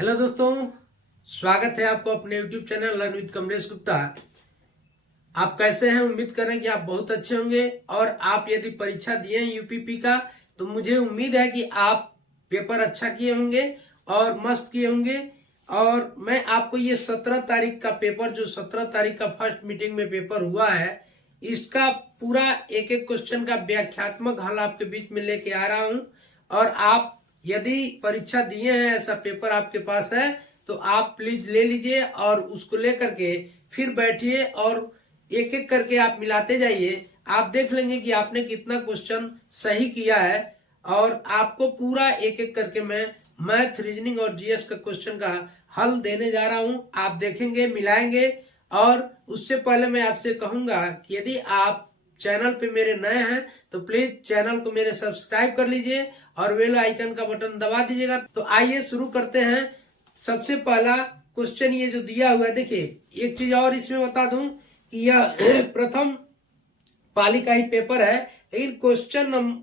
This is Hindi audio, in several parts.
हेलो दोस्तों, स्वागत है आपको अपने YouTube channel learn with Kamlesh Gupta. आप कैसे हैं? उम्मीद करें कि आप बहुत अच्छे होंगे। और आप यदि परीक्षा दिए हैं यूपीपी का, तो मुझे उम्मीद है कि आप पेपर अच्छा किए होंगे और मस्त किए होंगे। और मैं आपको ये 17 तारीख का पेपर, जो 17 तारीख का फर्स्ट मीटिंग में पेपर हुआ है, इसका पूरा एक एक क्वेश्चन का व्याख्यात्मक हल आपके बीच में लेके आ रहा हूं। और आप यदि परीक्षा दिए हैं, ऐसा पेपर आपके पास है, तो आप प्लीज ले लीजिए और उसको लेकर के फिर बैठिए और एक एक करके आप मिलाते जाइए। आप देख लेंगे कि आपने कितना क्वेश्चन सही किया है। और आपको पूरा एक एक करके मैं मैथ, रीजनिंग और जीएस का क्वेश्चन का हल देने जा रहा हूं। आप देखेंगे, मिलाएंगे। और उससे पहले मैं आपसे कहूंगा कि यदि आप चैनल पे मेरे नए हैं तो प्लीज चैनल को मेरे सब्सक्राइब कर लीजिए और बेल आइकन का बटन दबा दीजिएगा। तो आइए शुरू करते हैं। सबसे पहला क्वेश्चन ये जो दिया हुआ है, देखिए एक चीज और इसमें बता दूं कि यह प्रथम पाली का ही पेपर है, लेकिन क्वेश्चन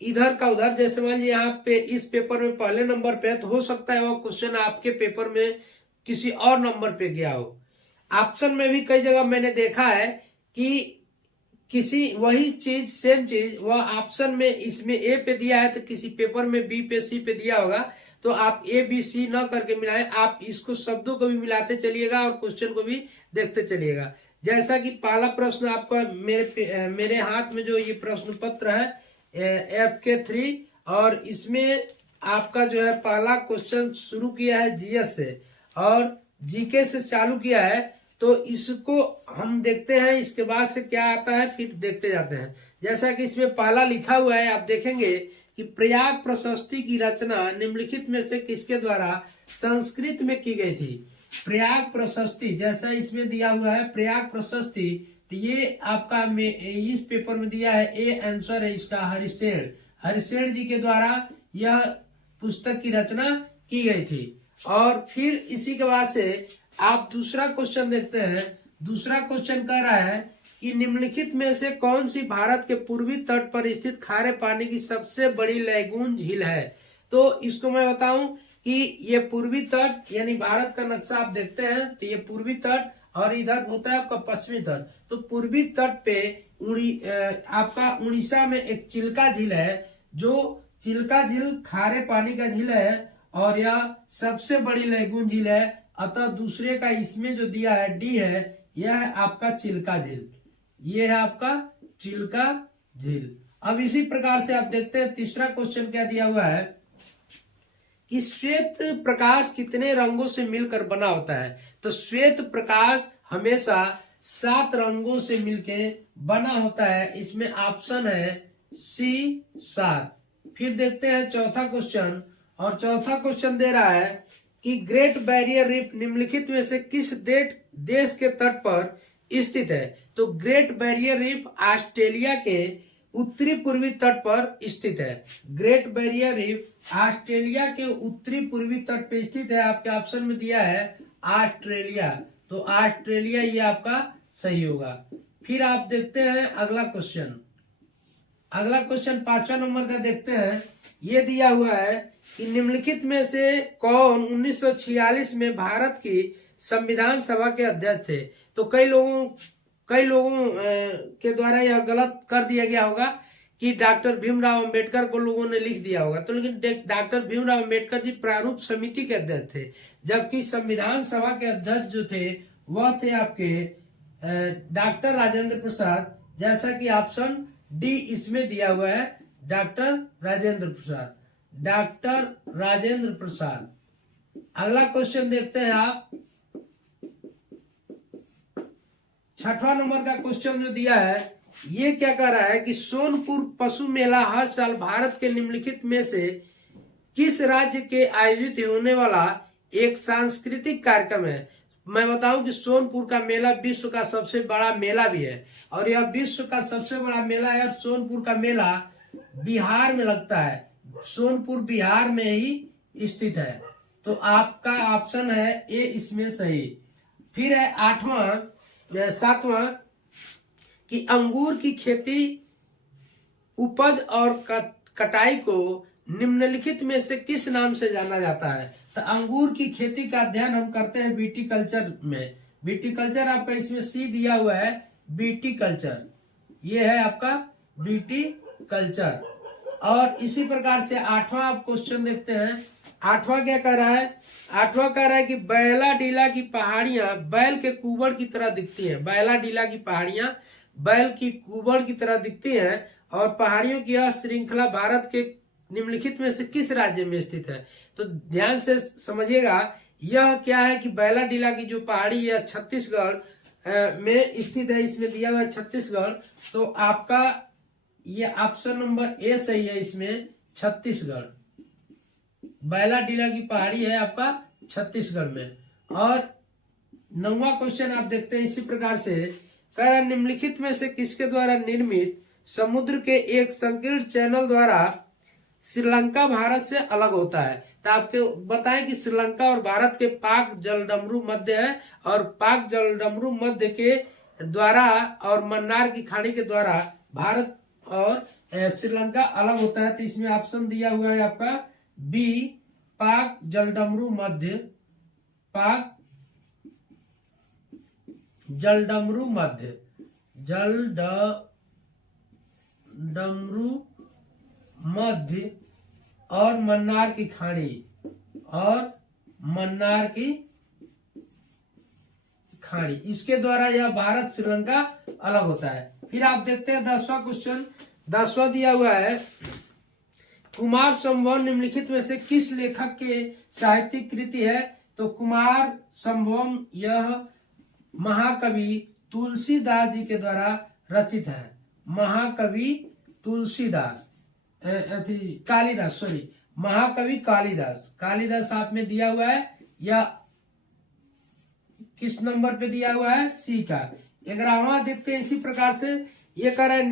इधर का उधर, जैसे मान लीजिए यहाँ पे इस पेपर में पहले नंबर पे है, तो हो सकता है वो क्वेश्चन आपके पेपर में किसी और नंबर पे गया हो। ऑप्शन में भी कई जगह मैंने देखा है कि किसी वही चीज, सेम चीज वह ऑप्शन में इसमें ए पे दिया है तो किसी पेपर में बी पे, सी पे दिया होगा। तो आप ए बी सी न करके मिलाएं, आप इसको शब्दों को भी मिलाते चलिएगा और क्वेश्चन को भी देखते चलिएगा। जैसा कि पहला प्रश्न आपका मेरे हाथ में जो ये प्रश्न पत्र है FK3, और इसमें आपका जो है पहला क्वेश्चन शुरू किया है जीएस से और जीके से चालू किया है। तो इसको हम देखते हैं, इसके बाद से क्या आता है फिर देखते जाते हैं। जैसा कि इसमें पहला लिखा हुआ है, आप देखेंगे कि प्रयाग प्रशस्ति की रचना निम्नलिखित में से किसके द्वारा संस्कृत में की गई थी। प्रयाग प्रशस्ति जैसा इसमें दिया हुआ है, प्रयाग प्रशस्ति, तो ये आपका इस पेपर में दिया है, ए आंसर है इसका हरिशेन जी के द्वारा यह पुस्तक की रचना की गई थी। और फिर इसी के बाद से आप दूसरा क्वेश्चन देखते हैं। दूसरा क्वेश्चन कह रहा है कि निम्नलिखित में से कौन सी भारत के पूर्वी तट पर स्थित खारे पानी की सबसे बड़ी लैगून झील है। तो इसको मैं बताऊं कि ये पूर्वी तट, यानी भारत का नक्शा आप देखते हैं तो ये पूर्वी तट और इधर होता है आपका पश्चिमी तट। तो पूर्वी तट पे आपका उड़ीसा में एक चिल्का झील है, जो चिल्का झील खारे पानी का झील है और यह सबसे बड़ी लैगून झील है। अतः दूसरे का इसमें जो दिया है डी है, यह है आपका चिल्का झील, ये है आपका चिल्का झील। अब इसी प्रकार से आप देखते हैं तीसरा क्वेश्चन क्या दिया हुआ है कि श्वेत प्रकाश कितने रंगों से मिलकर बना होता है। तो श्वेत प्रकाश हमेशा 7 रंगों से मिलकर बना होता है। इसमें ऑप्शन है सी 7। फिर देखते हैं चौथा क्वेश्चन, और चौथा क्वेश्चन दे रहा है कि ग्रेट बैरियर रीफ निम्नलिखित में से किस देश के तट पर स्थित है। तो ग्रेट बैरियर रीफ ऑस्ट्रेलिया के उत्तरी पूर्वी तट पर स्थित है। ग्रेट बैरियर रीफ ऑस्ट्रेलिया के उत्तरी पूर्वी तट पर स्थित है। आपके ऑप्शन में दिया है ऑस्ट्रेलिया, तो ऑस्ट्रेलिया ये आपका सही होगा। फिर आप देखते हैं अगला क्वेश्चन। अगला क्वेश्चन 5वां नंबर का देखते हैं। ये दिया हुआ है कि निम्नलिखित में से कौन 1946 में भारत की संविधान सभा के अध्यक्ष थे। तो कई लोगों के द्वारा यह गलत कर दिया गया होगा कि डॉक्टर भीमराव अंबेडकर को लोगों ने लिख दिया होगा। तो लेकिन डॉक्टर भीमराव अंबेडकर जी प्रारूप समिति के अध्यक्ष थे, जबकि संविधान सभा के अध्यक्ष जो थे वह थे आपके डॉक्टर राजेंद्र प्रसाद, जैसा कि ऑप्शन डी इसमें दिया हुआ है, डॉक्टर राजेंद्र प्रसाद, डॉक्टर राजेंद्र प्रसाद। अगला क्वेश्चन देखते हैं आप। 6वां नंबर का क्वेश्चन जो दिया है, ये क्या कह रहा है कि सोनपुर पशु मेला हर साल भारत के निम्नलिखित में से किस राज्य के आयोजित होने वाला एक सांस्कृतिक कार्यक्रम है। मैं बताऊं कि सोनपुर का मेला विश्व का सबसे बड़ा मेला भी है, और यह विश्व का सबसे बड़ा मेला है। और सोनपुर का मेला बिहार में लगता है, सोनपुर बिहार में ही स्थित है। तो आपका ऑप्शन है ए इसमें सही। फिर है 7वां कि अंगूर की खेती, उपज और कटाई को निम्नलिखित में से किस नाम से जाना जाता है? तो अंगूर की खेती का अध्ययन हम करते हैं विटीकल्चर में। विटीकल्चर आपका इसमें सी दिया हुआ है, विटीकल्चर, ये है आपका विटीकल्चर। और इसी प्रकार से 8वां आप क्वेश्चन देखते हैं। 8वां क्या कह रहा है? 8वां कह रहा है कि बैला-डीला की पहाड़ियां बैल के कुबड़ की तरह दिखती हैं। बैला-डीला की पहाड़ियां बैल की कुबड़ की तरह दिखती हैं और पहाड़ियों की यह श्रृंखला भारत के निम्नलिखित में से किस राज्य में स्थित है? तो ध्यान से समझिएगा, यह क्या है कि बैला-डीला की जो पहाड़ी है छत्तीसगढ़ में स्थित है। इसमें दिया हुआ है छत्तीसगढ़, तो आपका ये ऑप्शन नंबर ए सही है। इसमें छत्तीसगढ़, बैला-डीला की पहाड़ी है आपका छत्तीसगढ़ में। और 9वां क्वेश्चन आप देखते हैं इसी प्रकार से, कह रहा निम्नलिखित में से किसके द्वारा निर्मित समुद्र के एक संकीर्ण चैनल द्वारा श्रीलंका भारत से अलग होता है? तो आपको बताएं कि श्रीलंका और भारत के पाक जलडमरू मध्य है, और पाक जलडमरू मध्य के द्वारा और मन्नार की खाड़ी के द्वारा भारत और श्रीलंका अलग होता है। तो इसमें ऑप्शन दिया हुआ है आपका बी, पाक जलडमरू मध्य, पाक जलडमरू मध्य, जलडमरू मध्य और मन्नार की खाड़ी, और मन्नार की खाड़ी, इसके द्वारा यह भारत श्रीलंका अलग होता है। फिर आप देखते हैं 10वां क्वेश्चन। 10वां दिया हुआ है, कुमार संभवम निम्नलिखित में से किस लेखक के साहित्यिक कृति है? तो कुमार संभवम यह महाकवि तुलसीदास जी के द्वारा रचित है। महाकवि तुलसीदास, कालिदास, सॉरी, महाकवि कालिदास। कालिदास आप में दिया हुआ है, या किस नंबर पे दिया हुआ है? सी का। 11वां देखते हैं इसी प्रकार से, ये कह रहा है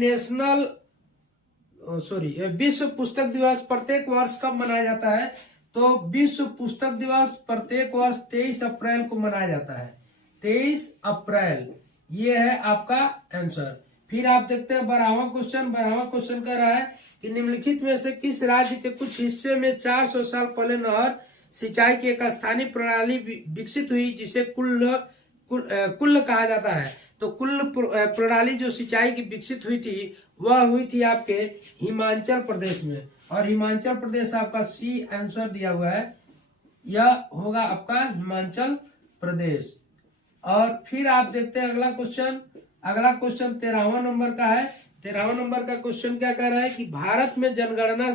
विश्व पुस्तक दिवस प्रत्येक वर्ष कब मनाया जाता है? तो विश्व पुस्तक दिवस प्रत्येक वर्ष 23 अप्रैल को मनाया जाता है। 23 अप्रैल, ये है आपका आंसर। फिर आप देखते हैं 12वां क्वेश्चन। 12वां क्वेश्चन कह रहा है कि निम्नलिखित में से किस राज्य के कुछ हिस्से में 400 साल पहले नहर सिंचाई की एक स्थानीय प्रणाली विकसित हुई जिसे कुल्ल कहा जाता है? तो कुल्ल प्रणाली जो सिंचाई की विकसित हुई थी वह हुई थी आपके हिमाचल प्रदेश में, और हिमाचल प्रदेश आपका सी आंसर दिया हुआ है, यह होगा आपका हिमाचल प्रदेश। और फिर आप देखते हैं अगला क्वेश्चन। अगला क्वेश्चन 13वां नंबर का है। 13वां नंबर का क्वेश्चन क्या कह रहा है कि भारत में जनगणना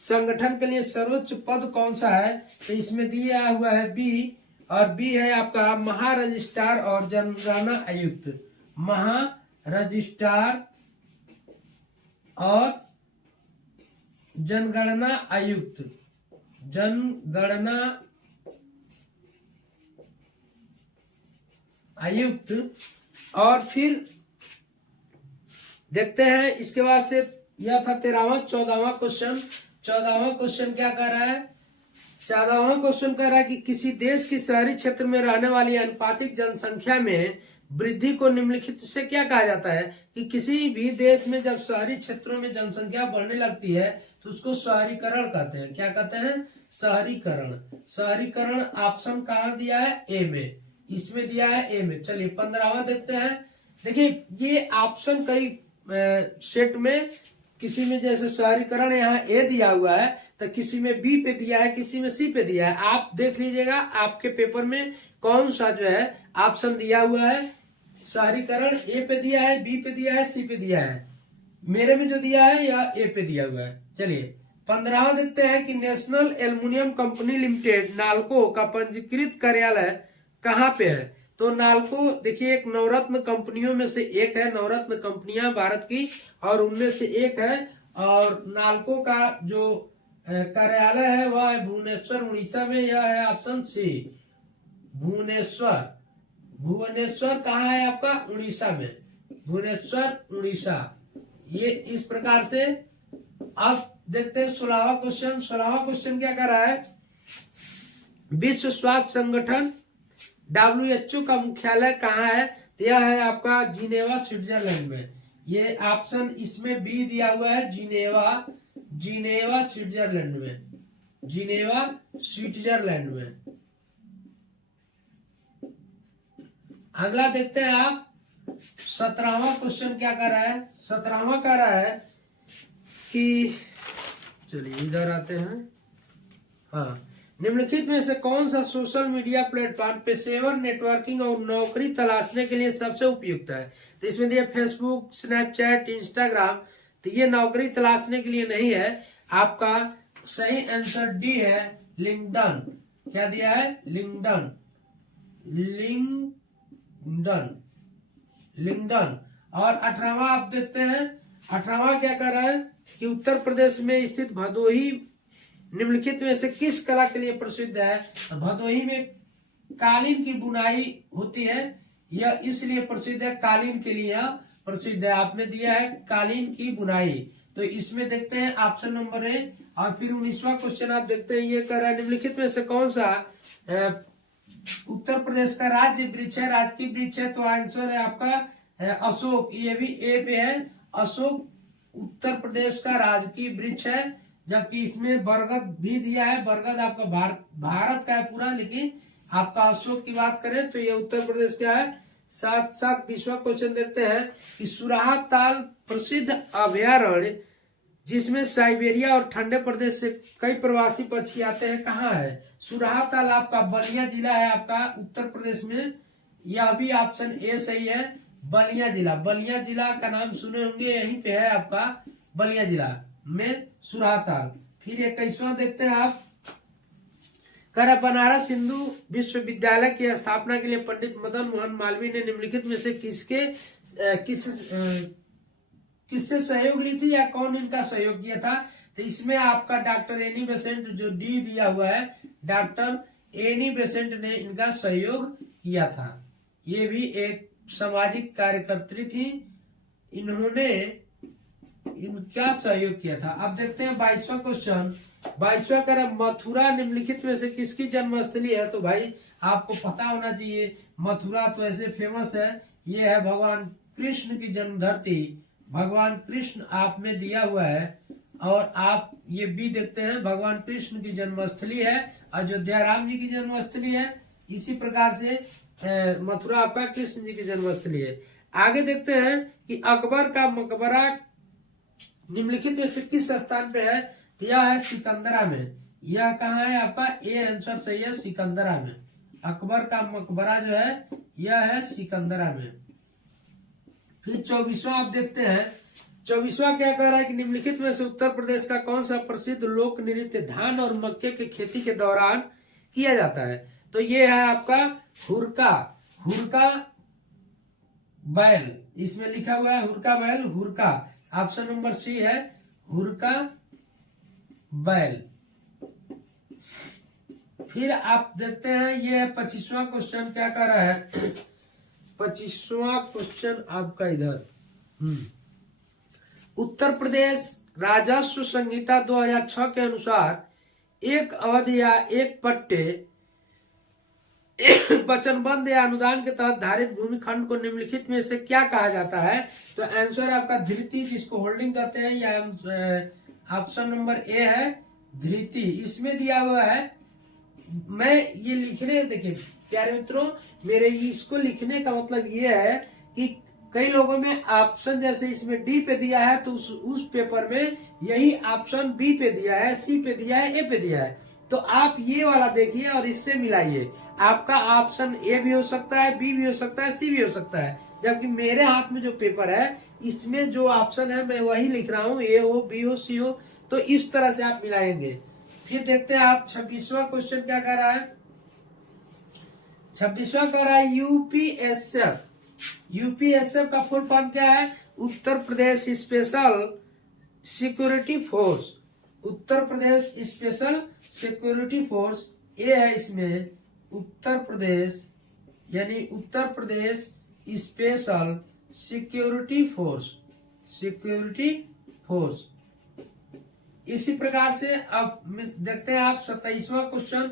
संगठन के लिए सर्वोच्च पद कौन सा है? तो इसमें दिया हुआ है बी, और बी है आपका महारजिस्ट्रार और जनगणना आयुक्त। महारजिस्ट्रार और जनगणना आयुक्त, जनगणना आयुक्त। और फिर देखते हैं इसके बाद से, यह था 13वां। 14वां क्वेश्चन। 14वां क्वेश्चन क्या कर रहा है? 14वां क्वेश्चन कह रहा है कि किसी देश की शहरी क्षेत्र में रहने वाली अनुपातिक जनसंख्या में वृद्धि को निम्नलिखित से क्या कहा जाता है? कि किसी भी देश में जब शहरी क्षेत्रों में जनसंख्या बढ़ने लगती है तो उसको शहरीकरण कहते हैं। क्या कहते हैं? शहरीकरण। शहरीकरण ऑप्शन कहाँ दिया है? ए में, इसमें दिया है ए में। चलिए 15वां देखते हैं। देखिए ये ऑप्शन कई सेट में, किसी में जैसे शहरीकरण यहाँ ए दिया हुआ है, तो किसी में बी पे दिया है, किसी में सी पे दिया है। आप देख लीजिएगा आपके पेपर में कौन सा जो है ऑप्शन दिया हुआ है। शहरीकरण ए पे दिया है, बी पे दिया है, सी पे दिया है। मेरे में जो दिया है यह ए पे दिया हुआ है। चलिए 15वां देखते हैं कि national aluminium company limited NALCO का पंजीकृत कार्यालय कहाँ पे है? तो नालको देखिए एक नवरत्न कंपनियों में से एक है। नवरत्न कंपनियां भारत की, और उनमें से एक है। और नालको का जो कार्यालय है वह है भुवनेश्वर, उड़ीसा में। यह है ऑप्शन सी, भुवनेश्वर। भुवनेश्वर कहाँ है आपका? उड़ीसा में, भुवनेश्वर उड़ीसा। ये इस प्रकार से। अब देखते हैं 16वां क्वेश्चन। 16वां क्वेश्चन क्या कर रहा है? विश्व स्वास्थ्य संगठन WHO का मुख्यालय कहाँ है? तो यह है आपका जिनेवा, स्विट्जरलैंड में। ये ऑप्शन इसमें बी दिया हुआ है, जिनेवा। जिनेवा स्विट्जरलैंड में, जिनेवा स्विट्जरलैंड में। अगला देखते हैं आप 17वां क्वेश्चन क्या कर रहा है। 17वां कह रहा है कि, चलिए इधर आते हैं। हाँ, निम्नलिखित में से कौन सा सोशल मीडिया प्लेटफॉर्म पेशेवर नेटवर्किंग और नौकरी तलाशने के लिए सबसे उपयुक्त है। तो इसमें दिया फेसबुक, स्नैपचैट, इंस्टाग्राम। तो ये नौकरी तलाशने के लिए नहीं है। आपका सही आंसर डी है, लिंक्डइन। क्या दिया है? LinkedIn, LinkedIn, LinkedIn. और 18वां आप देखते हैं। 18वां क्या कर रहा है कि उत्तर प्रदेश में स्थित भदोही निम्नलिखित में से किस कला के लिए प्रसिद्ध है। तो भदोही में कालीन की बुनाई होती है, यह इसलिए प्रसिद्ध है, कालीन के लिए यह प्रसिद्ध है। आपने दिया है कालीन की बुनाई। तो इसमें देखते हैं ऑप्शन नंबर ए। और फिर 19वां क्वेश्चन आप देखते हैं, ये कह रहा है निम्नलिखित में से कौन सा उत्तर प्रदेश का राज्य वृक्ष है, राजकीय वृक्ष है। तो आंसर है आपका अशोक। ये भी ए पे है, अशोक उत्तर प्रदेश का राजकीय वृक्ष है। जबकि इसमें बरगद भी दिया है, बरगद आपका भारत का है पूरा, लेकिन आपका अशोक की बात करें तो ये उत्तर प्रदेश का है। साथ 20वां क्वेश्चन देखते हैं कि सुराहा ताल प्रसिद्ध अभयारण्य जिसमें साइबेरिया और ठंडे प्रदेश से कई प्रवासी पक्षी आते हैं, कहाँ है। सुराहा ताल आपका बलिया जिला है, आपका उत्तर प्रदेश में। यह भी ऑप्शन ए सही है, बलिया जिला। बलिया जिला का नाम सुने होंगे, यहीं पे है आपका बलिया जिला में सुराहा ताल। फिर 21वां देखते हैं आप, कर बनारस हिंदू विश्वविद्यालय की स्थापना के लिए पंडित मदन मोहन मालवीय ने निम्नलिखित में से किससे सहयोग ली थी या कौन इनका सहयोग किया था। तो इसमें आपका डॉक्टर एनी बेसेंट, जो डी दिया हुआ है, डॉक्टर एनी बेसेंट ने इनका सहयोग किया था। ये भी एक सामाजिक कार्यकर्त्री थी, इन्होंने इनका सहयोग किया था। अब देखते हैं 22वां क्वेश्चन। 22वां कर मथुरा निम्नलिखित में से किसकी जन्मस्थली है। तो भाई आपको पता होना चाहिए, मथुरा तो ऐसे फेमस है, ये है भगवान कृष्ण की जन्मधरती। भगवान कृष्ण आप में दिया हुआ है। और आप ये भी देखते हैं, भगवान कृष्ण की जन्मस्थली है, अयोध्या राम जी की जन्मस्थली है। इसी प्रकार से मथुरा आपका कृष्ण जी की जन्मस्थली है। आगे देखते हैं कि अकबर का मकबरा निम्नलिखित में से किस स्थान पे है। तो यह है सिकंदरा में। यह कहाँ है आपका, ए आंसर सही है, सिकंदरा में। अकबर का मकबरा जो है यह है सिकंदरा में। फिर 24वां आप देखते हैं। 24वां क्या कह रहा है कि निम्नलिखित में से उत्तर प्रदेश का कौन सा प्रसिद्ध लोक नृत्य धान और मक्के की खेती के दौरान किया जाता है। तो ये है आपका हुरका, हुरका बैल। इसमें लिखा हुआ है हुरका बैल, हुरका। ऑप्शन नंबर सी है, हुरका बैल। फिर आप देखते हैं, ये 25वां क्वेश्चन क्या कर रहा है। 25वां क्वेश्चन आपका इधर, उत्तर प्रदेश राजस्व संहिता 2006 के अनुसार एक अवधि या एक पट्टे वचनबंध या अनुदान के तहत धारित भूमि खंड को निम्नलिखित में से क्या कहा जाता है। तो आंसर आपका धृति, जिसको होल्डिंग कहते हैं, या ऑप्शन नंबर ए है धृति। इसमें दिया हुआ है, मैं ये लिखने, देखिए प्यारे मित्रों, मेरे इसको लिखने का मतलब ये है कि कई लोगों में ऑप्शन जैसे इसमें डी पे दिया है, तो उस पेपर में यही ऑप्शन बी पे दिया है, सी पे दिया है, ए पे दिया है। तो आप ये वाला देखिए और इससे मिलाइए। आपका ऑप्शन ए भी हो सकता है, बी भी हो सकता है, सी भी हो सकता है। जबकि मेरे हाथ में जो पेपर है, इसमें जो ऑप्शन है मैं वही लिख रहा हूँ, ए हो, बी हो, सी हो। तो इस तरह से आप मिलाएंगे। फिर देखते हैं आप 26वां क्वेश्चन क्या कह रहा है। 26वां कह रहा है यूपीएसएफ। यूपीएसएफ का फुल फॉर्म क्या है, Uttar Pradesh special security force. Uttar Pradesh special security force, ये है इसमें उत्तर प्रदेश, यानी Uttar Pradesh special security force, security force. इसी प्रकार से अब देखते हैं आप 27वां क्वेश्चन।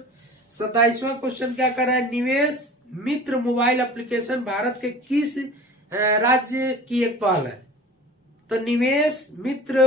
27वां क्वेश्चन क्या कर रहा है, निवेश मित्र मोबाइल एप्लीकेशन भारत के किस राज्य की एक पहल है। तो निवेश मित्र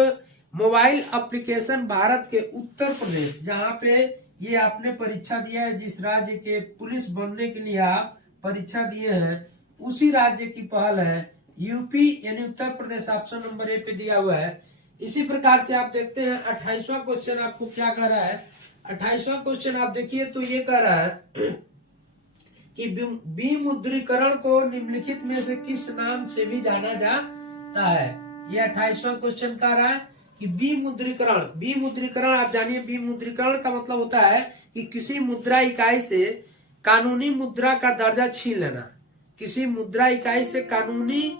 मोबाइल एप्लीकेशन भारत के उत्तर प्रदेश, जहाँ पे ये आपने परीक्षा दिया है, जिस राज्य के पुलिस बनने के लिए आप परीक्षा दिए हैं, उसी राज्य की पहल है। यूपी यानी उत्तर प्रदेश ऑप्शन नंबर ए पे दिया हुआ है। इसी प्रकार से आप देखते हैं 28वां क्वेश्चन आपको क्या कह रहा है। 28वां क्वेश्चन आप देखिए तो ये कह रहा है कि विमुद्रीकरण को निम्नलिखित में से किस नाम से भी जाना जाता है। ये 28वां क्वेश्चन कह रहा है कि विमुद्रीकरण आप जानिए। विमुद्रीकरण का मतलब होता है कि किसी मुद्रा इकाई से कानूनी मुद्रा का दर्जा छीन लेना। किसी मुद्रा इकाई से कानूनी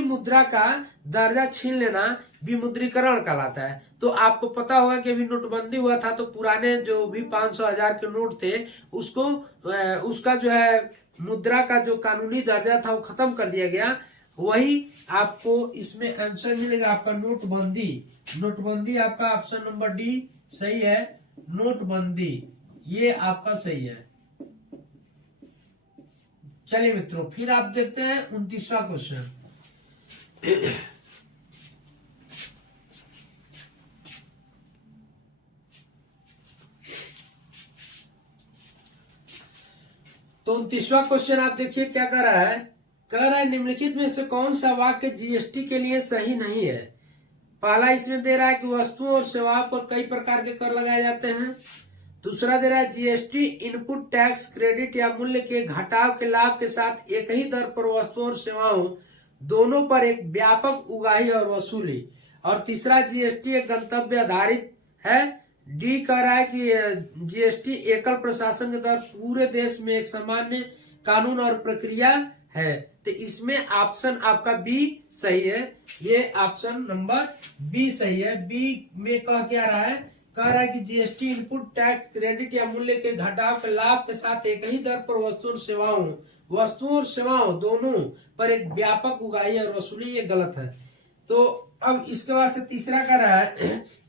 मुद्रा का दर्जा छीन लेना विमुद्रीकरण कहलाता है। तो आपको पता होगा कि अभी नोटबंदी हुआ था तो पुराने जो भी 500 1000 के नोट थे उसको उसका जो है मुद्रा का जो कानूनी दर्जा था वो खत्म कर दिया गया। वही आपको इसमें आंसर मिलेगा आपका नोटबंदी आपका ऑप्शन नंबर डी सही है। नोटबंदी ये आपका सही है। चलिए मित्रों, फिर आप देखते हैं 29वां क्वेश्चन। तो 29वां क्वेश्चन आप देखिए क्या कर रहा है। कह रहा है निम्नलिखित में से कौन सा वाक्य जीएसटी के लिए सही नहीं है। पहला इसमें दे रहा है कि वस्तुओं और सेवाओं पर कई प्रकार के कर लगाए जाते हैं। दूसरा दे रहा है जीएसटी इनपुट टैक्स क्रेडिट या मूल्य के घटाव के लाभ के साथ एक ही दर पर वस्तुओं और सेवाओं दोनों पर एक व्यापक उगाही और वसूली। और तीसरा जीएसटी एक गंतव्य आधारित है। डी कह रहा है कि जीएसटी एकल प्रशासन के तहत पूरे देश में एक सामान्य कानून और प्रक्रिया है। तो इसमें ऑप्शन आपका बी सही है। ये ऑप्शन नंबर बी सही है। बी में कह क्या रहा है, कह रहा है कि जीएसटी इनपुट टैक्स क्रेडिट या मूल्य के घटाव के लाभ के साथ एक ही दर पर वस्तुओं और सेवाओं दोनों पर एक व्यापक उगाही और वसूली, ये गलत है। तो अब इसके बाद से तीसरा कह रहा है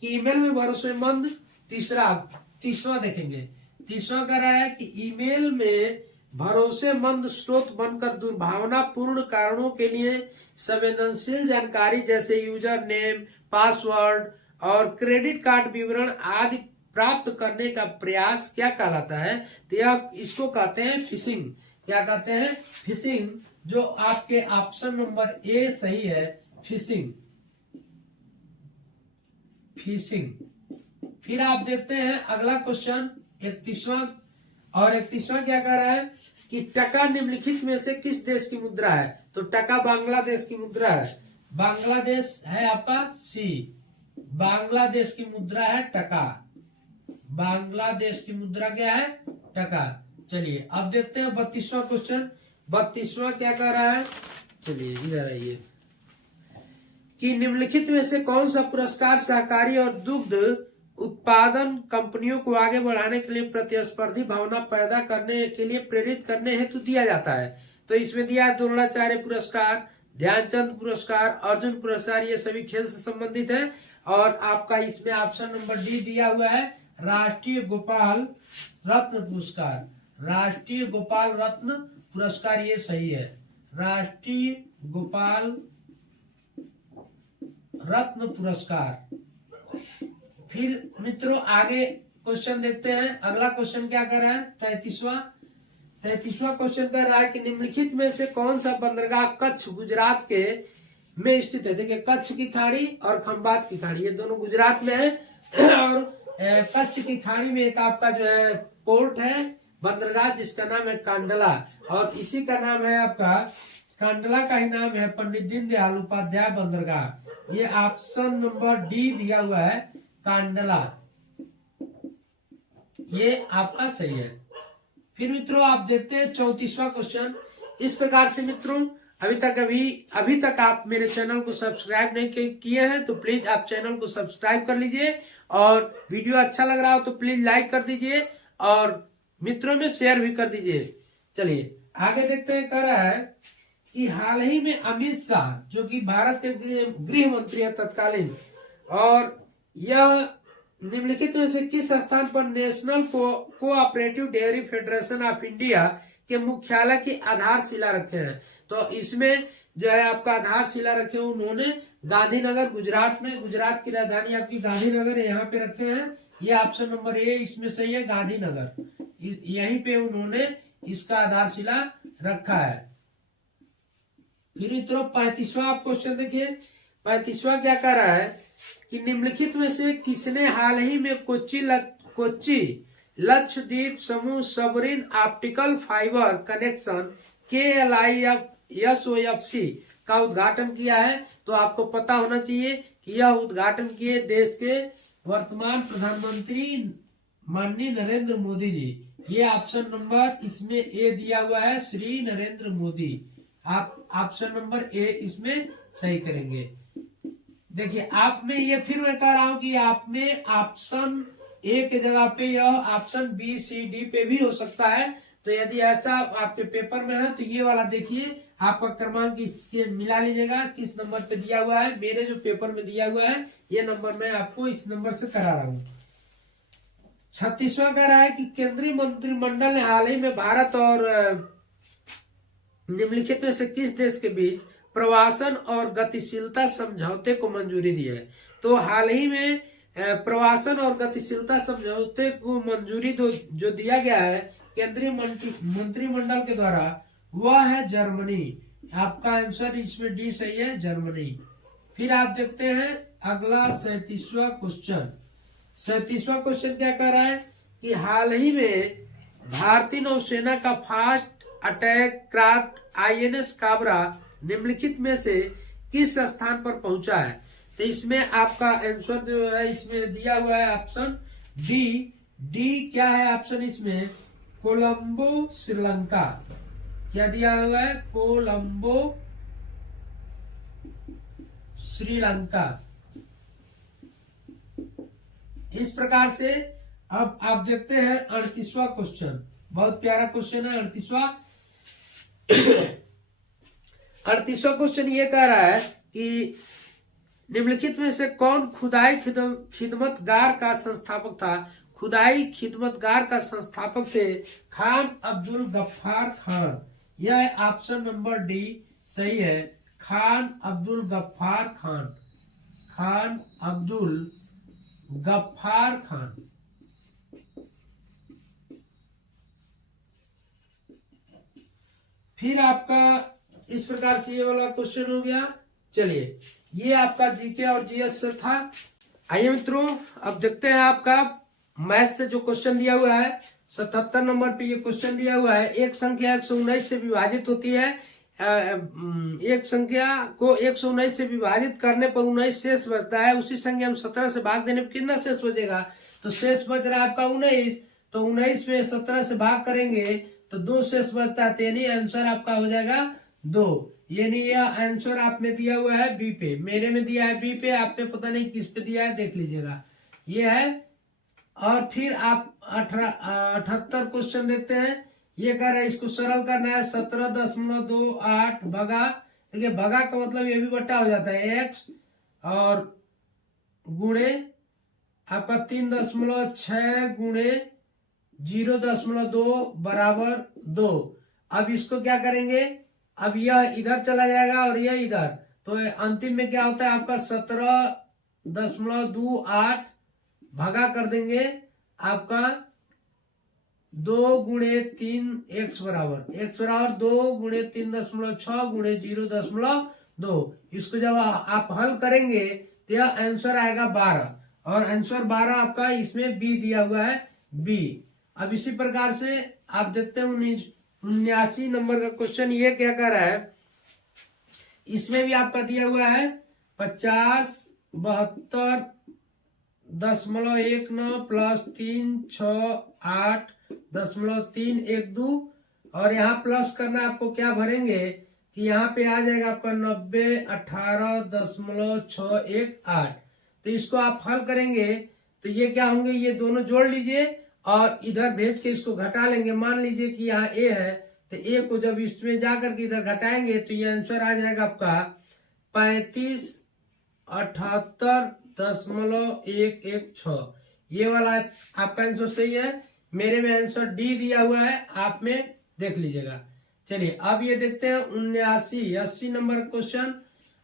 कि ईमेल में भरोसेमंद, तीसरा देखेंगे। तीसरा कह रहा है कि ईमेल में भरोसेमंद स्रोत बनकर दुर्भावनापूर्ण कारणों के लिए संवेदनशील जानकारी जैसे यूजर नेम, पासवर्ड और क्रेडिट कार्ड विवरण आदि प्राप्त करने का प्रयास क्या कहलाता है। तो यह इसको कहते हैं फिशिंग। क्या कहते हैं? फिशिंग, जो आपके ऑप्शन नंबर ए सही है। फिशिंग। फिर आप देखते हैं अगला क्वेश्चन 31वां। और 31वां क्या कह रहा है कि टका निम्नलिखित में से किस देश की मुद्रा है। तो टका बांग्लादेश की मुद्रा है। बांग्लादेश है आपका सी। बांग्लादेश की मुद्रा है टका। बांग्लादेश की मुद्रा क्या है? टका। चलिए अब देखते हैं 32वां क्वेश्चन। 32वां क्या कह रहा है, चलिए इधर आइए, कि निम्नलिखित में से कौन सा पुरस्कार सहकारी और दुग्ध उत्पादन कंपनियों को आगे बढ़ाने के लिए प्रतिस्पर्धी भावना पैदा करने के लिए प्रेरित करने हेतु दिया जाता है। तो इसमें दिया है द्रोणाचार्य पुरस्कार, ध्यानचंद पुरस्कार, अर्जुन पुरस्कार, ये सभी खेल से संबंधित है। और आपका इसमें ऑप्शन नंबर डी दिया हुआ है राष्ट्रीय गोपाल रत्न पुरस्कार। राष्ट्रीय गोपाल रत्न पुरस्कार ये सही है। राष्ट्रीय गोपाल रत्न पुरस्कार। फिर मित्रों आगे क्वेश्चन देखते हैं। अगला क्वेश्चन क्या कर रहा है? 33वां क्वेश्चन कर रहा है कि निम्नलिखित में से कौन सा बंदरगाह कच्छ गुजरात के में स्थित है। देखिए कच्छ की खाड़ी और खंबात की खाड़ी, ये दोनों गुजरात में है। और कच्छ की खाड़ी में एक आपका जो है पोर्ट है, बंदरगाह, जिसका नाम है कांडला। और इसी का नाम है आपका, कांडला का ही नाम है पंडित दीनदयाल उपाध्याय बंदरगाह। ये ऑप्शन नंबर डी दिया हुआ है कांडला, ये आपका सही है। फिर मित्रों आप देखते हैं 34वां क्वेश्चन। इस प्रकार से मित्रों अभी तक आप मेरे चैनल को सब्सक्राइब नहीं किए हैं तो प्लीज आप चैनल को सब्सक्राइब कर लीजिए। और वीडियो अच्छा लग रहा हो तो प्लीज लाइक कर दीजिए और मित्रों में शेयर भी कर दीजिए। चलिए आगे देखते हैं। कह रहा है कि हाल ही में अमित शाह, जो कि भारत के गृह मंत्री है तत्कालीन, और यह निम्नलिखित में से किस स्थान पर national cooperative dairy federation of India के मुख्यालय की आधारशिला रखे हैं। तो इसमें जो है आपका आधारशिला रखे हैं उन्होंने गांधीनगर गुजरात में, गुजरात की राजधानी आपकी गांधीनगर है, यहाँ पे रखे हैं। ये ऑप्शन नंबर ए इसमें सही है, गांधीनगर, यहीं पे उन्होंने इसका आधारशिला रखा है। फिर मित्रों 35वां आप क्वेश्चन देखिए। 35वां क्या कह रहा है कि निम्नलिखित में से किसने हाल ही में कोच्चि लक्षद्वीप समूह सबरीन ऑप्टिकल फाइबर कनेक्शन KLIFSOFC का उद्घाटन किया है? तो आपको पता होना चाहिए कि यह उद्घाटन किए देश के वर्तमान प्रधानमंत्री माननीय नरेंद्र मोदी जी। ये ऑप्शन नंबर इसमें ए दिया हुआ है, श्री नरेंद्र मोदी। आप ऑप्शन नंबर ए इसमें सही करेंगे। देखिए आप में ये फिर मैं कह रहा हूं कि आप में ऑप्शन ए के जगह पे यह ऑप्शन बी सी डी पे भी हो सकता है। तो यदि ऐसा आपके पेपर में है तो ये वाला देखिए, आपका क्रमांक इसके मिला लीजिएगा किस नंबर पे दिया हुआ है। मेरे जो पेपर में दिया हुआ है ये नंबर मैं आपको इस नंबर से करा रहा हूँ। 36वां कह रहा है कि केंद्रीय मंत्रिमंडल ने हाल ही में भारत और निम्नलिखित में से किस देश के बीच प्रवासन और गतिशीलता समझौते को मंजूरी दी है? तो हाल ही में प्रवासन और गतिशीलता समझौते को मंजूरी जो दिया गया है केंद्रीय मंत्रिमंडल के द्वारा, वह है जर्मनी। आपका आंसर इसमें डी सही है, जर्मनी। फिर आप देखते हैं अगला 37वां क्वेश्चन। 37वां क्वेश्चन क्या कह रहा है कि हाल ही में भारतीय नौसेना का fast attack craft INS Kabra निम्नलिखित में से किस स्थान पर पहुंचा है? तो इसमें आपका आंसर जो है इसमें दिया हुआ है ऑप्शन डी क्या है ऑप्शन इसमें? कोलंबो श्रीलंका। क्या दिया हुआ है? कोलंबो श्रीलंका। इस प्रकार से अब आप देखते हैं 38वां क्वेश्चन। बहुत प्यारा क्वेश्चन है 38वां। 38वां क्वेश्चन ये कह रहा है कि निम्नलिखित में से कौन खुदाई खिदमतगार का संस्थापक था? खुदाई खिदमतगार का संस्थापक थे खान अब्दुल गफ्फार खान। यह ऑप्शन नंबर डी सही है, खान अब्दुल गफ्फार खान। खान अब्दुल गफ्फार खान। फिर आपका इस प्रकार से ये वाला क्वेश्चन हो गया। चलिए ये आपका जीके और जीएस से था। आइए मित्रों अब देखते हैं आपका मैथ से जो क्वेश्चन दिया हुआ है। 77 नंबर पे ये क्वेश्चन दिया हुआ है। एक संख्या 119 से विभाजित होती है। एक संख्या को 119 से विभाजित करने पर 19 शेष बचता है। उसी संख्या में 17 से भाग देने पर कितना शेष बचेगा? तो शेष बच रहा है आपका 19। तो 19 में 17 से भाग करेंगे तो 2 शेष बचता है, यानी आंसर आपका हो जाएगा 2। यानी यह आंसर आप में दिया हुआ है बी पे, मेरे में दिया है बी पे, आप पे पता नहीं किस पे दिया है, देख लीजिएगा ये है। और फिर आप 78 क्वेश्चन देखते हैं। ये कह रहा है इसको सरल करना है। 17.28 भगा, देखिए भगा का मतलब ये भी बट्टा हो जाता है x और गुणे आपका 3.6 गुणे 0.2 बराबर 2। अब इसको क्या करेंगे? अब यह इधर चला जाएगा और यह इधर, तो अंतिम में क्या होता है आपका 17.28 भागा कर देंगे आपका 2 गुणे 3 x बराबर 2 गुणे 3.6 गुणे 0.2। इसको जब आप हल करेंगे तो यह आंसर आएगा 12 और आंसर 12 आपका इसमें बी दिया हुआ है, बी। अब इसी प्रकार से आप देखते हैं 79 नंबर का क्वेश्चन। ये क्या कह रहा है? इसमें भी आपका दिया हुआ है 50.72.19 प्लस 368.312 और यहाँ प्लस करना आपको क्या भरेंगे कि यहाँ पे आ जाएगा आपका 90.18.618। तो इसको आप हल करेंगे तो ये क्या होंगे, ये दोनों जोड़ लीजिए और इधर भेज के इसको घटा लेंगे। मान लीजिए कि यहाँ ए है तो ए को जब इसमें जाकर के इधर घटाएंगे तो ये आंसर आ जाएगा आपका 3578.116। ये वाला आपका आंसर सही है। मेरे में आंसर डी दिया हुआ है, आप में देख लीजिएगा। चलिए अब ये देखते हैं 79 80 नंबर क्वेश्चन।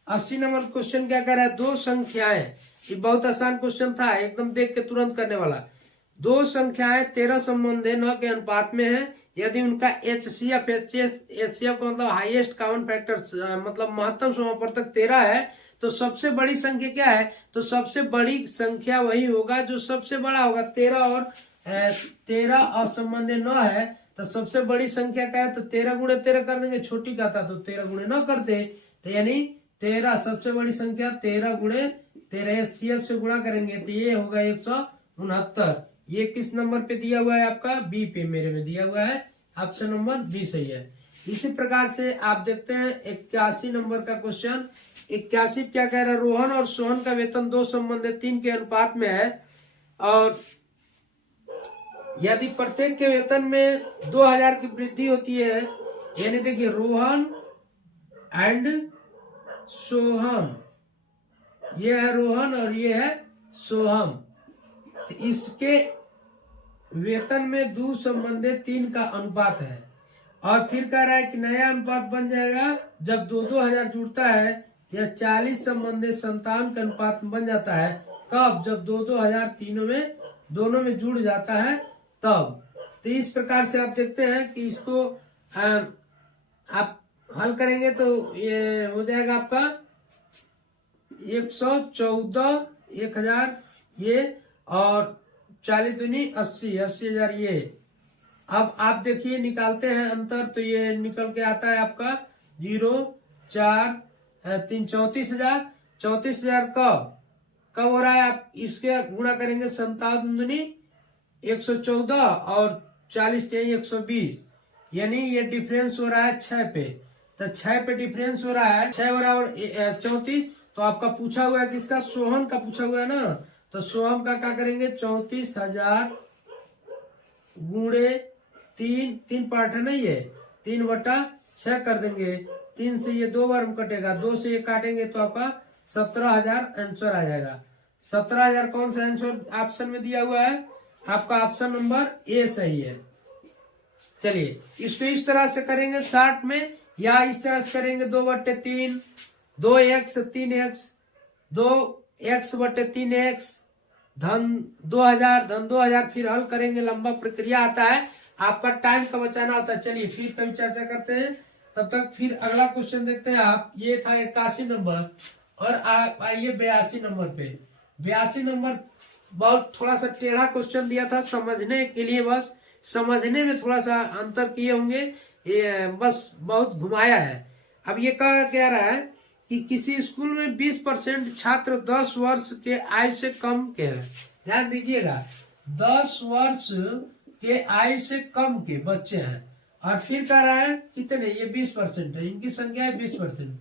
80 नंबर क्वेश्चन क्या कर रहा है, दो संख्याएं, ये बहुत आसान क्वेश्चन था, एकदम देख के तुरंत करने वाला। दो संख्याएं 13 संबंध 9 के अनुपात में है, यदि उनका HCF HCF का मतलब हाईएस्ट कॉमन फैक्टर मतलब महत्तम समापवर्तक 13 है, तो सबसे बड़ी संख्या क्या है, तो सबसे बड़ी संख्या वही होगा जो सबसे बड़ा होगा। 13 और संबंध 9 है, तो सबसे बड़ी संख्या क्या है, तो 13 गुणे 13 कर देंगे, छोटी का था तो 13 गुणे 9 करते, तो यानी 13 सबसे बड़ी संख्या, 13 गुणे 13 HCF से गुणा करेंगे तो ये होगा 169। ये किस नंबर पे दिया हुआ है आपका, बी पे मेरे में दिया हुआ है, ऑप्शन नंबर बी सही है। इसी प्रकार से आप देखते हैं 81 नंबर का क्वेश्चन। 81 क्या कह रहा है, रोहन और सोहन का वेतन 2 संबंध 3 के अनुपात में है, और यदि प्रत्येक के वेतन में 2000 की वृद्धि होती है, यानी देखिए रोहन एंड सोहन, ये है रोहन और ये है सोहम, तो इसके वेतन में 2 संबंधे 3 का अनुपात है, और फिर कह रहा है कि नया अनुपात बन जाएगा जब 2-2000 जुड़ता है, या 40 संबंधे 57 का अनुपात बन जाता है। कब, जब 2-2000 दोनों में जुड़ जाता है तब। तो इस प्रकार से आप देखते हैं कि इसको आप हल करेंगे तो ये हो जाएगा आपका 114 1000 ये, और 40 दूनी 80 80,000 ये। अब आप देखिए निकालते हैं अंतर, तो ये निकल के आता है आपका 0 4 3 34,000। 34,000 कब हो रहा है, आप इसके गुणा करेंगे 57 दूनी 114 और 40 120, यानी ये डिफरेंस हो रहा है 6 पे, तो 6 पे डिफरेंस हो रहा है, 6 बराबर 34। तो आपका पूछा हुआ है किसका, सोहन का पूछा हुआ है ना, तो सोहम का क्या करेंगे 34,000 गुणे 3 पार्ट है ना, ये 3/6 कर देंगे, 3 से ये 2 बार कटेगा, 2 से ये काटेंगे तो आपका 17,000 आंसर आ जाएगा। 17,000 कौन सा आंसर ऑप्शन में दिया हुआ है, आपका ऑप्शन नंबर ए सही है। चलिए इसको इस तरह से करेंगे 60 में, या इस तरह से करेंगे 2/3 2x 3x 2x/3x धन 2000 फिर हल करेंगे, लंबा प्रक्रिया आता है, आपका टाइम का बचाना होता है। चलिए फिर कभी चर्चा करते हैं, तब तक फिर अगला क्वेश्चन देखते हैं आप। ये था 81 नंबर, और आप आइए 82 नंबर पे। 82 नंबर बहुत थोड़ा सा टेढ़ा क्वेश्चन दिया था, समझने के लिए, बस समझने में थोड़ा सा अंतर किए होंगे, ये बस बहुत घुमाया है। अब ये कह रहा है कि किसी स्कूल में 20% छात्र 10 वर्ष के आयु से कम के हैं, ध्यान दीजिएगा, 10 वर्ष के आयु से कम के बच्चे हैं, और फिर कह रहा है कितने, ये 20% है, इनकी संख्या है 20%।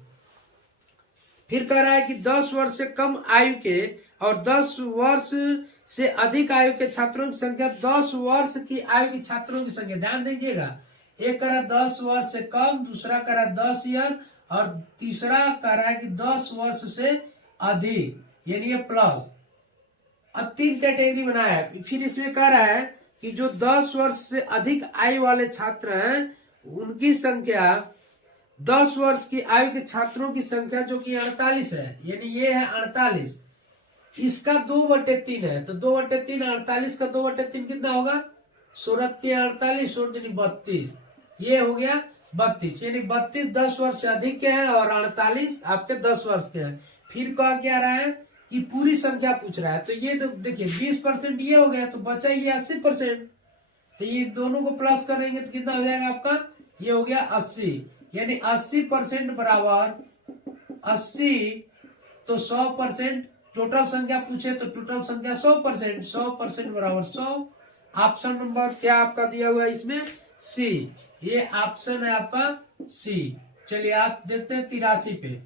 फिर कह रहा है कि 10 वर्ष से कम आयु के और 10 वर्ष से अधिक आयु के छात्रों की संख्या, 10 वर्ष की आयु के छात्रों की संख्या, ध्यान दीजिएगा, एक कह रहा है 10 वर्ष से कम, दूसरा कह रहा है 10 ईयर, और तीसरा कह रहा है कि 10 वर्ष से अधिक, यानी ये प्लस। अब 3 कैटेगरी बनाया है। फिर इसमें कह रहा है कि जो 10 वर्ष से अधिक आयु वाले छात्र हैं उनकी संख्या, 10 वर्ष की आयु के छात्रों की संख्या जो कि 48 है, यानी ये है 48, इसका 2/3 है, तो 2/3 48 का 2/3 कितना होगा, 16 48 32, ये हो गया 32, यानी 32 10 वर्ष से अधिक के हैं और 48 आपके 10 वर्ष के हैं। फिर कहा क्या रहा है कि पूरी संख्या पूछ रहा है, तो ये तो देखिए 20% ये हो गया, तो बचा ये 80%, तो ये दोनों को प्लस करेंगे तो कितना हो जाएगा आपका, ये हो गया 80, यानी 80% बराबर 80, तो 100%, टोटल संख्या पूछे तो टोटल संख्या 100%, 100% बराबर 100। ऑप्शन नंबर क्या आपका दिया हुआ है इसमें, सी, ये ऑप्शन है आपका सी। चलिए आप देखते हैं 83 पे।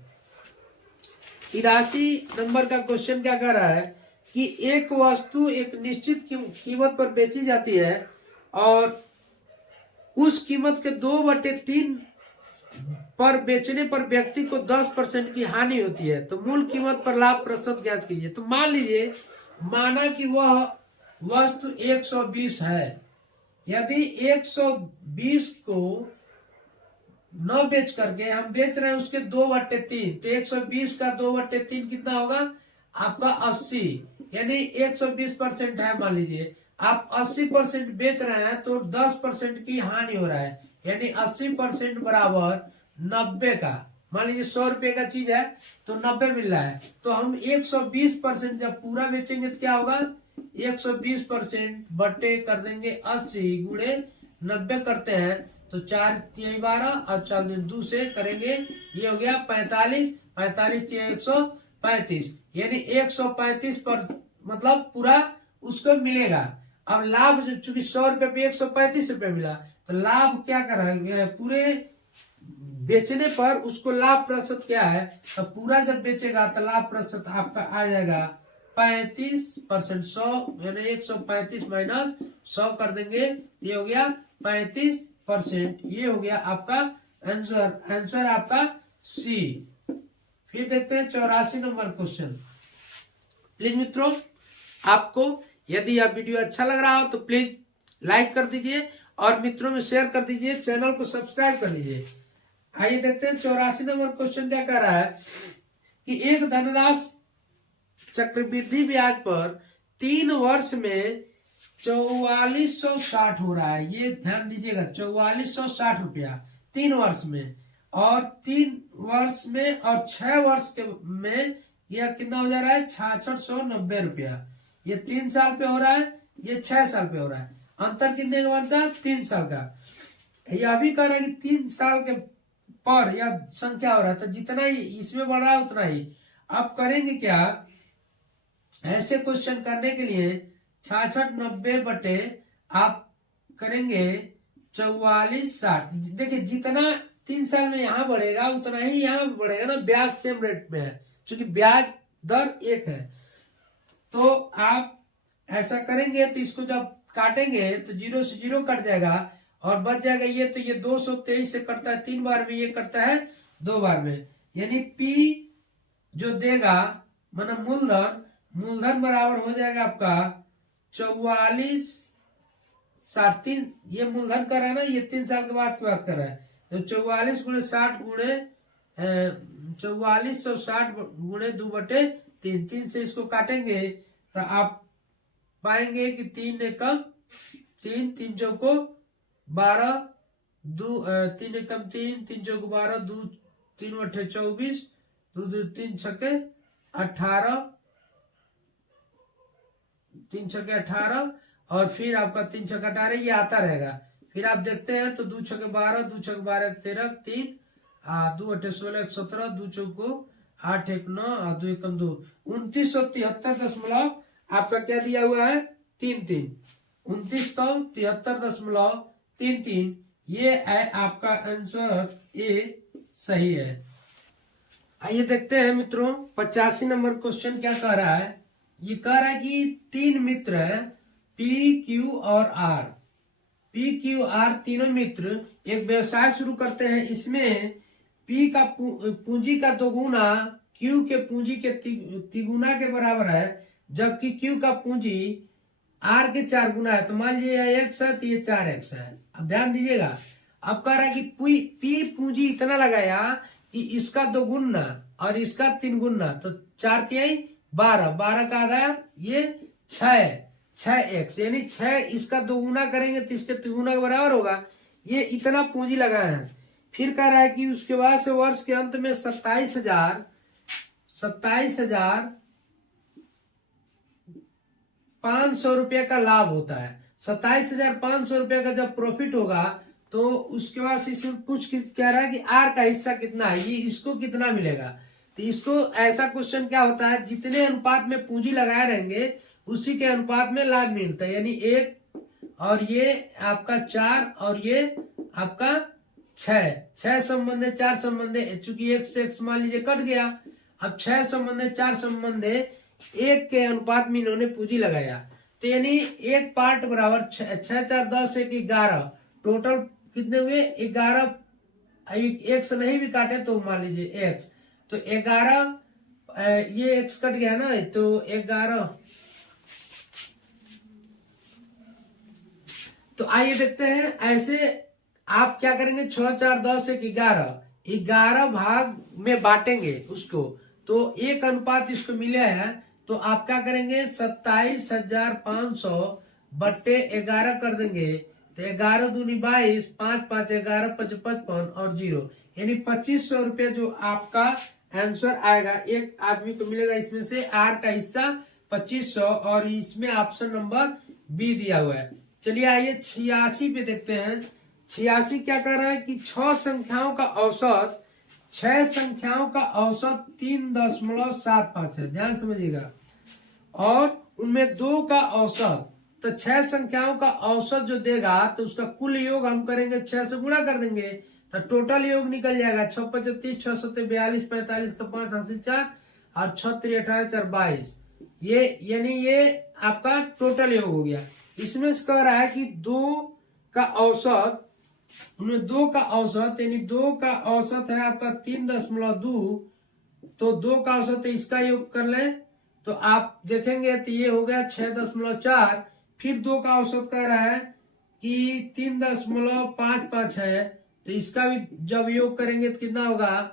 83 नंबर का क्वेश्चन क्या कर रहा है कि एक वस्तु एक निश्चित कीमत पर बेची जाती है, और उस कीमत के 2/3 पर बेचने पर व्यक्ति को 10% की हानि होती है, तो मूल कीमत पर लाभ प्रतिशत ज्ञात कीजिए। तो मान लीजिए, माना कि वह वस्तु 120 है, यदि 120 को न बेच करके हम बेच रहे हैं उसके 2/3, तो 120 का 2/3 कितना होगा आपका 80, यानी 120% है। मान लीजिए आप 80% बेच रहे हैं तो 10% की हानि हो रहा है, यानी 80% बराबर 90 का। मान लीजिए 100 रुपए का चीज है तो 90 मिल रहा है, तो हम 120% जब पूरा बेचेंगे तो क्या होगा, 120% बटे कर देंगे 80 गुणे 90 करते हैं तो 4×12 और 4×2 से करेंगे, ये हो गया 45, 45×135, यानी 135 पर मतलब पूरा उसको मिलेगा। अब लाभ चूंकि 100 रुपए पे 135 रुपए मिला, तो लाभ क्या करेंगे, पूरे बेचने पर उसको लाभ प्रतिशत क्या है, तो पूरा जब बेचेगा तो लाभ प्रतिशत आपका आ जाएगा 35%। 100 यानी 135 माइनस 100 कर देंगे, ये हो गया 35%। ये हो गया आपका आंसर, आंसर आपका सी। फिर देखते हैं 84 नंबर क्वेश्चन। प्लीज मित्रों, आपको यदि यह वीडियो अच्छा लग रहा हो तो प्लीज लाइक कर दीजिए और मित्रों में शेयर कर दीजिए, चैनल को सब्सक्राइब कर लीजिए। आइए देखते हैं 84 नंबर क्वेश्चन क्या कह रहा है कि एक धनराशि चक्रवृद्धि ब्याज पर 3 वर्ष में 4460 हो रहा है। ये ध्यान दीजिएगा, 4460 रुपया 3 वर्ष में, और 3 वर्ष में और 6 वर्ष के में यह कितना हो जा रहा है, 6690 रुपया। ये 3 साल पे हो रहा है, ये 6 साल पे हो रहा है। अंतर कितने का बनता है, 3 साल का। यह भी कह रहा है कि 3 साल के पर यह संख्या हो रहा है, तो जितना ही इसमें बढ़ रहा है उतना ही। अब करेंगे क्या, ऐसे क्वेश्चन करने के लिए 6690 बटे आप करेंगे 4460। देखिए जितना 3 साल में यहाँ बढ़ेगा उतना ही यहाँ बढ़ेगा ना, ब्याज सेम रेट में है क्योंकि ब्याज दर एक है। तो आप ऐसा करेंगे तो इसको जब काटेंगे तो 0 से 0 कट जाएगा और बच जाएगा ये, तो ये 223 से कटता है 3 बार में, ये कटता है 2 बार में, यानी P जो देगा मतलब मूलधन बराबर हो जाएगा आपका 4460। ये मूलधन कर रहा है ना, ये 3 साल के बाद की बात कर रहा है, तो 44 गुणे 60 गुणे 4460 गुणे 2/3, 3 से इसको काटेंगे तो आप पाएंगे कि 3 एकम 3, 3 चौको 12, 3 एकम 3, 3 चौको 12, 2 3 अट्ठे 24, 2 3 छक्के 18, 3 छक्के 18, और फिर आपका 3 छक्के 18 ये आता रहेगा। फिर आप देखते हैं तो 2 छक्के 12, 2 छक्के 12 13, 3 2 अट्ठे 16 17, 2 चौको 8 1 9 और 2 एकम 2, 2973 आपका क्या दिया हुआ है, 33, 2973.33, ये है आपका आंसर, ए सही है। आइए देखते हैं मित्रों 85 नंबर क्वेश्चन क्या कह रहा है। ये कह रहा है कि 3 मित्र पी क्यू और आर, पी क्यू आर तीनों मित्र एक व्यवसाय शुरू करते हैं। इसमें पी का पूंजी का 2 गुना क्यू के पूंजी के 3 गुना के बराबर है, जबकि क्यू का पूंजी आर के 4 गुना है। तो मान लीजिए एक्स है तो ये 4x है। अब ध्यान दीजिएगा, अब कह रहा है कि पी पूंजी इतना लगाया कि इसका 2 गुना और इसका 3 गुना, तो 4 तिहाई 12, 12 का आधा ये 6x, यानी 6 इसका 2 गुना करेंगे तो इसके 3 गुना के बराबर होगा। ये इतना पूंजी लगाया है। फिर कह रहा है कि उसके बाद से वर्ष के अंत में 27,500 रुपये का लाभ होता है। 27,500 रुपये का जब प्रॉफिट होगा तो उसके बाद इसमें कुछ कह रहा है कि आर का हिस्सा कितना है, ये इसको कितना मिलेगा। तो इसको ऐसा क्वेश्चन क्या होता है, जितने अनुपात में पूंजी लगाए रहेंगे उसी के अनुपात में लाभ मिलता है, यानी 1 और ये आपका 4 और ये आपका 6 संबंध 4 संबंध, चूंकि 1 से x मान लीजिए कट गया। अब 6 संबंध 4 संबंध 1 के अनुपात में इन्होंने पूंजी लगाया, तो यानी 1 पार्ट बराबर 6 4 10 1 11, टोटल कितने हुए 11। x नहीं भी काटे तो मान लीजिए x, तो 11, ये x कट गया ना, तो 11। तो आइए देखते हैं, ऐसे आप क्या करेंगे, 6 4 10 1 11 भाग में बांटेंगे उसको, तो 1 अनुपात इसको मिले है, तो आप क्या करेंगे 27,500 बट्टे 11 कर देंगे, तो 11 दूनी 22, 5 5 11 5 55 और 0, यानी 2500 रुपया जो आपका आंसर आएगा एक आदमी को मिलेगा। इसमें से आर का हिस्सा 2500 और इसमें ऑप्शन नंबर बी दिया हुआ है। चलिए आइए 86 पे देखते हैं। 86 क्या कर रहा है कि 6 संख्याओं का औसत 3.75 है, ध्यान समझिएगा, और उनमें 2 का औसत, तो 6 संख्याओं का औसत जो देगा तो उसका कुल योग हम करेंगे 6 से गुणा कर देंगे, तो टोटल योग निकल जाएगा 6 25 6 7 42 45 का 5 हासिल 4 और 6 3 18 4 22, ये यानी ये आपका टोटल योग हो गया। इसमें से कह रहा है कि 2 का औसत, उनमें 2 का औसत, यानी 2 का औसत है आपका 3.2, तो 2 का औसत है, इसका योग कर लें तो आप देखेंगे तो ये हो गया 6.4। फिर 2 का औसत कह रहा है कि 3.55 है, तो इसका भी जब योग करेंगे तो कितना होगा,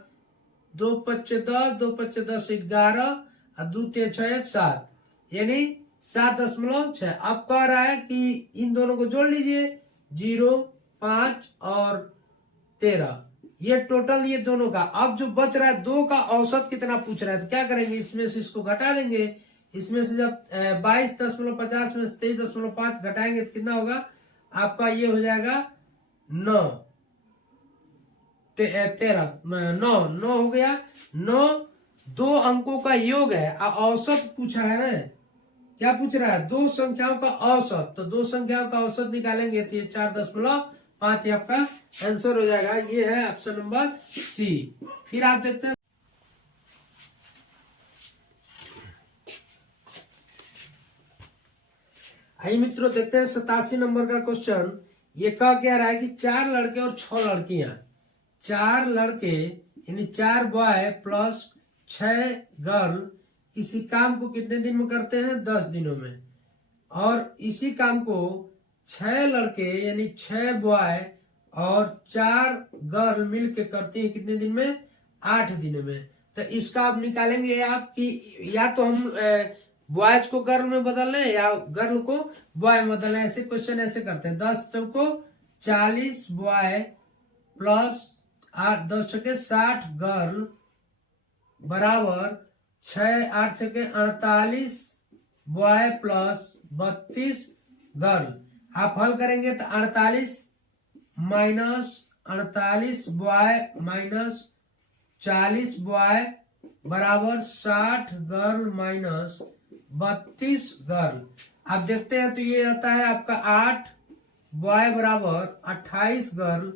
2 5 10 2 5 10 11 और 2 3 6 7, यानी 7.6। अब कह रहा है कि इन दोनों को जोड़ लीजिए, 0 5 और 13, ये टोटल ये दोनों का। अब जो बच रहा है 2 का औसत कितना पूछ रहा है, तो क्या करेंगे, इसमें से इसको घटा देंगे। इसमें से जब 22.50 में 23.5 घटाएंगे तो कितना होगा आपका, ये हो जाएगा 9 13 9 हो गया। 9 2 अंकों का योग है, औसत पूछा है ना, क्या पूछ रहा है, 2 संख्याओं का औसत, तो 2 संख्याओं का औसत निकालेंगे तो ये 4.5 आपका आंसर हो जाएगा। ये है ऑप्शन नंबर सी। फिर आप देखते हैं, आइए मित्रों देखते हैं 87 नंबर का क्वेश्चन। ये कह क्या रहा है कि 4 लड़के और 6 लड़कियां, 4 लड़के यानी 4 बॉय प्लस 6 गर्ल किसी काम को कितने दिन में करते हैं, 10 दिनों में, और इसी काम को 6 लड़के यानी 6 बॉय और 4 गर्ल मिलके करती है कितने दिन में, 8 दिनों में। तो इसका आप निकालेंगे आप कि या तो हम बॉयज को गर्ल में बदल लें या गर्ल को बॉय में बदल लें, ऐसे क्वेश्चन ऐसे करते हैं। 10 को 40 बॉय प्लस 8 10 के 60 गर्ल बराबर 6 8 के 48 बॉय प्लस 32 गर्ल। आप हल करेंगे तो 48 माइनस 48 बॉय माइनस 40 बॉय बराबर 60 गर्ल माइनस 32 गर्ल। आप देखते हैं तो ये आता है आपका 8 बॉय बराबर 28 गर्ल,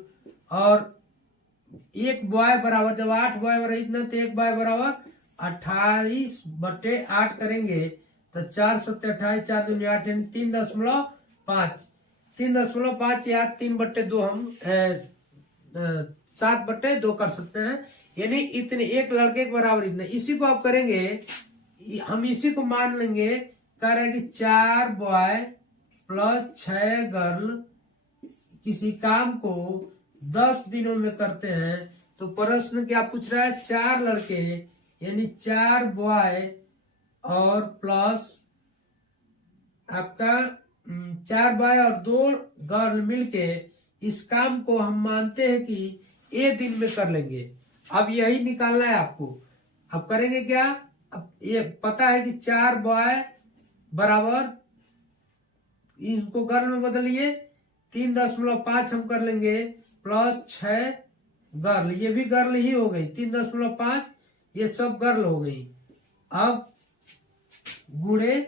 और 1 बॉय बराबर, जब 8 बॉय बराबर इतना तो 1 बॉय बराबर 28/8 करेंगे तो 4 7 28 4 2 8 3.5 3.5 या 3/2 हम 7/2 कर सकते हैं, यानी इतने एक लड़के के बराबर इतने। इसी को आप करेंगे, हम इसी को मान लेंगे, कह रहे हैं कि 4 बॉय प्लस 6 गर्ल किसी काम को 10 दिनों में करते हैं, तो प्रश्न क्या पूछ रहा है, 4 लड़के यानी 4 बॉय और प्लस आपका 4 बॉय और 2 गर्ल मिलके इस काम को हम मानते हैं कि ए दिन में कर लेंगे। अब यही निकालना है आपको। अब करेंगे क्या, अब ये पता है कि 4 बॉय बराबर, इनको गर्ल में बदलिए, 3.5 हम कर लेंगे प्लस 6 गर्ल, ये भी गर्ल ही हो गई, 3.5 ये सब गर्ल हो गई। अब गुणे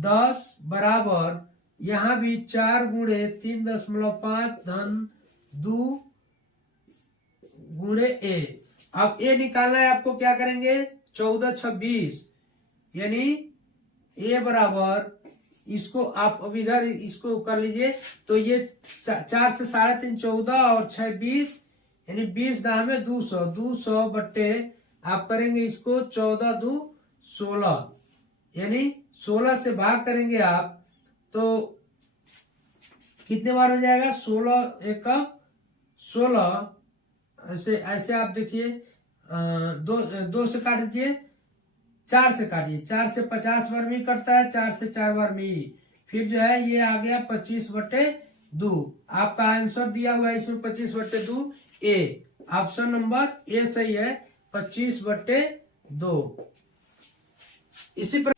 10 बराबर यहां भी 4 गुणे 3.5 धन 2 गुणे ए। अब ए निकालना है आपको, क्या करेंगे 14 26, यानी ए बराबर, इसको आप अब इधर इसको कर लीजिए, तो ये 4 से 3.5 14 और 6 20, यानी 20 दाम में 200 200 बट्टे आप करेंगे इसको 14 2 16, यानी 16 से भाग करेंगे आप तो कितने बार हो जाएगा, 16 1 16 ऐसे ऐसे आप देखिए, दो से काट दीजिए, 4 से काटिए, 4 से 50 वर्मी करता है, 4 से 4 वर्मी, फिर जो है ये आ गया 25/2। आपका आंसर दिया हुआ है इसमें 25/2 ए। ऑप्शन नंबर ए सही है, 25/2। इसी प्रकार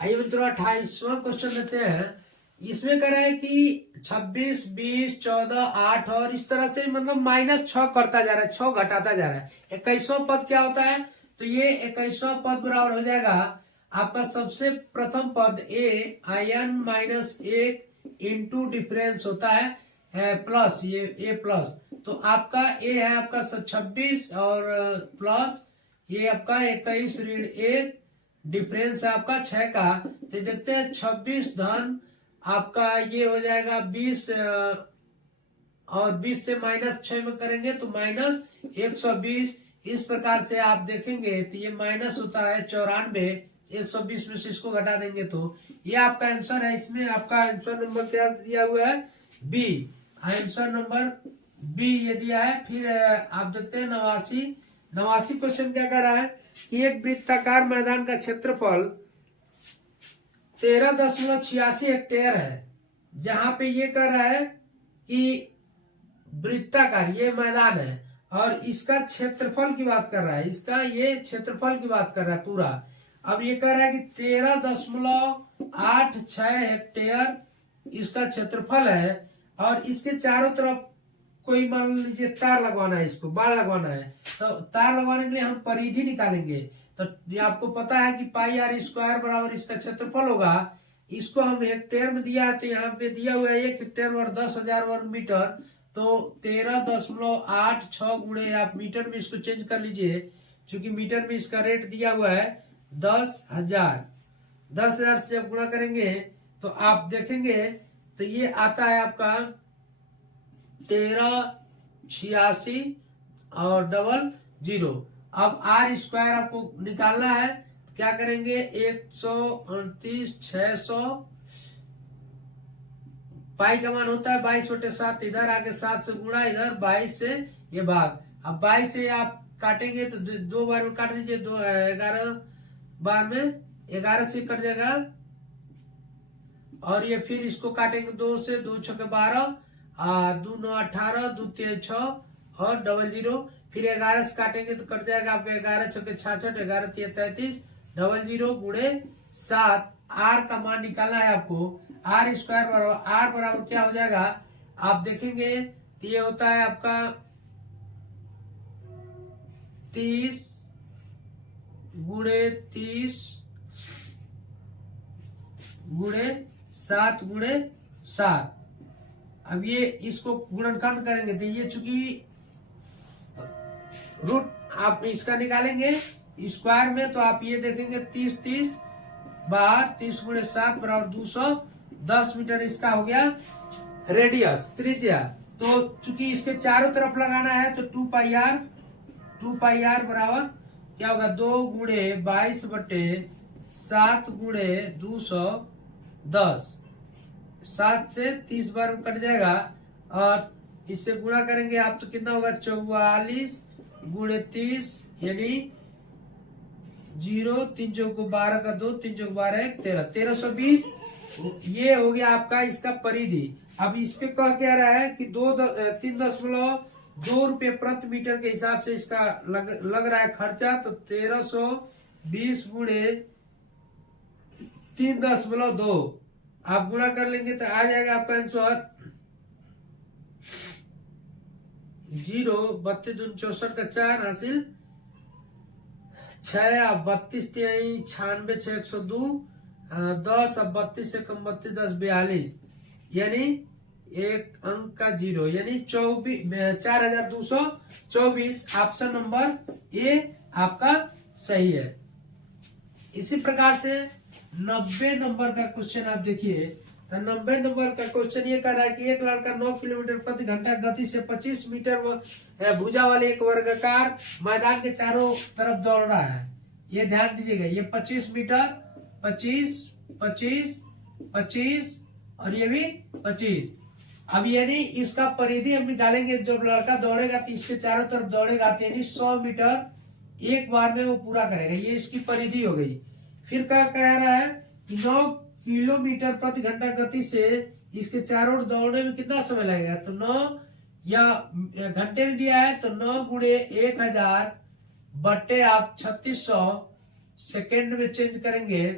आइए मित्रों 28वां क्वेश्चन लेते हैं। इसमें कह रहा है कि 26, 20, 14, 8 और इस तरह से मतलब -6 करता जा रहा है, 6 घटाता जा रहा है। 21वां पद क्या होता है? तो ये 21वां पद बराबर हो जाएगा आपका सबसे प्रथम पद ए आयन -1 इंटू डिफरेंस होता है प्लस ये ए प्लस, तो आपका ए है आपका 26 और प्लस ये आपका 21 ऋण 1, डिफरेंस है आपका 6 का। तो देखते हैं 26 धन आपका ये हो जाएगा 20 और 20 से -6 में करेंगे तो -120। इस प्रकार से आप देखेंगे तो ये माइनस होता है 94, 120 में से इसको घटा देंगे तो ये आपका आंसर है। इसमें आपका आंसर नंबर क्या दिया हुआ है? बी। आंसर नंबर बी ये दिया है। फिर आप देखते हैं 89 क्वेश्चन क्या कर रहा है कि एक वृत्ताकार मैदान का क्षेत्रफल 13.86 हेक्टेयर है, जहां पे ये कह रहा है कि वृत्ताकार ये मैदान है और इसका क्षेत्रफल की बात कर रहा है, इसका ये क्षेत्रफल की बात कर रहा है पूरा। अब ये कह रहा है कि 13.86 हेक्टेयर इसका क्षेत्रफल है और इसके चारों तरफ कोई मान लीजिए तार लगवाना है, इसको बाड़ लगवाना है, तो तार लगवाने के लिए हम परिधि निकालेंगे। तो ये आपको पता है कि πr² बराबर इसका क्षेत्रफल होगा। इसको हम हेक्टेयर में दिया है तो यहाँ पे दिया हुआ है 1 हेक्टेयर और 10,000 वर्ग मीटर, तो 13.86 गुणे आप मीटर में इसको चेंज कर लीजिए, क्योंकि मीटर में इसका रेट दिया हुआ है 10,000। 10,000 से आप गुणा करेंगे तो आप देखेंगे तो ये आता है आपका 1386 और 00। अब r² आपको निकालना है, क्या करेंगे 129,600 पाई का मान होता है 22/7, इधर आके 7 से गुणा, इधर 22 से ये भाग। अब 22 से आप काटेंगे तो 2 बार में काट दीजिए, 11 बार में 11 से कट जाएगा और ये फिर इसको काटेंगे 2 से, 2 × 6 = 12, 2 × 9 = 18, 2 × 3 = 6 और 00, फिर 11 से काटेंगे तो कट जाएगा आपका 11 × 6 = 66, 11 × 3 = 33, 00 × 7। r का मान निकालना है आपको। r² बराबर क्या हो जाएगा आप देखेंगे तो ये होता है आपका 30 × 30 × 7 × 7। अब ये इसको गुणनखंड करेंगे तो ये चूंकि रूट आप इसका निकालेंगे स्क्वायर में, तो आप ये देखेंगे 30 30 बाहर 30 × 7 बराबर 210 मीटर इसका हो गया रेडियस त्रिज्या। तो चूंकि इसके चारों तरफ लगाना है तो 2πr बराबर क्या होगा 2 × 22/7 × 210, 7 से 30 बार कट जाएगा और इससे गुणा करेंगे आप तो कितना होगा 44 × 30 यानी 0, 3 × 12 का 2, 3 × 12 13, 1320 ये हो गया आपका इसका परिधि। अब इस पे कह क्या रहा है कि 3.2 रुपये प्रति मीटर के हिसाब से इसका लग रहा है खर्चा, तो 1320 × 3.2 आप गुणा कर लेंगे तो आ जाएगा आपका आंसर 0, 32 दूनी 64 का 4 हासिल 6, अब 32 × 96 6 102, 10, अब 32 से कम 32 10 42 यानी एक अंक का 0 यानी 4224। ऑप्शन नंबर ए आपका सही है। इसी प्रकार से 90 नंबर का क्वेश्चन आप देखिए, तो 90 नंबर का क्वेश्चन ये कह रहा है कि एक लड़का 9 किलोमीटर प्रति घंटा गति से 25 मीटर भुजा वाले एक वर्गाकार मैदान के चारों तरफ दौड़ रहा है। ये ध्यान दीजिएगा, ये 25 मीटर 25 25 25 और ये भी 25। अब यानी इसका परिधि हम निकालेंगे, जब लड़का दौड़ेगा तो इसके चारों तरफ दौड़ेगा, तो यानी 100 मीटर एक बार में वो पूरा करेगा, ये इसकी परिधि हो गई। फिर क्या कह रहा है कि 9 किलोमीटर प्रति घंटा गति से इसके चारों ओर दौड़ने में कितना समय लगेगा, तो 9 या घंटे में दिया है तो 9 गुणे 1000 बटे आप 3600 सेकेंड में चेंज करेंगे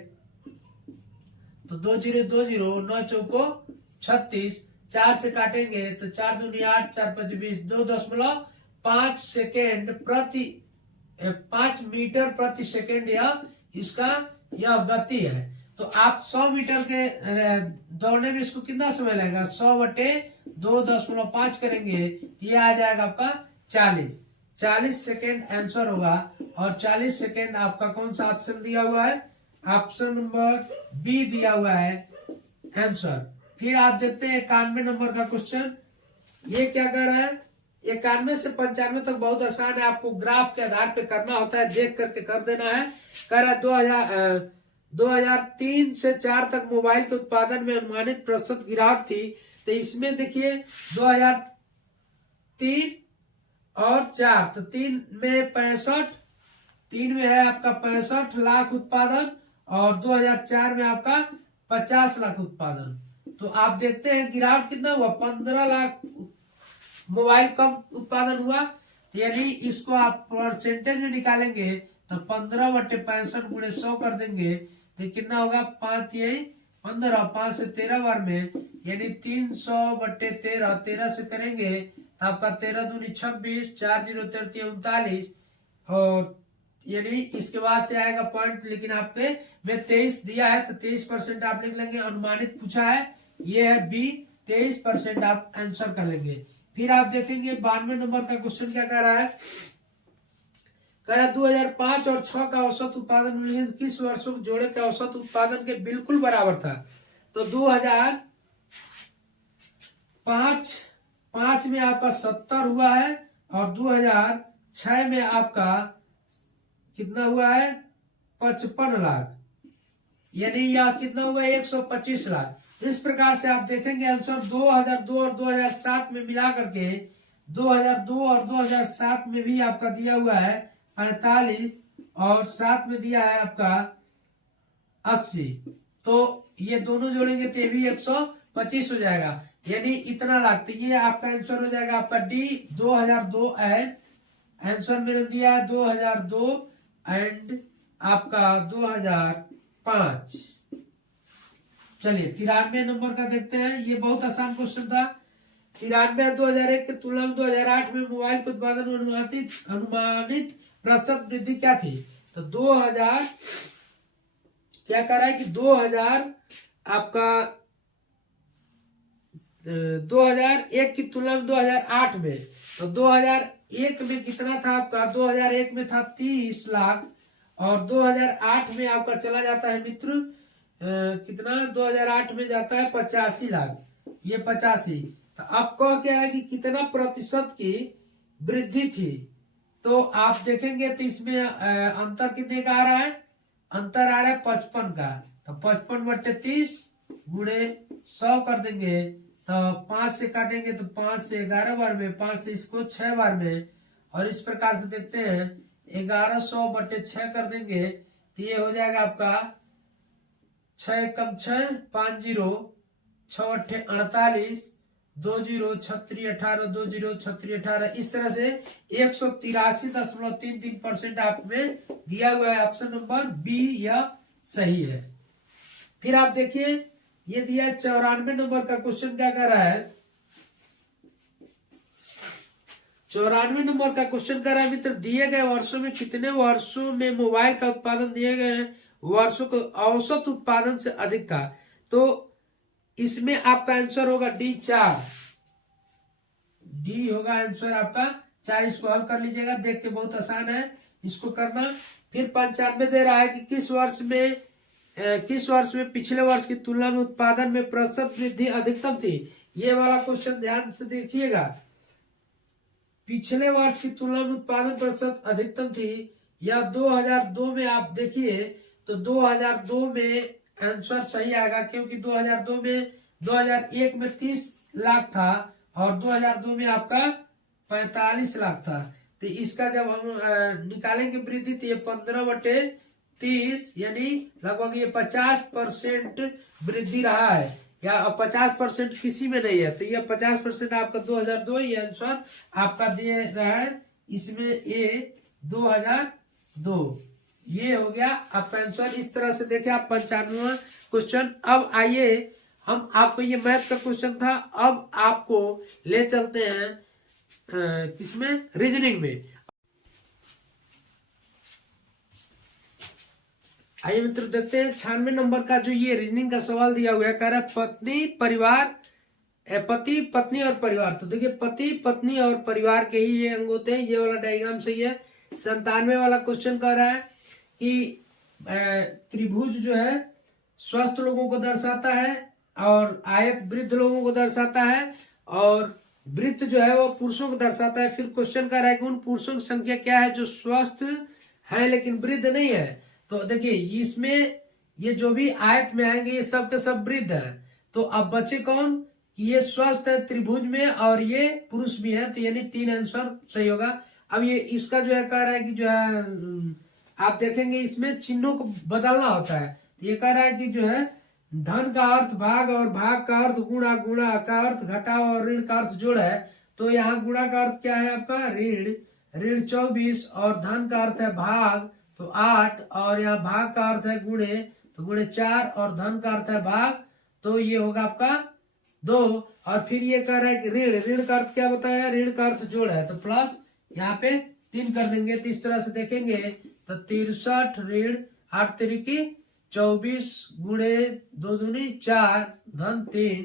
तो 2020 9 चौको 36, 4 से काटेंगे तो 4 दूनी 8, 4 5 20, 2.5 सेकेंड प्रति 5 मीटर प्रति सेकेंड यह गति है। तो आप 100 मीटर के दौड़ने में इसको कितना समय लगेगा, 100 बटे 2.5 करेंगे तो ये आ जाएगा आपका 40 सेकेंड आंसर होगा। और 40 सेकेंड आपका कौन सा ऑप्शन दिया हुआ है, ऑप्शन नंबर बी दिया हुआ है आंसर। फिर आप देखते हैं 91 नंबर का क्वेश्चन, ये क्या कर रहा है, 91 से 95 तक बहुत आसान है, आपको ग्राफ के आधार पे करना होता है, देख करके कर देना है। कह रहा है 2003 से 4 तक मोबाइल के उत्पादन में अनुमानित प्रतिशत गिरावट थी। तो इसमें देखिए 2003 और 4, तो 3 में है आपका 65 लाख उत्पादन और 2004 में आपका 50 लाख उत्पादन। तो आप देखते हैं गिरावट कितना हुआ, 15 लाख मोबाइल कम उत्पादन हुआ। यानी इसको आप परसेंटेज में निकालेंगे तो 15 बटे 65 गुणे 100 कर देंगे तो कितना होगा, 5 ये 15, 5 से 13 बार में, यानी 300 बटे 13, 13 से करेंगे तो आपका 13 दूनी 26, 4 0 33 39, और यानी इसके बाद से आएगा पॉइंट, लेकिन आपके में 23 दिया है तो 23% आप लिख लेंगे। अनुमानित पूछा है, ये है बी, 23% आप आंसर कर लेंगे। फिर आप देखेंगे 92 नंबर का क्वेश्चन क्या कह रहा है, कह रहा है 2005 और 6 का औसत उत्पादन मूल्य किस वर्षों के जोड़े के औसत उत्पादन के बिल्कुल बराबर था। तो 2005 में आपका 70 हुआ है और 2006 में आपका कितना हुआ है, 55 लाख, यानी यह कितना हुआ, 125 लाख। इस प्रकार से आप देखेंगे आंसर 2002 और 2007 में मिला करके 2002 और 2007 में भी आपका दिया हुआ है 45 और 7 में दिया है आपका 80। तो ये दोनों जोड़ेंगे तो ये भी 125 हो जाएगा, यानी इतना लाख। तो ये आपका आंसर हो जाएगा आपका डी, 2002 एंड आंसर मेरे दिया है 2002 एंड आपका 2005। चलिए 93 नंबर का देखते हैं, ये बहुत आसान क्वेश्चन था। 93 2001 की तुलना में 2008 में मोबाइल के उत्पादन में अनुमानित प्रतिशत वृद्धि क्या थी। तो 2000 क्या कर रहा है कि 2000 आपका 2001 की तुलना में 2008 में, तो 2001 में कितना था आपका, 2001 में था 30 लाख और 2008 में आपका चला जाता है मित्र कितना, 2008 में जाता है 85 लाख, ये 85। तो अब कह क्या है कि कितना प्रतिशत की वृद्धि थी। तो आप देखेंगे तो इसमें अंतर कितने का आ रहा है, अंतर आ रहा है 55 का। तो 55 बटे 30 गुणे 100 कर देंगे तो 5 से काटेंगे तो 5 से 11 बार में, 5 से इसको 6 बार में, और इस प्रकार से देखते हैं 1100 बटे 6 कर देंगे तो ये हो जाएगा आपका 6 कम 6 5 0 6 8 48 2 0 36 18 2 0 36 18, इस तरह से 183.33% आप में दिया हुआ है। ऑप्शन नंबर बी यह सही है। फिर आप देखिए ये दिया है 94 नंबर का क्वेश्चन क्या कर रहा है, 94 नंबर का क्वेश्चन कर रहा है मित्र, दिए गए वर्षों में कितने वर्षों में मोबाइल का उत्पादन दिए गए हैं वर्षों को औसत उत्पादन से अधिक था। तो इसमें आपका आंसर होगा डी 4, डी होगा आंसर आपका 4। इसको हल कर लीजिएगा, देख के बहुत आसान है इसको करना। फिर 95 दे रहा है कि किस वर्ष में पिछले वर्ष की तुलना में उत्पादन में प्रतिशत वृद्धि अधिकतम थी। ये वाला क्वेश्चन ध्यान से देखिएगा, पिछले वर्ष की तुलना में उत्पादन प्रतिशत अधिकतम थी या 2002 में आप देखिए तो 2002 में आंसर सही आएगा, क्योंकि 2002 में 2001 में 30 लाख था और 2002 में आपका 45 लाख था। तो इसका जब हम निकालेंगे वृद्धि तो ये 15/30 यानी लगभग ये 50% वृद्धि रहा है, या 50% किसी में नहीं है। तो ये 50% आपका 2002, ये आंसर आपका दे रहा है इसमें ए 2002। ये हो गया आपका आंसर। इस तरह से देखे आप 95वां क्वेश्चन। अब आइए हम आपको, ये मैथ का क्वेश्चन था, अब आपको ले चलते हैं किसमें, रीजनिंग में। आइए मित्रों देखते हैं 96 नंबर का जो ये रीजनिंग का सवाल दिया हुआ है। कह रहा है पति पत्नी और परिवार। तो देखिए पति पत्नी और परिवार के ही ये अंग होते हैं। ये वाला डायग्राम सही है। 97 वाला क्वेश्चन कह रहा है कि त्रिभुज जो है स्वस्थ लोगों को दर्शाता है और आयत वृद्ध लोगों को दर्शाता है और वृत्त जो है वो पुरुषों को दर्शाता है। फिर क्वेश्चन कर रहा है कि उन पुरुषों की संख्या क्या है जो स्वस्थ है लेकिन वृद्ध नहीं है। तो देखिए इसमें ये जो भी आयत में आएंगे ये सब के सब वृद्ध है। तो अब बचे कौन, कि ये स्वस्थ है त्रिभुज में और ये पुरुष भी है। तो यानी 3 आंसर सही होगा। अब ये इसका जो है कह रहा है कि जो है आप देखेंगे इसमें चिन्हों को बदलना होता है। ये कह रहा है कि जो है धन का अर्थ भाग और भाग का अर्थ गुणा, गुणा का अर्थ घटाव और ऋण का अर्थ जोड़ है। तो यहाँ गुणा का अर्थ क्या है आपका ऋण, ऋण 24 और धन का अर्थ है भाग तो 8 और यहाँ भाग का अर्थ है गुणे तो गुणे 4 और धन का अर्थ है भाग तो ये होगा आपका 2। और फिर ये कह रहा है कि ऋण, ऋण का अर्थ क्या बताया, ऋण का अर्थ जोड़ है तो प्लस यहाँ पे 3 कर देंगे। तो इस तरह से देखेंगे तो 63 ऋण 8 तिरिकी 24 गुणे 2 दूनी 4 धन 3।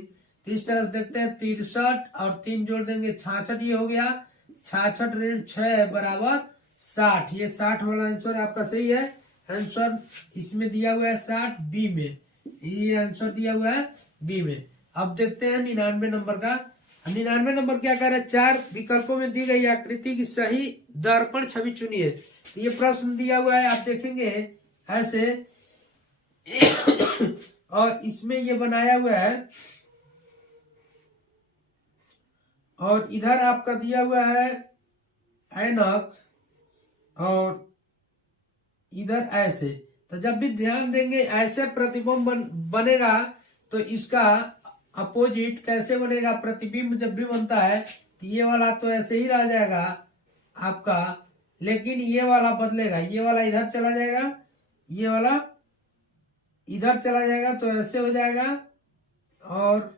तो इस तरह से देखते हैं 63 और 3 जोड़ देंगे 66 ये हो गया। 66 ऋण 6 बराबर 60। ये 60 वाला आंसर आपका सही है। आंसर इसमें दिया हुआ है 60 बी में, ये आंसर दिया हुआ है बी में। अब देखते हैं 99 नंबर का। 99 नंबर क्या कह रहा है, 4 विकल्पों में दी गई आकृति की सही दर्पण छवि चुनिए। तो ये प्रश्न दिया हुआ है, आप देखेंगे ऐसे और इसमें ये बनाया हुआ है और इधर आपका दिया हुआ है ऐनक और इधर ऐसे। तो जब भी ध्यान देंगे ऐसे प्रतिबिंब बनेगा तो इसका अपोजिट कैसे बनेगा, प्रतिबिंब जब भी बनता है तो ये वाला तो ऐसे ही रह जाएगा आपका, लेकिन ये वाला बदलेगा। ये वाला इधर चला जाएगा, ये वाला इधर चला जाएगा तो ऐसे हो जाएगा और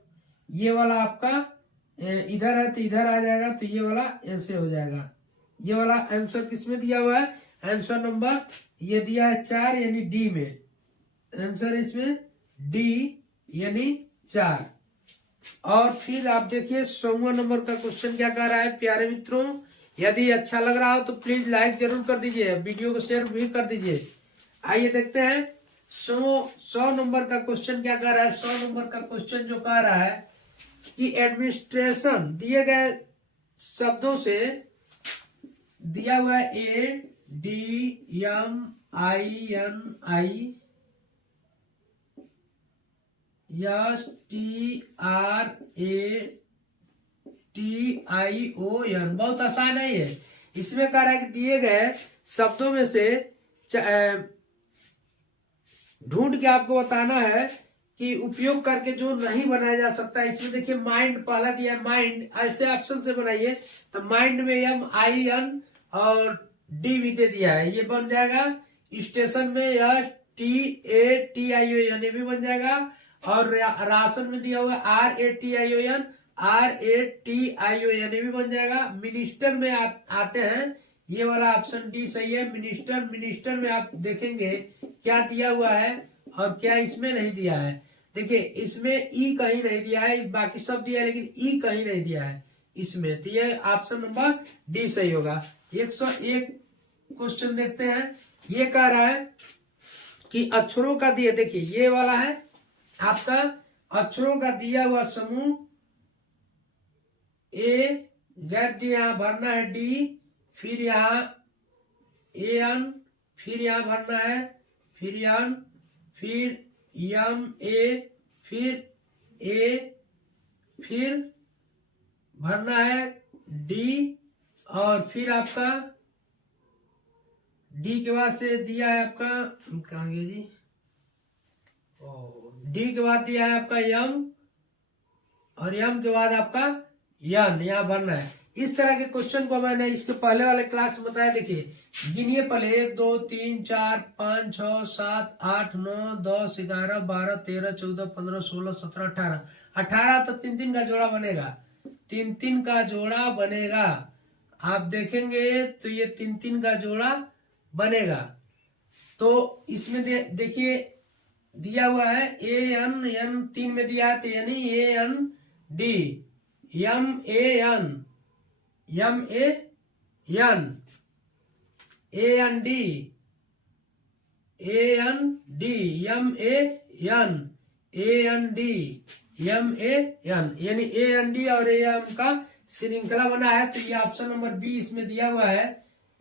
ये वाला आपका इधर है तो इधर आ जाएगा तो ये वाला ऐसे हो जाएगा। ये वाला आंसर किसमें दिया हुआ है, आंसर नंबर ये दिया है 4 यानी डी में। आंसर इसमें डी यानी 4। और फिर आप देखिए 100वां नंबर का क्वेश्चन क्या कह रहा है। प्यारे मित्रों यदि अच्छा लग रहा हो तो प्लीज लाइक जरूर कर दीजिए, वीडियो को शेयर भी कर दीजिए। आइए देखते हैं 100 नंबर का क्वेश्चन क्या कह रहा है। 100 नंबर का क्वेश्चन जो कह रहा है कि एडमिनिस्ट्रेशन दिए गए शब्दों से दिया हुआ है ADMINSTRATION। बहुत आसान है ये। इसमें कह रहा है कि दिए गए शब्दों में से ढूंढ के आपको बताना है कि उपयोग करके जो नहीं बनाया जा सकता। इसमें देखिए माइंड पहला दिया है, माइंड ऐसे ऑप्शन से बनाइए तो माइंड में MIN और डी भी दे दिया है, ये बन जाएगा। स्टेशन में STATION ये भी बन जाएगा और राशन में दिया हुआ RATION ये भी बन जाएगा। मिनिस्टर में आते हैं, ये वाला ऑप्शन डी सही है। मिनिस्टर में आप देखेंगे क्या दिया हुआ है और क्या इसमें नहीं दिया है। देखिए इसमें ई कहीं नहीं दिया है, बाकी सब दिया है लेकिन ई कहीं नहीं दिया है इसमें। तो ये ऑप्शन नंबर डी सही होगा। 101 क्वेश्चन देखते हैं। ये कह रहा है कि अक्षरों का दिया, देखिए ये वाला है आपका अक्षरों का दिया हुआ समूह ए, गैप यहाँ भरना है डी, फिर यहाँ AN, फिर यहाँ भरना है, फिर यन, फिर MA, फिर ए, फिर भरना है डी, और फिर आपका डी के बाद से दिया है आपका, कहाँ गया जी, डी के बाद दिया है आपका यम, और यम के बाद आपका यन, यहाँ भरना है। इस तरह के क्वेश्चन को मैंने इसके पहले वाले क्लास में बताया। देखिए गिनिए पहले, 1 2 3 4 5 6 7 8 9 10 11 12 13 14 15 16 17 18 18 तो 3 3 का जोड़ा बनेगा, 3 3 का जोड़ा बनेगा। आप देखेंगे तो ये 3 3 का जोड़ा बनेगा। तो इसमें देखिए दिया हुआ है ए एन, एन 3 में दिया है तो यानी A N D, M A N, M A N, A N D, A N D, M A N, A N D, M A N, यानी ए एन डी और ए एम का श्रृंखला बना है। तो ये ऑप्शन नंबर बी इसमें दिया हुआ है,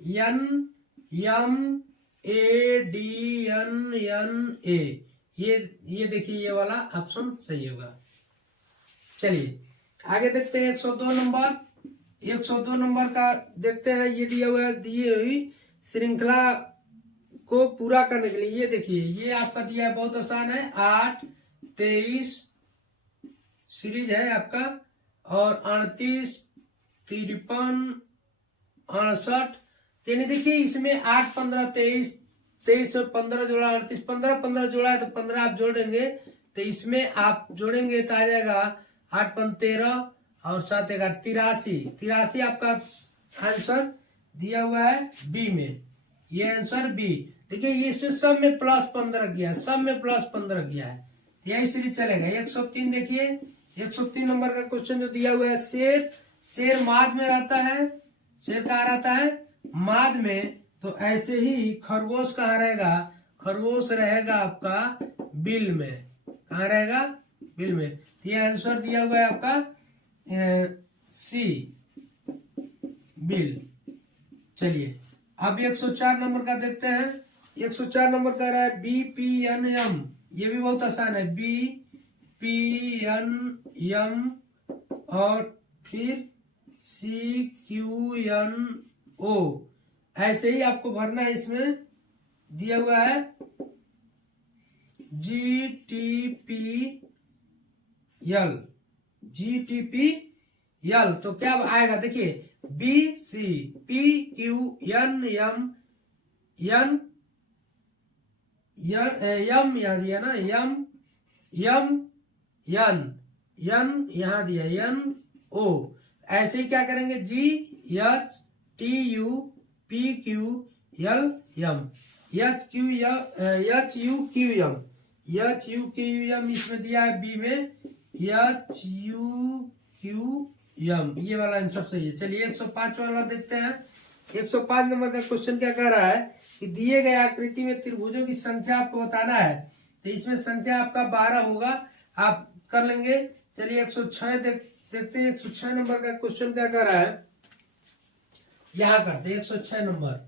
N M A D N N A. ये देखिए ये वाला ऑप्शन सही होगा। चलिए आगे देखते हैं 102 नंबर। 102 नंबर का देखते हैं, ये दिया हुआ है, दिए हुई श्रृंखला को पूरा करने के लिए। ये देखिए ये आपका दिया है, बहुत आसान है, 8 23 सीरीज है आपका, और 38 53 68। यानी देखिए इसमें 8 15 23 23 और 15 जोड़ा 38, 15 15 जोड़ा है तो 15 आप जोड़ेंगे तो इसमें आप जोड़ेंगे तो आ जाएगा 8 5 13 और 7 11 83। 83 आपका आंसर दिया हुआ है बी में, ये आंसर बी। देखिए ये इसमें सब में प्लस 15 किया है, सब में प्लस 15 किया है, यही सीरीज चलेगा। 103 देखिए 103 नंबर का क्वेश्चन जो दिया हुआ है, शेर माद में रहता है, शेर कहाँ रहता है, माद में। तो ऐसे ही खरगोश कहाँ रहेगा, खरगोश रहेगा आपका बिल में, कहाँ रहेगा, बिल में। तो ये आंसर दिया हुआ है आपका सी, बिल। चलिए अब 104 नंबर का देखते हैं। 104 नंबर का रहा है बी पी एन एम, ये भी बहुत आसान है, बी पी एन एम और फिर सी क्यू एन ओ। ऐसे ही आपको भरना है, इसमें दिया हुआ है G T P L, G T P L. तो क्या आएगा देखिए, B C P Q N M, N M यहाँ दिया ना, यम यम एन, एन यहाँ दिया, एन ओ। ऐसे ही क्या करेंगे, G H T U P Q L M, H U Q M, H U Q M इसमें दिया है बी में, एच यू क्यू एम, ये वाला आंसर सही है। चलिए 105 वाला देखते हैं। 105 नंबर का क्वेश्चन क्या कह रहा है कि दिए गए आकृति में त्रिभुजों की संख्या आपको बताना है। तो इसमें संख्या आपका 12 होगा, आप कर लेंगे। चलिए 106 देखते हैं। 106 नंबर का क्वेश्चन क्या कह रहा है, यहाँ करते 106 नंबर।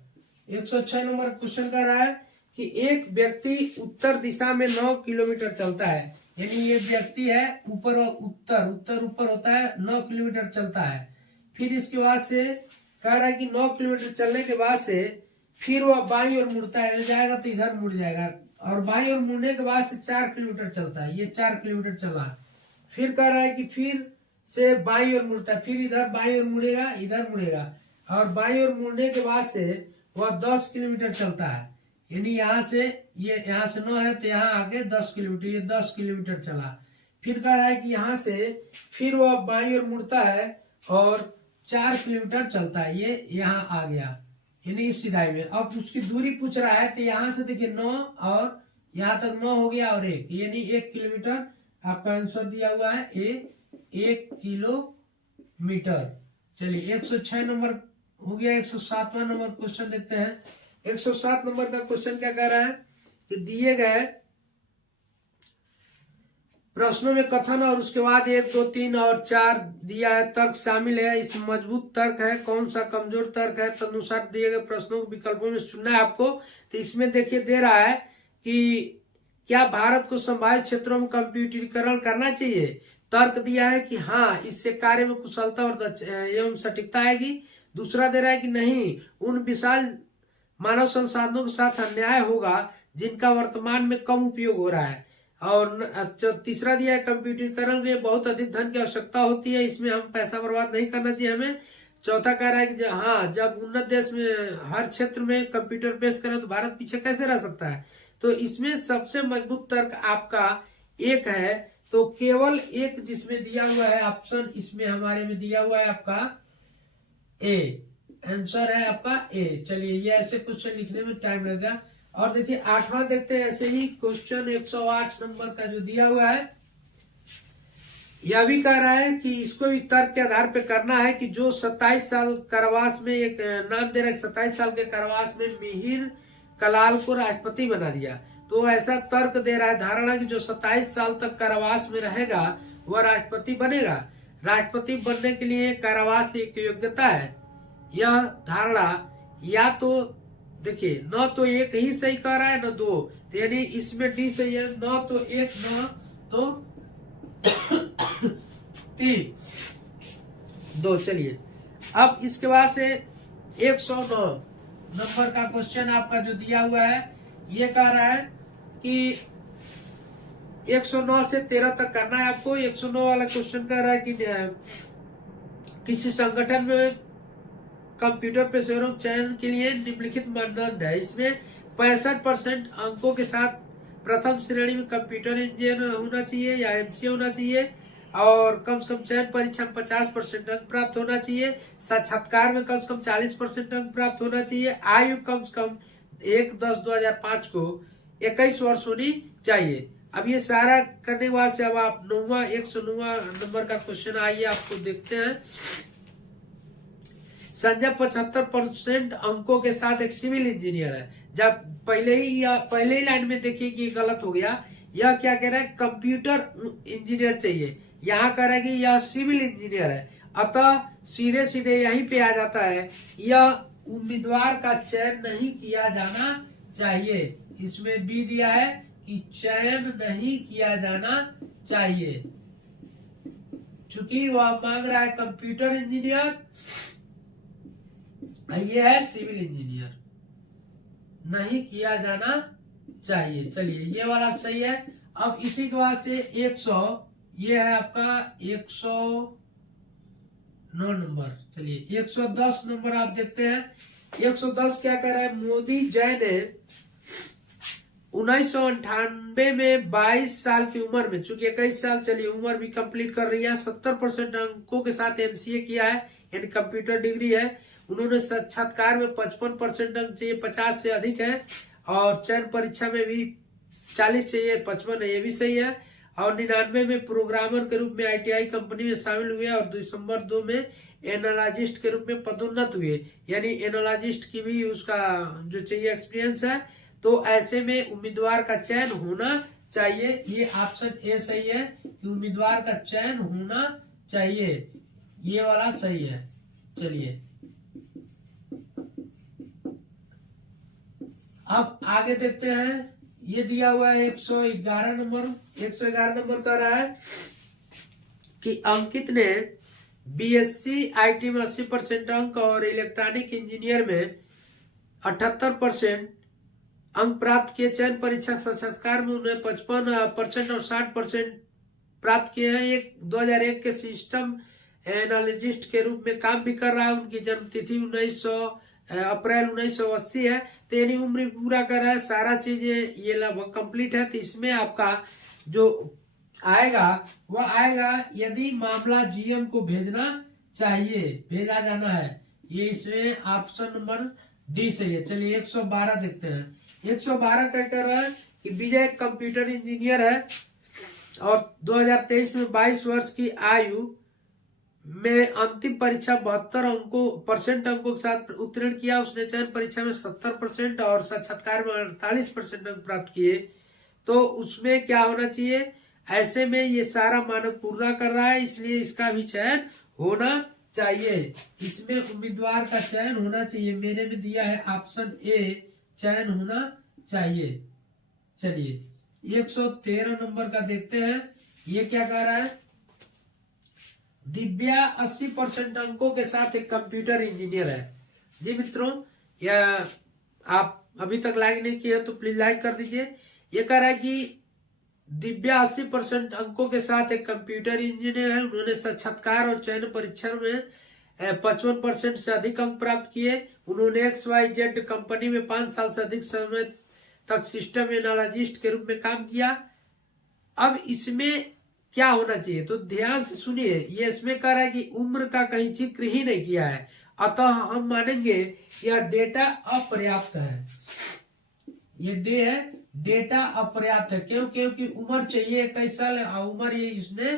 106 नंबर क्वेश्चन कर रहा है कि एक व्यक्ति उत्तर दिशा में 9 किलोमीटर चलता है, यानी ये व्यक्ति है ऊपर ऊपर होता है, 9 किलोमीटर चलता है। फिर इसके बाद से कह रहा है कि 9 किलोमीटर चलने के बाद से फिर वह बाईं ओर मुड़ता है, जाएगा तो इधर मुड़ जाएगा, और बाईं ओर मुड़ने के बाद से 4 किलोमीटर चलता है, ये 4 किलोमीटर चला। फिर कह रहा है कि फिर से बाईं ओर मुड़ता है, फिर इधर बाईं ओर मुड़ेगा, इधर मुड़ेगा, और बाईं ओर मुड़ने के बाद से वह 10 किलोमीटर चलता है। यानी यहाँ से ये यहाँ से 9 है तो यहाँ आके 10 किलोमीटर, ये 10 किलोमीटर चला। फिर कह रहा है कि यहाँ से फिर वह बाईं ओर मुड़ता है और 4 किलोमीटर चलता है, ये यहाँ आ गया, यानी इस सिधाई में। अब उसकी दूरी पूछ रहा है तो यहाँ से देखिए 9 और यहाँ तक 9 हो गया और 1, यानी 1 किलोमीटर आपका आंसर दिया हुआ है ए, 1 किलोमीटर। चलिए 106 नंबर हो गया। 107वां नंबर क्वेश्चन देखते हैं। 107 नंबर का क्वेश्चन क्या कह रहा है कि दिए गए प्रश्नों में कथन और उसके बाद 1 2 3 और 4 दिया है, तर्क शामिल है। इसमें मजबूत तर्क है, कौन सा कमजोर तर्क है, तदनुसार दिए गए प्रश्नों को विकल्पों में चुनना है आपको। तो इसमें देखिए दे रहा है कि क्या भारत को संभावित क्षेत्रों में कंप्यूटरीकरण करना चाहिए? तर्क दिया है कि हाँ, इससे कार्य में कुशलता और एवं सटीकता आएगी। दूसरा दे रहा है कि नहीं, उन विशाल मानव संसाधनों के साथ अन्याय होगा जिनका वर्तमान में कम उपयोग हो रहा है। और तीसरा दिया है, कंप्यूटरीकरण के लिए बहुत अधिक धन की आवश्यकता होती है, इसमें हम पैसा बर्बाद नहीं करना चाहिए हमें। चौथा कह रहा है कि हाँ, जब उन्नत देश में हर क्षेत्र में कंप्यूटर पेश करें तो भारत पीछे कैसे रह सकता है। तो इसमें सबसे मजबूत तर्क आपका एक है, तो केवल एक जिसमें दिया हुआ है ऑप्शन, इसमें हमारे में दिया हुआ है आपका ए, आंसर है आपका ए। चलिए, ये ऐसे क्वेश्चन लिखने में टाइम लगेगा। और देखिए 8वां देखते हैं, ऐसे ही क्वेश्चन 108 नंबर का जो दिया हुआ है, यह भी कह रहा है कि इसको भी तर्क के आधार पे करना है कि जो 27 साल कारावास में, एक नाम दे रहा है 27 साल के कारावास में मिहिर कलाल को राष्ट्रपति बना दिया। तो ऐसा तर्क दे रहा है, धारणा कि जो 27 साल तक कारावास में रहेगा वह राष्ट्रपति बनेगा। राष्ट्रपति बनने के लिए कारावास एक योग्यता है। यह धारणा या तो देखिए, न तो एक ही सही कह रहा है न दो, तो यानी इसमें डी सही है, न तो एक न तो 3, 2। चलिए, अब इसके बाद से 109 नंबर का क्वेश्चन आपका जो दिया हुआ है, ये कह रहा है कि 109 से 13 तक करना है आपको। 109 वाला क्वेश्चन कह रहा है कि किसी संगठन में कंप्यूटर पेशेवरों चयन के लिए निम्नलिखित मानदंड है। इसमें 65% अंकों के साथ प्रथम श्रेणी में कंप्यूटर इंजीनियर होना चाहिए या एमसीए होना चाहिए, और कम से कम चयन परीक्षा में 50% अंक प्राप्त होना चाहिए। साक्षात्कार में कम से कम 40% अंक प्राप्त होना चाहिए। आयु कम से कम 1/10/2005 को 21 वर्ष होनी चाहिए। अब ये सारा करने के बाद से अब आप 109वां नंबर का क्वेश्चन आइए, आपको देखते हैं। संजय 75% अंकों के साथ एक सिविल इंजीनियर है। जब पहले ही लाइन में देखिए कि गलत हो गया। यह क्या कह रहा है, कंप्यूटर इंजीनियर चाहिए, यहाँ कह रहा है कि यह सिविल इंजीनियर है। अतः सीधे सीधे यहीं पे आ जाता है, यह उम्मीदवार का चयन नहीं किया जाना चाहिए। इसमें बी दिया है कि चयन नहीं किया जाना चाहिए, चूंकि वह मांग रहा है कंप्यूटर इंजीनियर, ये है सिविल इंजीनियर, नहीं किया जाना चाहिए। चलिए, ये वाला सही है। अब इसी के बाद से 100, ये है आपका 109 नंबर। चलिए 110 नंबर आप देखते हैं। 110 क्या कह रहा है, मोदी जय ने 1998 में 22 साल की उम्र में, चूंकि 21 साल चलिए उम्र भी कंप्लीट कर रही है, 70% अंकों के साथ एमसीए किया है, यानी कंप्यूटर डिग्री है। उन्होंने साक्षात्कार में 55% अंक चाहिए, 50 से अधिक है, और चयन परीक्षा में भी 40 चाहिए, 55 है, ये भी सही है। और 99 में प्रोग्रामर के रूप में आईटीआई कंपनी में शामिल हुए, और दिसंबर 2 में एनालॉजिस्ट के रूप में पदोन्नत हुए, यानी एनालॉजिस्ट की भी उसका जो चाहिए एक्सपीरियंस है। तो ऐसे में उम्मीदवार का चयन होना चाहिए। ये ऑप्शन ए सही है कि उम्मीदवार का चयन होना चाहिए, ये वाला सही है। चलिए अब आगे देखते हैं। ये दिया हुआ है 111 नंबर। 111 नंबर कह रहा है कि अंकित ने बीएससी आईटी में 80% अंक और इलेक्ट्रॉनिक इंजीनियर में 78% अंक प्राप्त किए। चयन परीक्षा साक्षात्कार में उन्हें 55% और 60% प्राप्त किए हैं। 2001 के सिस्टम एनालिस्ट के रूप में काम भी कर रहा है। उनकी जन्म तिथि अप्रैल 1980 है, तो यानी उम्र पूरा कर रहा है। सारा चीजें ये लगभग कंप्लीट है। तो इसमें आपका जो आएगा वह आएगा यदि मामला जीएम को भेजना चाहिए, भेजा जाना है, ये इसमें ऑप्शन नंबर डी सही है। चलिए 112 देखते हैं। 112 क्या कर रहा है कि विजय कंप्यूटर इंजीनियर है और 2023 में 22 वर्ष की आयु में अंतिम परीक्षा 72% अंकों के साथ उत्तीर्ण किया। उसने चयन परीक्षा में 70% और साक्षात्कार में 48% अंक प्राप्त किए। तो उसमें क्या होना चाहिए, ऐसे में ये सारा मानक पूरा कर रहा है, इसलिए इसका भी चयन होना चाहिए। इसमें उम्मीदवार का चयन होना चाहिए। मैंने भी दिया है ऑप्शन ए, चयन होना चाहिए। चलिए 113 नंबर का देखते हैं, ये क्या कह रहा है। दिव्या 80% अंकों के साथ एक कंप्यूटर इंजीनियर है। जी मित्रों, या आप अभी तक लाइक नहीं किए तो प्लीज लाइक कर दीजिए। ये कह रहा है कि दिव्या 80% अंकों के साथ एक कंप्यूटर इंजीनियर है। उन्होंने साक्षात्कार और चयन परीक्षा में 55% से अधिक अंक प्राप्त किए। उन्होंने XYZ कंपनी में 5 साल से अधिक समय तक सिस्टम एनालिस्ट के रूप में काम किया। अब इसमें क्या होना चाहिए, तो ध्यान से सुनिए। ये इसमें कह रहा है कि उम्र का कहीं जिक्र ही नहीं किया है, अतः हम मानेंगे यह डेटा अपर्याप्त है। ये डेटा अपर्याप्त है। क्यों? क्योंकि उम्र चाहिए 21 साल, उम्र ये इसने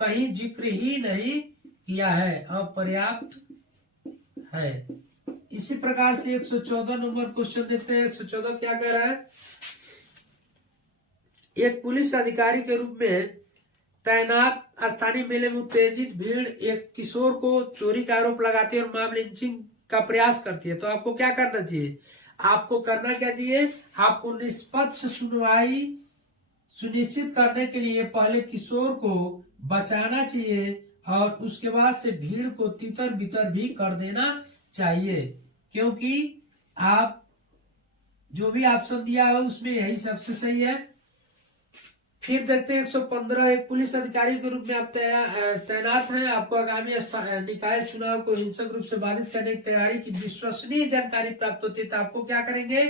कहीं जिक्र ही नहीं किया है, अपर्याप्त है। इसी प्रकार से 114 नंबर क्वेश्चन देखते हैं। 114 क्या कह रहा है। एक पुलिस अधिकारी के रूप में तैनात स्थानीय मेले में उत्तेजित भीड़ एक किशोर को चोरी का आरोप लगाती है और मामले लिंचिंग का प्रयास करती है। तो आपको क्या करना चाहिए, आपको करना क्या चाहिए, आपको निष्पक्ष सुनवाई सुनिश्चित करने के लिए पहले किशोर को बचाना चाहिए और उसके बाद से भीड़ को तितर बितर भी कर देना चाहिए, क्योंकि आप जो भी ऑप्शन दिया है उसमें यही सबसे सही है। फिर देखते हैं 115। एक पुलिस अधिकारी के रूप में आप तैनात हैं। आपको आगामी निकाय चुनाव को हिंसक रूप से बाधित करने की तैयारी की विश्वसनीय जानकारी प्राप्त होती है। तो आपको क्या करेंगे,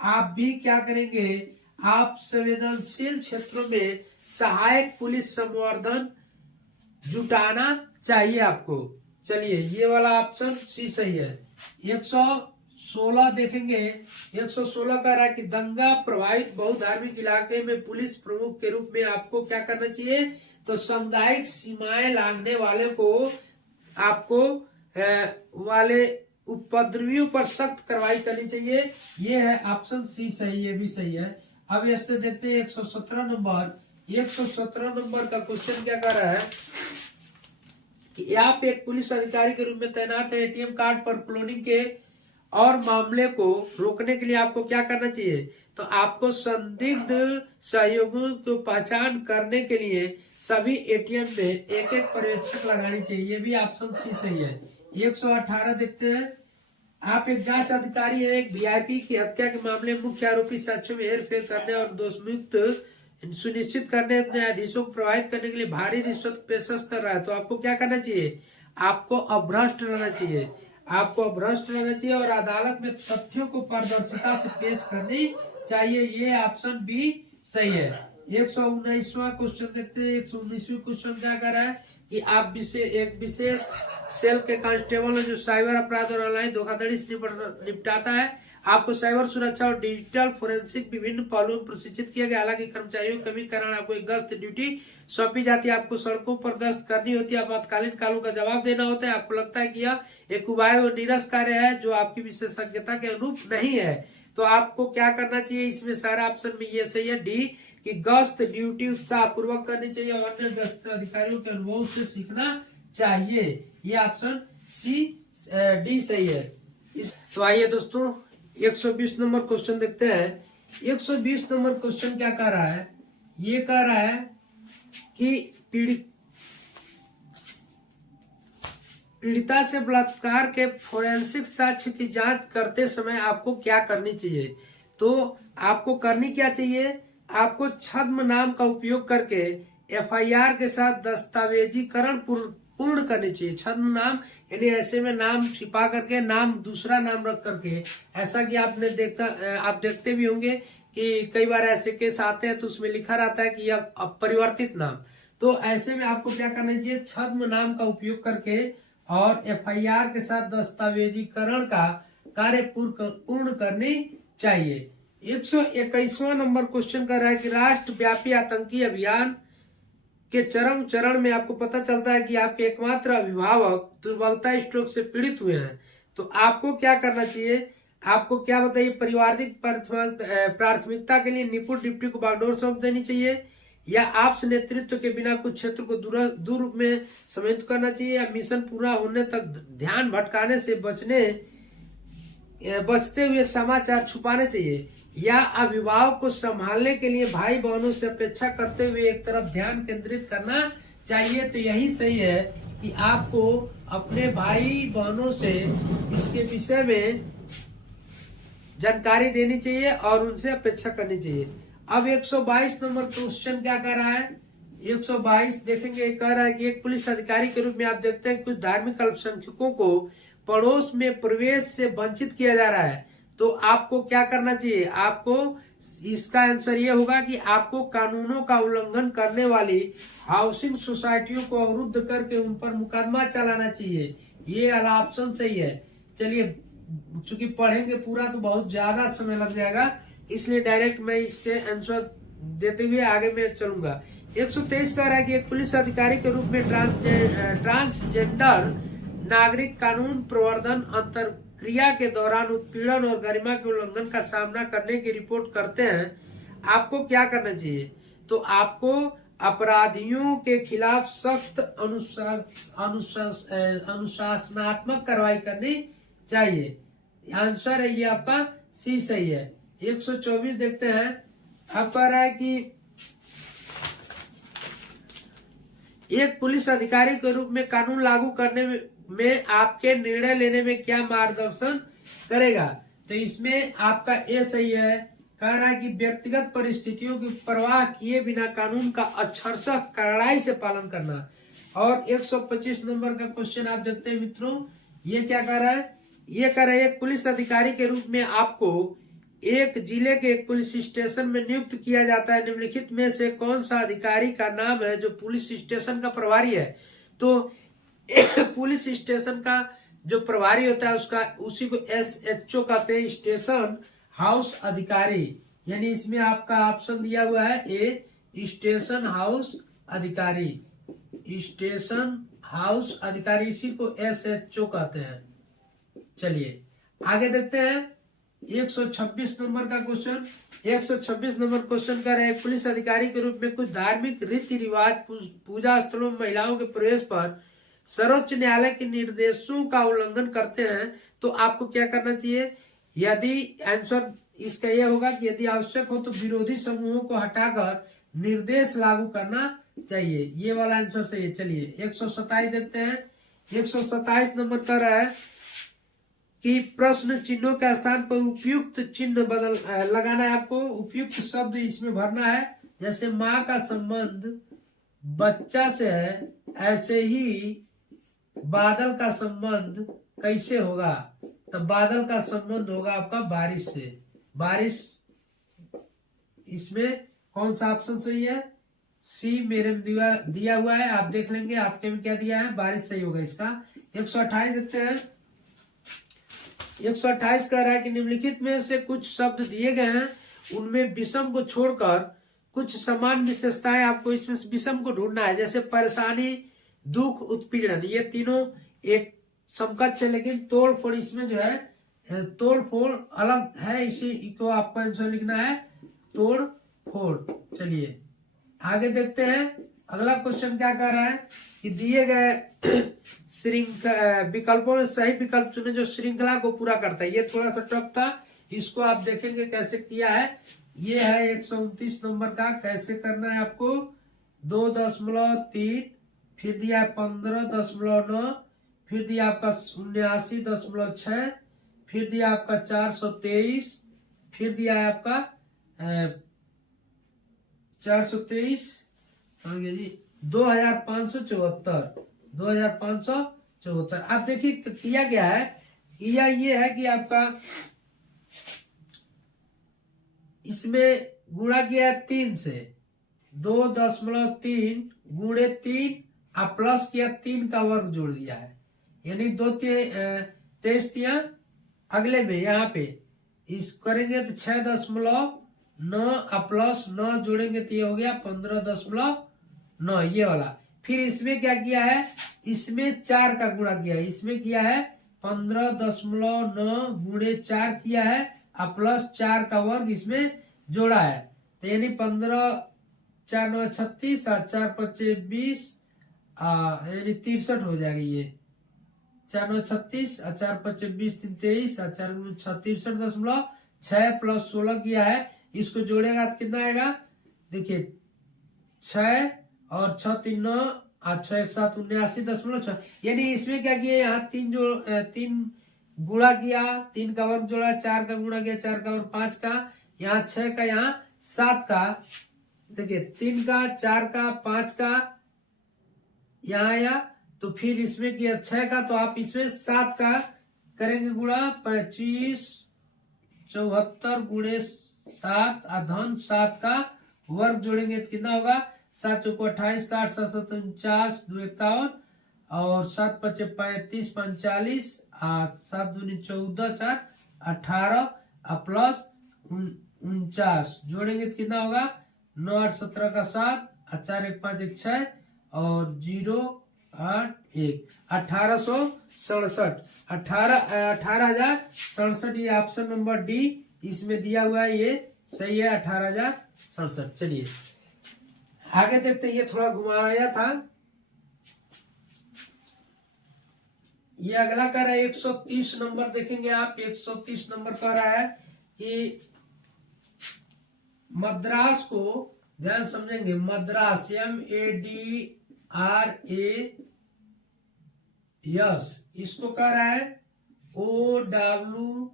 आप भी क्या करेंगे, आप संवेदनशील क्षेत्रों में सहायक पुलिस संवर्धन जुटाना चाहिए आपको। चलिए, ये वाला ऑप्शन सी सही है। 116 देखेंगे। 116 कह रहा है कि दंगा प्रभावित बहुधार्मिक इलाके में पुलिस प्रमुख के रूप में आपको क्या करना चाहिए, तो सामुदायिक सीमाएं लांघने वाले को आपको वाले उपद्रवियों पर सख्त कार्रवाई करनी चाहिए। ये है ऑप्शन सी सही, ये भी सही है। अब इससे देखते हैं 117 नंबर। 117 नंबर का क्वेश्चन क्या कर रहा है कि आप एक पुलिस अधिकारी के रूप में तैनात है। एटीएम कार्ड पर क्लोनिंग के और मामले को रोकने के लिए आपको क्या करना चाहिए, तो आपको संदिग्ध सहयोगियों को पहचान करने के लिए सभी एटीएम में एक एक पर्यवेक्षक लगानी चाहिए। ये भी ऑप्शन सी सही है। 118 देखते हैं। आप एक जांच अधिकारी है। एक वीआईपी की हत्या के मामले में मुख्य आरोपी साक्ष्यों में हेरफेर करने और दोषमुक्त सुनिश्चित करने न्यायाधीशों को प्रभावित करने के लिए भारी रिश्वत पेशकश कर रहा है। तो आपको क्या करना चाहिए, आपको अभ्रष्ट रहना चाहिए। आपको अभ्रष्ट रहना चाहिए और अदालत में तथ्यों को पारदर्शिता से पेश करनी चाहिए। ये ऑप्शन बी सही है। 119वां क्वेश्चन देखते हैं। 119वीं क्वेश्चन क्या कर रहा है कि आप एक विशेष सेल के कांस्टेबल है जो साइबर अपराध और ऑनलाइन धोखाधड़ी से निपटाता है। आपको साइबर सुरक्षा और डिजिटल फोरेंसिक विभिन्न पहलुओं में प्रशिक्षित किया गया। हालांकि कर्मचारियों की कमी के कारण आपको एक गश्त ड्यूटी सौंपी जाती है। आपको सड़कों पर गश्त करनी होती है, आपातकालीन कालों का जवाब देना होता है। आपको लगता है कि यह एक उबाय और नीरस कार्य है जो आपकी विशेषज्ञता के अनुरूप नहीं है, तो आपको क्या करना चाहिए, इसमें सारा ऑप्शन में ये सही है डी कि गश्त ड्यूटी उत्साह पूर्वक करनी चाहिए और अन्य गश्त अधिकारियों के अनुभव से सीखना चाहिए। ये ऑप्शन सी डी सही है। तो आइए दोस्तों 120 नंबर क्वेश्चन देखते हैं। 120 नंबर क्वेश्चन क्या कह रहा है, ये कह रहा है कि पीड़िता से बलात्कार के फोरेंसिक साक्ष्य की जांच करते समय आपको क्या करनी चाहिए। तो आपको करनी क्या चाहिए, आपको छद्म नाम का उपयोग करके एफआईआर के साथ दस्तावेजीकरण पूर्ण करनी चाहिए। छद्म नाम यानी ऐसे में नाम छिपा करके नाम दूसरा नाम रख करके, ऐसा कि आपने आप देखते भी होंगे कि कई बार ऐसे केस आते हैं तो उसमें लिखा रहता है कि यह परिवर्तित नाम। तो ऐसे में आपको क्या करना चाहिए, छद्म नाम का उपयोग करके और एफआईआर के साथ दस्तावेजीकरण का कार्य पूर्ण करनी चाहिए। 121वां नंबर क्वेश्चन कर रहा है कि राष्ट्रव्यापी आतंकी अभियान के चरम चरण में आपको पता चलता है कि आपके एकमात्र अभिभावक दुर्बलता स्ट्रोक से पीड़ित हुए हैं। तो आपको क्या करना चाहिए, आपको क्या बताइए, पारिवारिक प्राथमिकता के लिए निपुण डिप्टी को बागडोर सौंप देनी चाहिए, या आपसे नेतृत्व के बिना कुछ क्षेत्र को दूर में समाहित करना चाहिए, या मिशन पूरा होने तक ध्यान भटकाने से बचते हुए समाचार छुपाने चाहिए। या अभिभावक को संभालने के लिए भाई बहनों से अपेक्षा करते हुए एक तरफ ध्यान केंद्रित करना चाहिए। तो यही सही है कि आपको अपने भाई बहनों से इसके विषय में जानकारी देनी चाहिए और उनसे अपेक्षा करनी चाहिए। अब 122 नंबर क्वेश्चन क्या कह रहा है? 122 देखेंगे, कह रहा है कि एक पुलिस अधिकारी के रूप में आप देखते हैं कुछ धार्मिक अल्पसंख्यकों को पड़ोस में प्रवेश से वंचित किया जा रहा है। तो आपको क्या करना चाहिए? आपको इसका आंसर ये होगा कि आपको कानूनों का उल्लंघन करने वाली हाउसिंग सोसाइटियों को अवरुद्ध करके उन पर मुकदमा चलाना चाहिए। ये वाला ऑप्शन सही है। चलिए, चूंकि पढ़ेंगे पूरा तो बहुत ज्यादा समय लग जाएगा, इसलिए डायरेक्ट मैं इसके आंसर देते हुए आगे मैं चलूंगा। 123 कह रहा है कि एक पुलिस अधिकारी के रूप में ट्रांसजेंडर नागरिक कानून प्रवर्धन अंतरक्रिया के दौरान उत्पीड़न और गरिमा के उल्लंघन का सामना करने की रिपोर्ट करते हैं। आपको क्या करना चाहिए? तो आपको अपराधियों के खिलाफ सख्त अनुशासनात्मक कार्रवाई करनी चाहिए। आंसर है ये आपका सी सही है। 124 देखते हैं। अब कह रहा है कि एक पुलिस अधिकारी के रूप में कानून लागू करने में आपके निर्णय लेने में क्या मार्गदर्शन करेगा? तो इसमें आपका ए सही है। कह रहा है कि व्यक्तिगत परिस्थितियों की परवाह किए बिना कानून का अक्षरशः कड़ाई से पालन करना। और 125 नंबर का क्वेश्चन आप देखते हैं मित्रों, ये क्या कह रहा है? ये कह रहा है एक पुलिस अधिकारी के रूप में आपको एक जिले के एक पुलिस स्टेशन में नियुक्त किया जाता है। निम्नलिखित में से कौन सा अधिकारी का नाम है जो पुलिस स्टेशन का प्रभारी है? तो पुलिस स्टेशन का जो प्रभारी होता है उसका उसी को SHO कहते हैं, स्टेशन हाउस अधिकारी। यानी इसमें आपका ऑप्शन दिया हुआ है ए, स्टेशन हाउस अधिकारी। स्टेशन हाउस अधिकारी, इसी को SHO कहते हैं। चलिए आगे देखते हैं 126 नंबर का क्वेश्चन। 126 नंबर क्वेश्चन कर रहे हैं पुलिस अधिकारी के रूप में कुछ धार्मिक रीति रिवाज पूजा स्थलों में महिलाओं के प्रवेश पर सर्वोच्च न्यायालय के निर्देशों का उल्लंघन करते हैं तो आपको क्या करना चाहिए? यदि आंसर इसका यह होगा कि यदि आवश्यक हो तो विरोधी समूहों को हटाकर निर्देश लागू करना चाहिए। ये वाला आंसर सही है। चलिए 127 देखते हैं। 127 नंबर कर रहा है कि प्रश्न चिन्हों के स्थान पर उपयुक्त चिन्ह लगाना है। आपको उपयुक्त शब्द इसमें भरना है। जैसे माँ का संबंध बच्चा से है, ऐसे ही बादल का संबंध कैसे होगा? तो बादल का संबंध होगा आपका बारिश से। बारिश, इसमें कौन सा ऑप्शन सही है? सी मेरे में दिया हुआ है, आप देख लेंगे आपके में क्या दिया है, बारिश सही होगा इसका। 128 देखते हैं। 128 कह रहा है कि निम्नलिखित में से कुछ शब्द दिए गए हैं, उनमें विषम को छोड़कर कुछ समान विशेषताएं आपको इसमें विषम को ढूंढना है। जैसे परेशानी, दुख, उत्पीड़न, ये तीनों एक समकक्ष है, लेकिन तोड़ फोड़ इसमें जो है तोड़ फोड़ अलग है, इसी को आपको आंसर लिखना है तोड़ फोड़। चलिए आगे देखते हैं अगला क्वेश्चन क्या कह रहा है कि दिए गए विकल्पों में सही विकल्प चुने जो श्रृंखला को पूरा करता है। ये थोड़ा सा टफ था, इसको आप देखेंगे कैसे किया है। ये है 129 नंबर का, कैसे करना है आपको। 2.3, फिर दिया है 15.9, फिर दिया आपका 79.6, फिर दिया आपका 423, फिर दिया है आपका 423 जी 2574। आप देखिए किया क्या है, किया ये है कि आपका इसमें गुणा किया है 3 से, 2.3 गुणे 3 आप प्लस किया 3 का वर्ग जोड़ दिया है, यानी 2 अगले में यहाँ पे इस करेंगे तो 6.9 आप प्लस 9 जोड़ेंगे तो ये हो गया 15.9, ये वाला। फिर इसमें क्या किया है, इसमें 4 का गुणा किया है, इसमें किया है 15.9 गुणे 4 किया है और प्लस 4 का वर्ग इसमें जोड़ा है, तो यानी 15 4 9 36 और 4 5 20 यानी 63 हो जाएगा। ये 4 9 36 और 4 5 20 23 और 4 63.4 6 प्लस 16 किया है, इसको जोड़ेगा तो कितना आएगा, देखिए 6 और 6 3 9 8 6 1 7 79.6, यानी इसमें क्या किया, यहाँ 3 गुणा किया, 3 का वर्ग जोड़ा, 4 का गुणा किया, 4 का और 5 का, यहाँ 6 का, यहाँ 7 का, देखिए 3 का 4 का 5 का यहाँ आया, तो फिर इसमें किया 6 का, तो आप इसमें 7 का करेंगे गुणा, 25 74 गुणे 7 अधन 7 का वर्ग जोड़ेंगे तो कितना होगा, 7 चौको 28 का 8 7 7 49 2 51 और 7 5 35 45 7 दूनी 14 4 18 प्लस 49 जोड़ेंगे तो कितना होगा, 9 8 17 का 7 4 1 5 1 6 और 0 8 1 1867 18,067, ये ऑप्शन नंबर डी इसमें दिया हुआ है, ये सही है 18,067। चलिए आगे देखते हैं, ये थोड़ा घुमाया था। ये अगला कर रहा है 130 नंबर, देखेंगे आप 130 नंबर कह रहा है कि मद्रास को, ध्यान समझेंगे, मद्रास MADRAS, इसको कह रहा है OWNHEQ।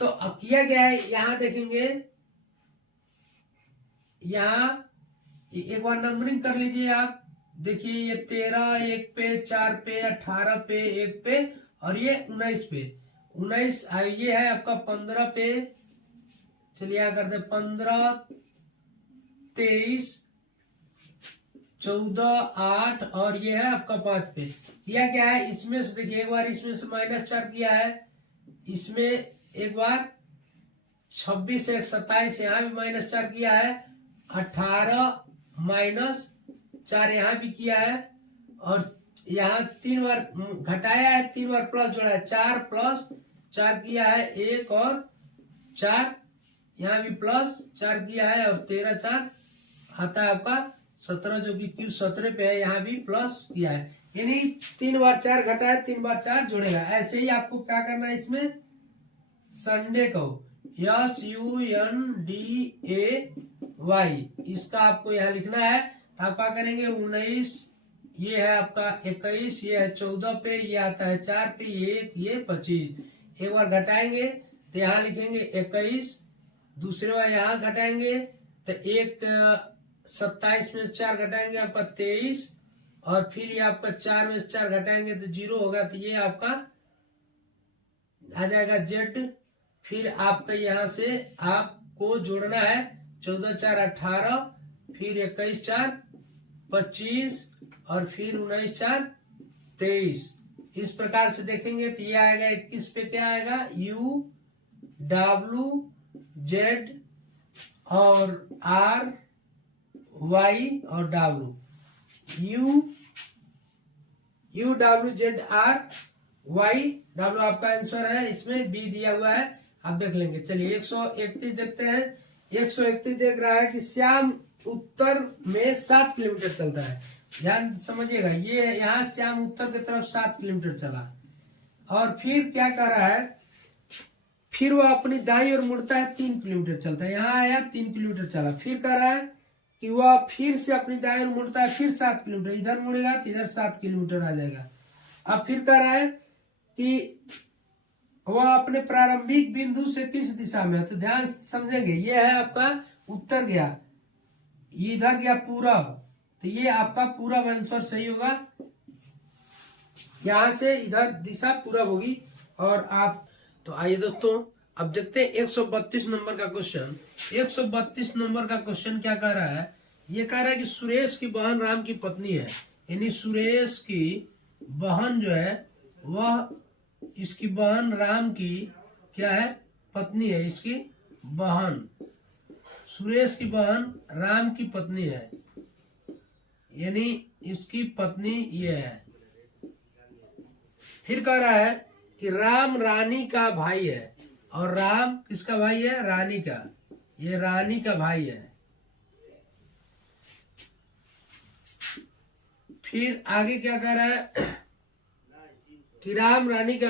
तो किया गया है, यहां देखेंगे, यहां एक बार नंबरिंग कर लीजिए आप, देखिए ये 13 1 पे 4 पे 18 पे 1 पे और ये 19 पे 19, ये है आपका 15 पे, चलिए क्या करते 15 23 14 8 और ये है आपका 5 पे। किया क्या है, इसमें से देखिए एक बार इसमें से -4 किया है, इसमें एक बार 26 1 27, यहाँ भी -4 किया है, 18 -4 यहाँ भी किया है, और यहाँ 3 बार घटाया है, 3 बार प्लस जोड़ा है, 4 प्लस 4 किया है 1 और 4, यहाँ भी प्लस 4 किया है और 13 4 आता है आपका 17, जो कि Q 17 पे है, यहाँ भी प्लस किया है, यानी 3 बार 4 घटाया, 3 बार 4 जोड़ेगा। ऐसे ही आपको क्या करना है, इसमें संडे को SUNDAY, इसका आपको यहाँ लिखना है, तो आप क्या करेंगे 19, ये है आपका 21, ये है 14 पे, ये आता है 4 पे, ये 1 ये 25, एक बार घटाएंगे तो यहाँ लिखेंगे 21, दूसरे बार यहाँ घटाएंगे तो 1 27 में 4 घटाएंगे आपका 23, और फिर ये आपका 4 में 4 घटाएंगे तो 0 होगा, तो ये आपका आ जाएगा Z। फिर आपका यहाँ से आपको जोड़ना है 14 4 18, फिर 21 4 25 और फिर 19 4 23, इस प्रकार से देखेंगे तो ये आएगा 21 पे क्या आएगा, UWZ और RY और W, UWZRY W आपका आंसर है, इसमें B दिया हुआ है, आप देख लेंगे। चलिए 131 देखते हैं। 131 देख रहा है कि श्याम उत्तर में 7 किलोमीटर चलता है, ध्यान समझिएगा, ये यहाँ श्याम उत्तर की तरफ 7 किलोमीटर चला, और फिर क्या कर रहा है, फिर वो अपनी दाईं ओर मुड़ता है, 3 किलोमीटर चलता है, यहाँ आया 3 किलोमीटर चला, फिर कर रहा है कि वह फिर से अपनी दाईं ओर मुड़ता है, फिर 7 किलोमीटर, इधर मुड़ेगा तो इधर 7 किलोमीटर आ जाएगा। अब फिर कर रहा है कि वह अपने प्रारंभिक बिंदु से किस दिशा में है, तो ध्यान समझेंगे, ये है आपका उत्तर गया, ये इधर गया पूरब, तो ये आपका पूरब आंसर सही होगा, यहां से इधर दिशा पूरब होगी। और आप, तो आइए दोस्तों अब देखते हैं 132 नंबर का क्वेश्चन। 132 नंबर का क्वेश्चन क्या कह रहा है, ये कह रहा है कि सुरेश की बहन राम की पत्नी है, यानी सुरेश की बहन जो है वह, इसकी बहन राम की क्या है, पत्नी है, इसकी बहन, सुरेश की बहन राम की पत्नी है, यानी इसकी पत्नी ये है। फिर कह रहा है कि राम रानी का भाई है, और राम किसका भाई है, रानी का, ये रानी का भाई है। फिर आगे क्या कह रहा है, कि राम रानी का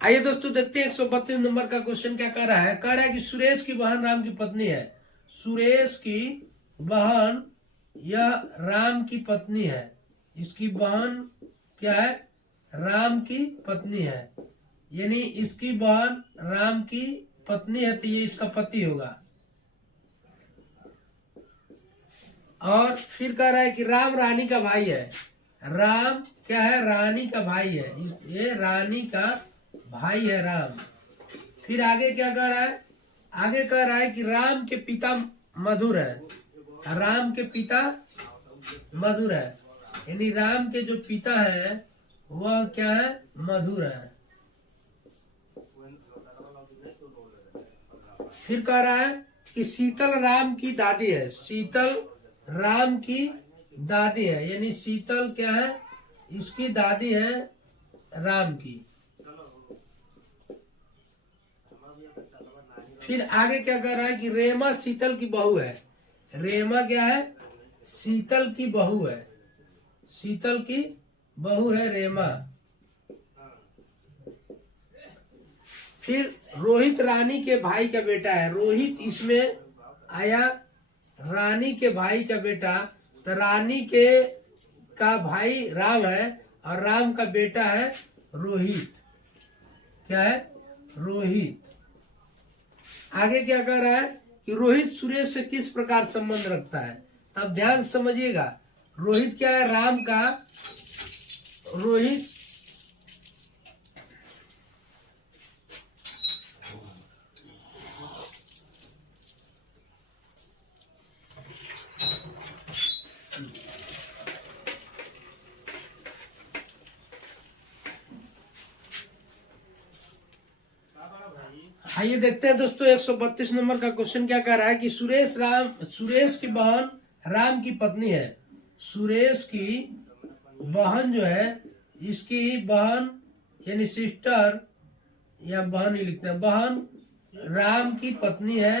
आइए दोस्तों देखते हैं 132 नंबर का क्वेश्चन क्या कह रहा है। कह रहा है कि सुरेश की बहन राम की पत्नी है। सुरेश की बहन यह राम की पत्नी है। इसकी बहन क्या है? राम की पत्नी है। यानी इसकी बहन राम की पत्नी है तो ये इसका पति होगा। और फिर कह रहा है कि राम रानी का भाई है। राम क्या है? रानी का भाई है। ये रानी का भाई है राम। फिर आगे क्या कह रहा है? आगे कह रहा है कि राम के पिता मधुर है। राम के पिता मधुर है। यानी राम के जो पिता है वह क्या है? मधुर है। फिर कह रहा है कि शीतल राम की दादी है। शीतल राम की दादी है। यानी शीतल क्या है? इसकी दादी है राम की। फिर आगे क्या कह रहा है कि रेमा शीतल की बहू है। रेमा क्या है? शीतल की बहू है। शीतल की बहू है रेमा। फिर रोहित रानी के भाई का बेटा है। रोहित इसमें आया रानी के भाई का बेटा। तो रानी के का भाई राम है और राम का बेटा है रोहित। क्या है? रोहित। आगे क्या कह रहा है कि रोहित सुरेश से किस प्रकार संबंध रखता है। तब ध्यान समझिएगा। रोहित क्या है? राम का रोहित आइए देखते हैं दोस्तों 132 नंबर का क्वेश्चन क्या कह रहा है कि सुरेश की बहन राम की पत्नी है। सुरेश की बहन जो है, इसकी बहन यानी सिस्टर या बहन ही लिखते हैं, बहन राम की पत्नी है।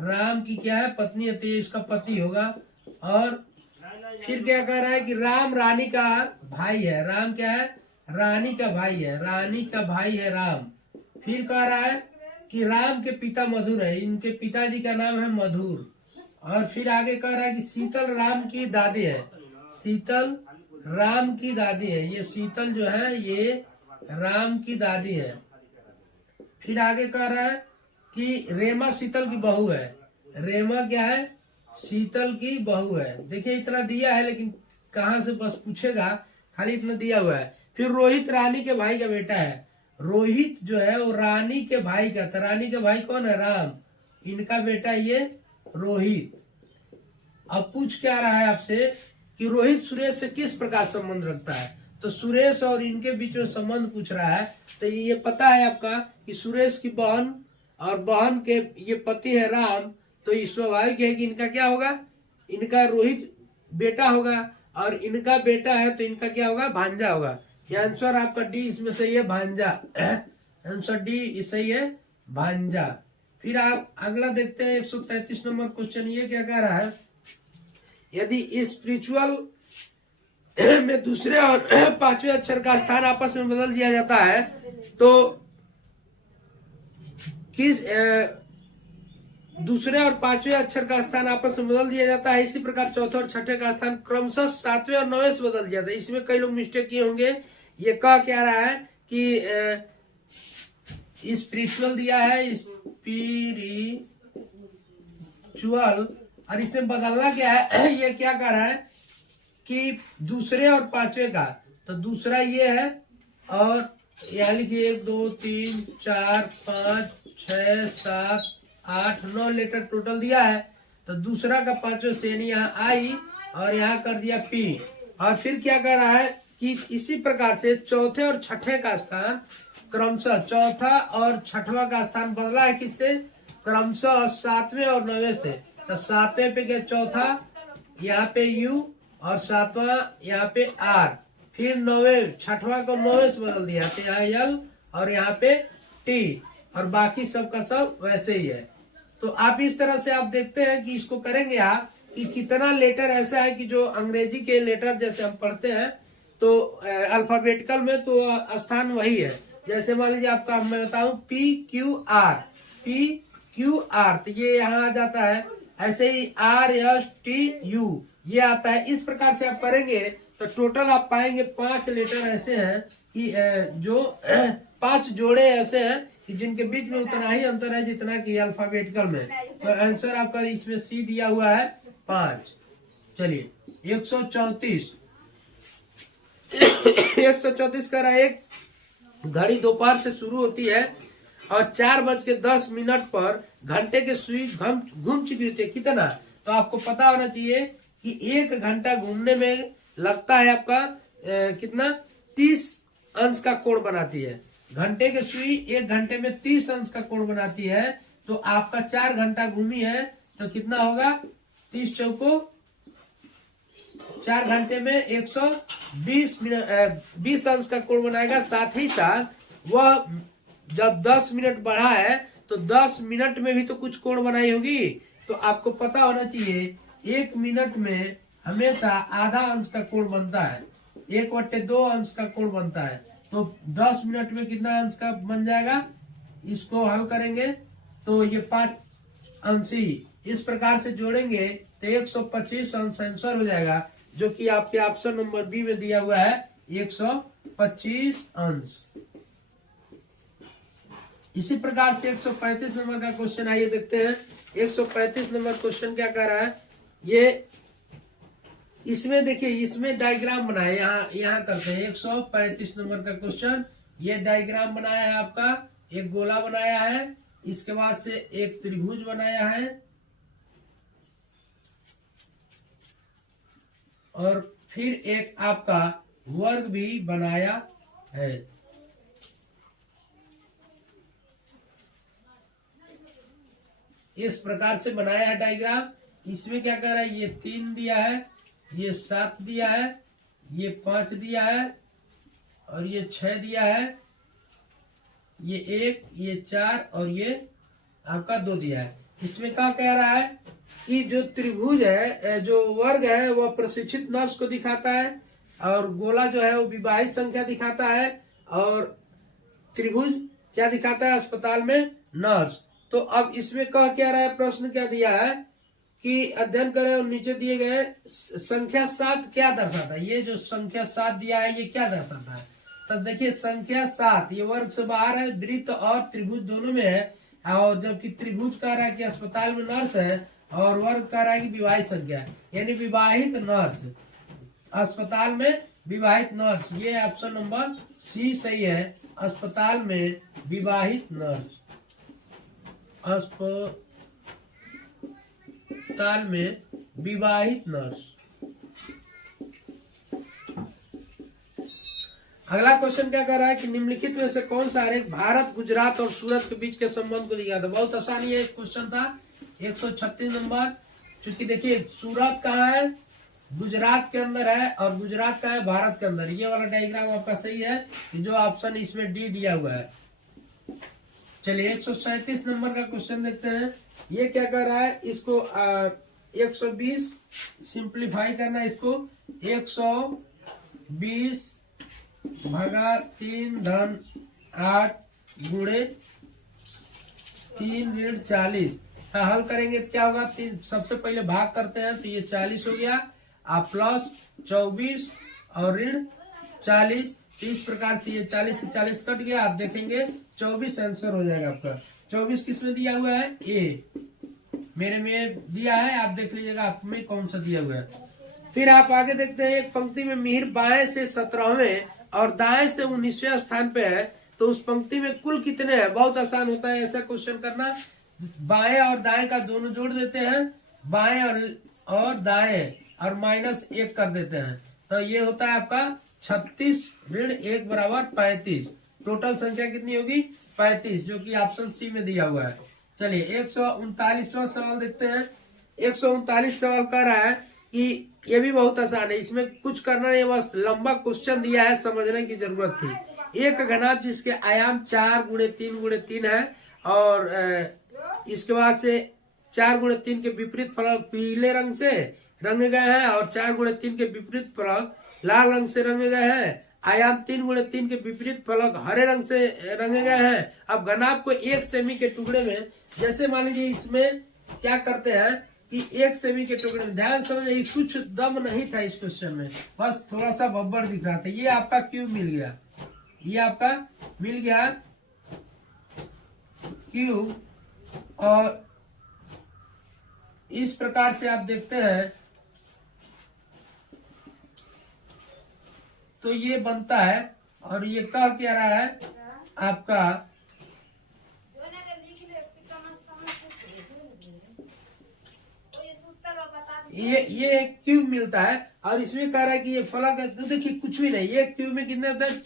राम की क्या है? पत्नी है तो ये इसका पति होगा। और फिर क्या कह रहा है कि राम रानी का भाई है। राम क्या है? रानी का भाई है। रानी का भाई है राम। फिर कह रहा है कि राम के पिता मधुर है। इनके पिताजी का नाम है मधुर। और फिर आगे कह रहा है कि शीतल राम की दादी है। शीतल राम की दादी है। ये शीतल जो है ये राम की दादी है। फिर आगे कह रहा है कि रेमा शीतल की बहू है। रेमा क्या है? शीतल की बहू है। देखिए इतना दिया है लेकिन कहाँ से बस पूछेगा, खाली इतना दिया हुआ है। फिर रोहित रानी के भाई का बेटा है। रोहित जो है वो रानी के भाई का। तो रानी के भाई कौन है? राम। इनका बेटा ये रोहित। अब पूछ क्या रहा है आपसे कि रोहित सुरेश से किस प्रकार संबंध रखता है। तो सुरेश और इनके बीच में संबंध पूछ रहा है। तो ये पता है आपका कि सुरेश की बहन और बहन के ये पति है राम। तो ये स्वाभाविक है कि इनका क्या होगा? इनका रोहित बेटा होगा और इनका बेटा है तो इनका क्या होगा? भांजा होगा। ये आंसर आपका डी इसमें सही है, भांजा। आंसर डी सही है, भांजा। फिर आप अगला देखते हैं 133 नंबर क्वेश्चन। ये क्या कह रहा है? यदि स्पिरिचुअल में दूसरे और पांचवें अक्षर का स्थान आपस में बदल दिया जाता है तो किस दूसरे और पांचवें अक्षर का स्थान आपस में बदल दिया जाता है। इसी प्रकार चौथे और छठे का स्थान क्रमशः सातवें और नौवें से बदल दिया जाता है। इसमें कई लोग मिस्टेक किए होंगे। ये क्या रहा है कि स्पिरिचुअल दिया है, स्पिरिचुअल, और इसमें बदलना क्या है? ये क्या कर रहा है कि दूसरे और पांचवें का। तो दूसरा ये है और यहाँ लिखिए 1 2 3 4 5 6 7 8 9 लेटर टोटल दिया है। तो दूसरा का पांचवें से यानी यहाँ आई और यहाँ कर दिया पी। और फिर क्या कर रहा है कि इसी प्रकार से चौथे और छठे का स्थान क्रमशः, चौथा और छठवां का स्थान बदला है किससे? क्रमशः सातवें और नौवें से। तो सातवें पे क्या? चौथा, यहाँ पे यू और सातवां यहाँ पे आर। फिर नौवे छठवां को नौवे से बदल दिया तो यहाँ यल और यहाँ पे टी। और बाकी सब का सब वैसे ही है। तो आप इस तरह से आप देखते हैं कि इसको करेंगे आप कि कितना लेटर ऐसा है कि जो अंग्रेजी के लेटर जैसे हम पढ़ते हैं तो अल्फाबेटिकल में तो स्थान वही है। जैसे मान लीजिए आपका मैं बताऊं PQR, PQR, तो ये यहाँ आ जाता है। ऐसे ही RSTU ये आता है। इस प्रकार से आप करेंगे तो टोटल आप पाएंगे 5 लेटर ऐसे हैं कि जो 5 जोड़े ऐसे हैं कि जिनके बीच में उतना ही अंतर है जितना कि अल्फाबेटिकल में। तो आंसर आपका इसमें सी दिया हुआ है 5। चलिए 134 134 का रहा। एक घड़ी दोपहर से शुरू होती है और 4:10 पर घंटे के सुई घूम चुकी होती है। कितना? तो आपको पता होना चाहिए कि 1 घंटा घूमने में लगता है आपका कितना 30 अंश का कोण बनाती है। घंटे की सुई 1 घंटे में 30 अंश का कोण बनाती है। तो आपका 4 घंटा घूमी है तो कितना होगा 30 चौको 4 घंटे में 120 अंश का कोण बनाएगा। साथ ही साथ वह जब 10 मिनट बढ़ा है तो 10 मिनट में भी तो कुछ कोण बनाई होगी। तो आपको पता होना चाहिए 1 मिनट में हमेशा आधा अंश का कोण बनता है, 1/2 अंश का कोण बनता है। तो 10 मिनट में कितना अंश का बन जाएगा? इसको हल करेंगे तो ये 5 अंश ही इस प्रकार से जोड़ेंगे तो 125 अंश आंसर हो जाएगा, जो कि आपके ऑप्शन नंबर बी में दिया हुआ है 125 अंश। इसी प्रकार से 135 नंबर का क्वेश्चन आइए देखते हैं। 135 नंबर क्वेश्चन क्या कह रहा है? ये इसमें देखिए, इसमें डायग्राम बनाए, यहाँ करते हैं। 135 नंबर का क्वेश्चन, ये डायग्राम बनाया है आपका, एक गोला बनाया है, इसके बाद से एक त्रिभुज बनाया है और फिर एक आपका वर्ग भी बनाया है। इस प्रकार से बनाया है डायग्राम। इसमें क्या कर रहा है? ये 3 दिया है, ये 7 दिया है, ये 5 दिया है और ये 6 दिया है, ये 1, ये 4 और ये आपका 2 दिया है। इसमें क्या कह रहा है कि जो त्रिभुज है, जो वर्ग है, वह प्रशिक्षित नर्स को दिखाता है और गोला जो है वो विवाहित संख्या दिखाता है और त्रिभुज क्या दिखाता है? अस्पताल में नर्स। तो अब इसमें क्या रहा है? प्रश्न क्या दिया है कि अध्ययन करें और नीचे दिए गए संख्या 7 क्या दर्शाता है। ये जो संख्या 7 दिया है ये क्या दर्शाता है? तो देखिए संख्या 7 ये वर्ग से बाहर है, वृत्त और त्रिभुज दोनों में है। और जबकि त्रिभुज कह रहा है कि अस्पताल में नर्स है और वर्ग कह रहा है कि विवाहित संख्या, यानी विवाहित नर्स, अस्पताल में विवाहित नर्स। ये ऑप्शन नंबर सी सही है, अस्पताल में विवाहित नर्स। अस्पताल में विवाहित नर्स। अगला क्वेश्चन क्या कर रहा है कि निम्नलिखित में से कौन सा आरेख भारत, गुजरात और सूरत के बीच के संबंध को दिखाता है? बहुत आसानी है क्वेश्चन था। 136 नंबर। चूंकि देखिए सूरत कहाँ है? गुजरात के अंदर है और गुजरात का है भारत के अंदर। ये वाला डायग्राम आपका सही है कि जो ऑप्शन इसमें डी दिया हुआ है। चलिए 137 नंबर का क्वेश्चन देखते हैं। ये क्या कर रहा है? इसको 120 सिंप्लीफाई करना। इसको 120 भागा 3 धन 8 गुणे 3 ऋण 40 का हल करेंगे तो क्या होगा? 3 सबसे पहले भाग करते हैं तो ये 40 हो गया, आप प्लस 24 और ऋण 40। इस प्रकार से ये 40 से 40 कट गया, आप देखेंगे 24 आंसर हो जाएगा आपका। 24 किसमें दिया हुआ है? ए मेरे में दिया है, आप देख लीजिएगा आप में कौन सा दिया हुआ है। फिर आप आगे देखते हैं, एक पंक्ति में मिहिर बाएं से 17वें और दाएं से 19वें स्थान पे है, तो उस पंक्ति में कुल कितने हैं? बहुत आसान होता है ऐसा क्वेश्चन करना। बाएं और दाएं का दोनों जोड़ देते हैं, बाएं और दाएं और -1 कर देते हैं, तो ये होता है आपका 36 ऋण 1 बराबर 35। टोटल संख्या कितनी होगी? 35, जो कि ऑप्शन सी में दिया हुआ है। चलिए 139वां सवाल देखते हैं। 139 सवाल कर रहा है कि ये भी बहुत आसान है, इसमें कुछ करना नहीं, बस लंबा क्वेश्चन दिया है, समझने की जरूरत थी। एक घनाभ जिसके आयाम 4 × 3 × 3 है और इसके बाद से 4 × 3 के विपरीत फलक पीले रंग से रंगे गए हैं और 4 × 3 के विपरीत फलक लाल रंग से रंगे गए हैं। आयाम 3 × 3 के विपरीत फलक हरे रंग से रंगे गए हैं। अब घनाभ को 1 सेमी के टुकड़े में, जैसे मान लीजिए इसमें क्या करते हैं कि 1 सेमी के टुकड़े में, ध्यान समझिए कुछ दम नहीं था इस क्वेश्चन में, बस थोड़ा सा बब्बर दिख रहा था। ये आपका क्यूब मिल गया, ये आपका मिल गया क्यूब। और इस प्रकार से आप देखते हैं तो ये बनता है। और ये कह क्या रहा है आपका, ये एक क्यूब मिलता है और इसमें कह रहा है कि ये फलक, तो देखिए कुछ भी नहीं, ये क्यूब में कितने होते हैं,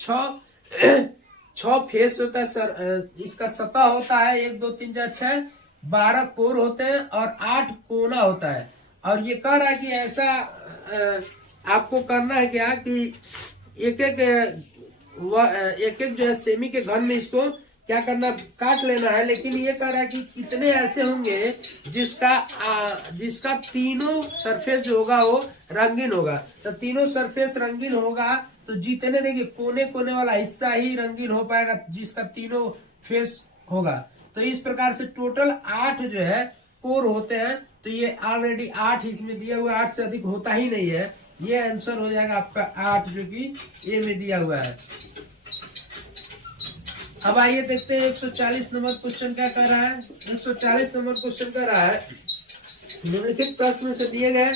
6 फेस होता है सर, इसका सतह होता है 1 2 3 4 6 12 कोर होते हैं और 8 कोना होता है। और ये कह रहा है कि ऐसा आपको करना है क्या कि एक एक जो है सेमी के घन में इसको क्या करना, काट लेना है। लेकिन ये कह रहा है कि कितने ऐसे होंगे जिसका तीनों सरफेस जो होगा वो रंगीन होगा। तो तीनों सरफेस रंगीन होगा तो जितने देखिए कोने कोने वाला हिस्सा ही रंगीन हो पाएगा जिसका तीनों फेस होगा। तो इस प्रकार से टोटल 8 जो है कोर होते हैं। तो ये ऑलरेडी 8 इसमें दिया हुआ, 8 से अधिक होता ही नहीं है। ये आंसर हो जाएगा आपका 8 जो कि ए में दिया हुआ है। अब आइए देखते हैं 140 नंबर क्वेश्चन क्या कर रहा है। 140 नंबर क्वेश्चन कर रहा है, निम्नलिखित प्रश्न में से दिए गए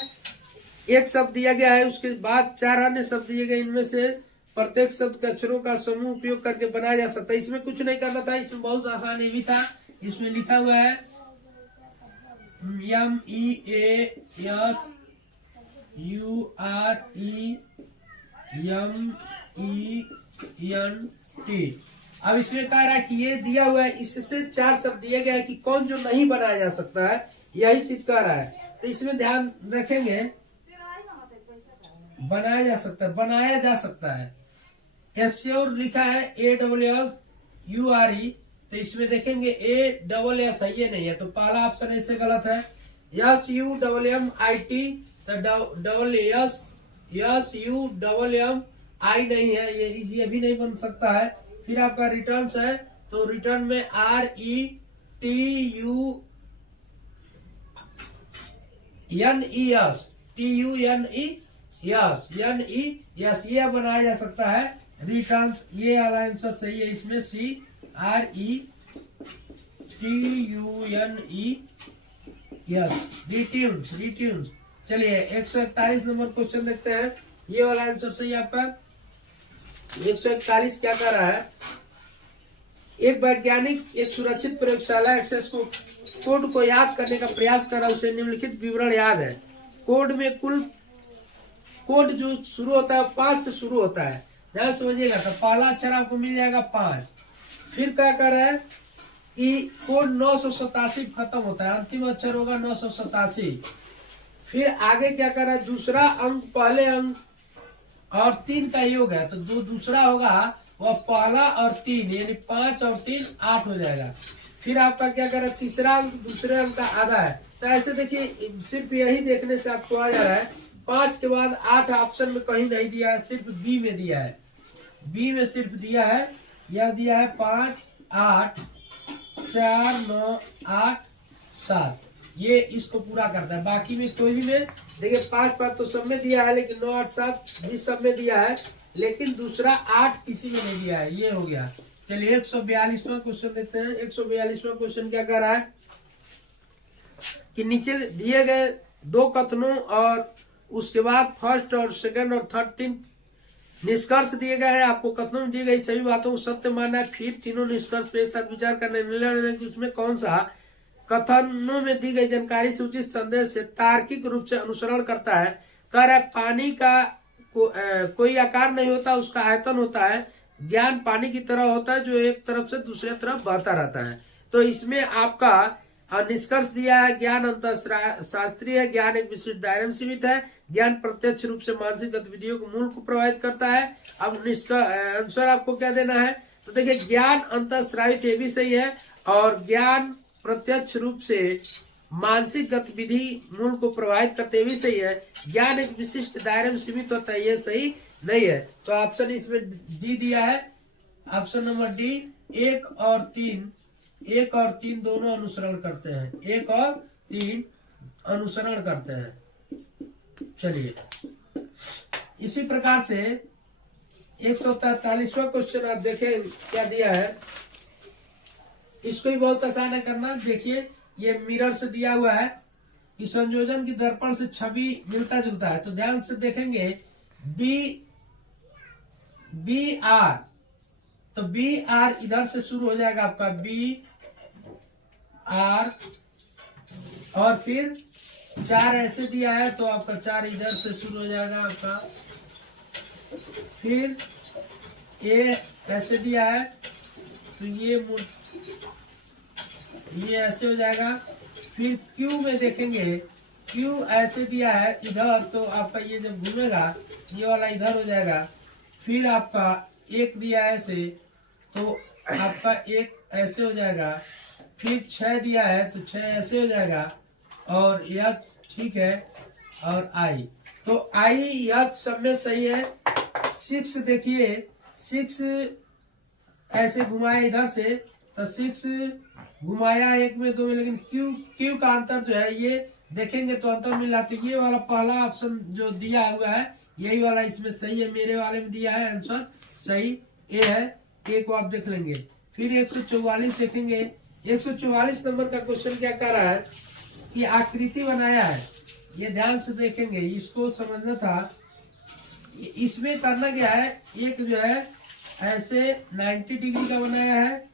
एक शब्द दिया गया है, उसके बाद 4 अन्य शब्द दिए गए, इनमें से प्रत्येक शब्द के अक्षरों का समूह उपयोग करके बनाया जा सकता है। इसमें कुछ नहीं करना था, इसमें बहुत आसान ये भी था। इसमें लिखा हुआ है MEASUREMENT। अब इसमें कह रहा है कि ये दिया हुआ है, इससे 4 शब्द दिए गए हैं कि कौन जो नहीं बनाया जा सकता है, यही चीज कह रहा है। तो इसमें ध्यान रखेंगे, बनाया जा सकता है, बनाया जा सकता है। एश्योर लिखा है ASSURE, तो इसमें देखेंगे ASS है, ये नहीं है, तो पहला ऑप्शन ऐसे गलत है। SUMMIT, तो SUMMI नहीं है, ये भी नहीं बन सकता है। फिर आपका रिटर्न्स है, तो रिटर्न में RETUNES ये बनाया जा सकता है। रिटर्न्स, ये वाला आंसर सही है। इसमें CRETUNES रिट्यून्स। चलिए 141 नंबर क्वेश्चन देखते हैं, ये वाला आंसर सही है आपका। 141 क्या कर रहा है, एक वैज्ञानिक एक सुरक्षित प्रयोगशाला एक्सेस कोड को याद करने का प्रयास कर रहा है, उसे निम्नलिखित विवरण याद है। कोड में कुल कोड जो शुरू होता है 5 से शुरू होता है, ध्यान समझिएगा। तो पहला अक्षर आपको मिल जाएगा 5। फिर क्या कर रहा है कि कोड 987 खत्म होता है, अंतिम अक्षर होगा 987। फिर आगे क्या कर रहा है, दूसरा अंक पहले अंक और 3 का योग है, तो जो दूसरा होगा वह पहला और 3, यानी 5 और 3 8 हो जाएगा। फिर आपका क्या कर रहा है, तीसरा अंक दूसरे अंक का आधा है। तो ऐसे देखिए, सिर्फ यही देखने से आपको आ जा रहा है 5 के बाद 8 ऑप्शन में कहीं नहीं दिया है, सिर्फ बी में दिया है। बी में सिर्फ दिया है, यह दिया है 5 8 4 9 8 7, ये इसको पूरा करता है। बाकी में कोई भी में देखिए 5 5 तो सब में दिया है, लेकिन 9 8 7 भी सब में दिया है, लेकिन दूसरा 8 किसी में नहीं दिया है। ये हो गया। चलिए 142वां क्वेश्चन देखते हैं। 142वां क्वेश्चन क्या कर रहा है कि नीचे दिए गए 2 कथनों और उसके बाद फर्स्ट और सेकंड और थर्ड 3 निष्कर्ष दिए गए हैं। आपको कथनों में दी गई सभी बातों को सत्य मानना है। फिर तीनों निष्कर्ष पे एक साथ विचार करने निर्णय लेने की उसमें कौन सा कथनों में दी गई जानकारी से उचित संदेश से तार्किक रूप से अनुसरण करता है। कह रहा है पानी का कोई आकार नहीं होता, उसका आयतन होता है। ज्ञान पानी की तरह होता है जो एक तरफ से दूसरे तरफ बहता रहता है। तो इसमें आपका निष्कर्ष दिया है, ज्ञान अंतरशास्त्रीय है, ज्ञान एक विशिष्ट दायरे में सीमित है, ज्ञान प्रत्यक्ष रूप से मानसिक गतिविधियों को मूल को प्रभावित करता है। अब आंसर आपको क्या देना है, तो देखिए ज्ञान अंतरस्रावित ये भी सही है और ज्ञान प्रत्यक्ष रूप से मानसिक गतिविधि मूल को प्रभावित करते भी सही है। ज्ञान एक विशिष्ट दायरे में सीमित होता है, ये सही नहीं है। तो ऑप्शन इसमें डी दिया है, ऑप्शन नंबर डी। 1 और 3 दोनों अनुसरण करते हैं, 1 और 3 अनुसरण करते हैं। चलिए इसी प्रकार से 143वां क्वेश्चन आप देखें क्या दिया है, इसको भी बहुत आसान है करना। देखिए ये मिरर से दिया हुआ है कि संयोजन की दर्पण से छवि मिलता जुलता है। तो ध्यान से देखेंगे बी आर, तो बी आर इधर से शुरू हो जाएगा आपका बी आर, और फिर 4 ऐसे दिया है तो आपका 4 इधर से शुरू हो जाएगा आपका। फिर ए ऐसे दिया है तो ये ऐसे हो जाएगा। फिर क्यू में देखेंगे, क्यू ऐसे दिया है इधर, तो आपका ये जब घूमेगा ये वाला इधर हो जाएगा। फिर आपका 1 दिया है ऐसे, तो आपका 1 ऐसे हो जाएगा। फिर 6 दिया है तो 6 ऐसे हो जाएगा, और यह ठीक है, और आई, तो आई यह सब में सही है। 6 देखिए, 6 ऐसे घुमाया इधर से, तो 6 घुमाया 1 में 2 में, लेकिन क्यू का अंतर जो है ये देखेंगे तो अंतर मिला। तो ये वाला पहला ऑप्शन जो दिया हुआ है यही वाला इसमें सही है, मेरे वाले में दिया है आंसर सही ए है। ए को आप देख लेंगे। फिर 144 देखेंगे। 144 नंबर का क्वेश्चन क्या कर रहा है कि आकृति बनाया है, ये ध्यान से देखेंगे, इसको समझना था। इसमें करना क्या है, एक जो है ऐसे 90 डिग्री का बनाया है,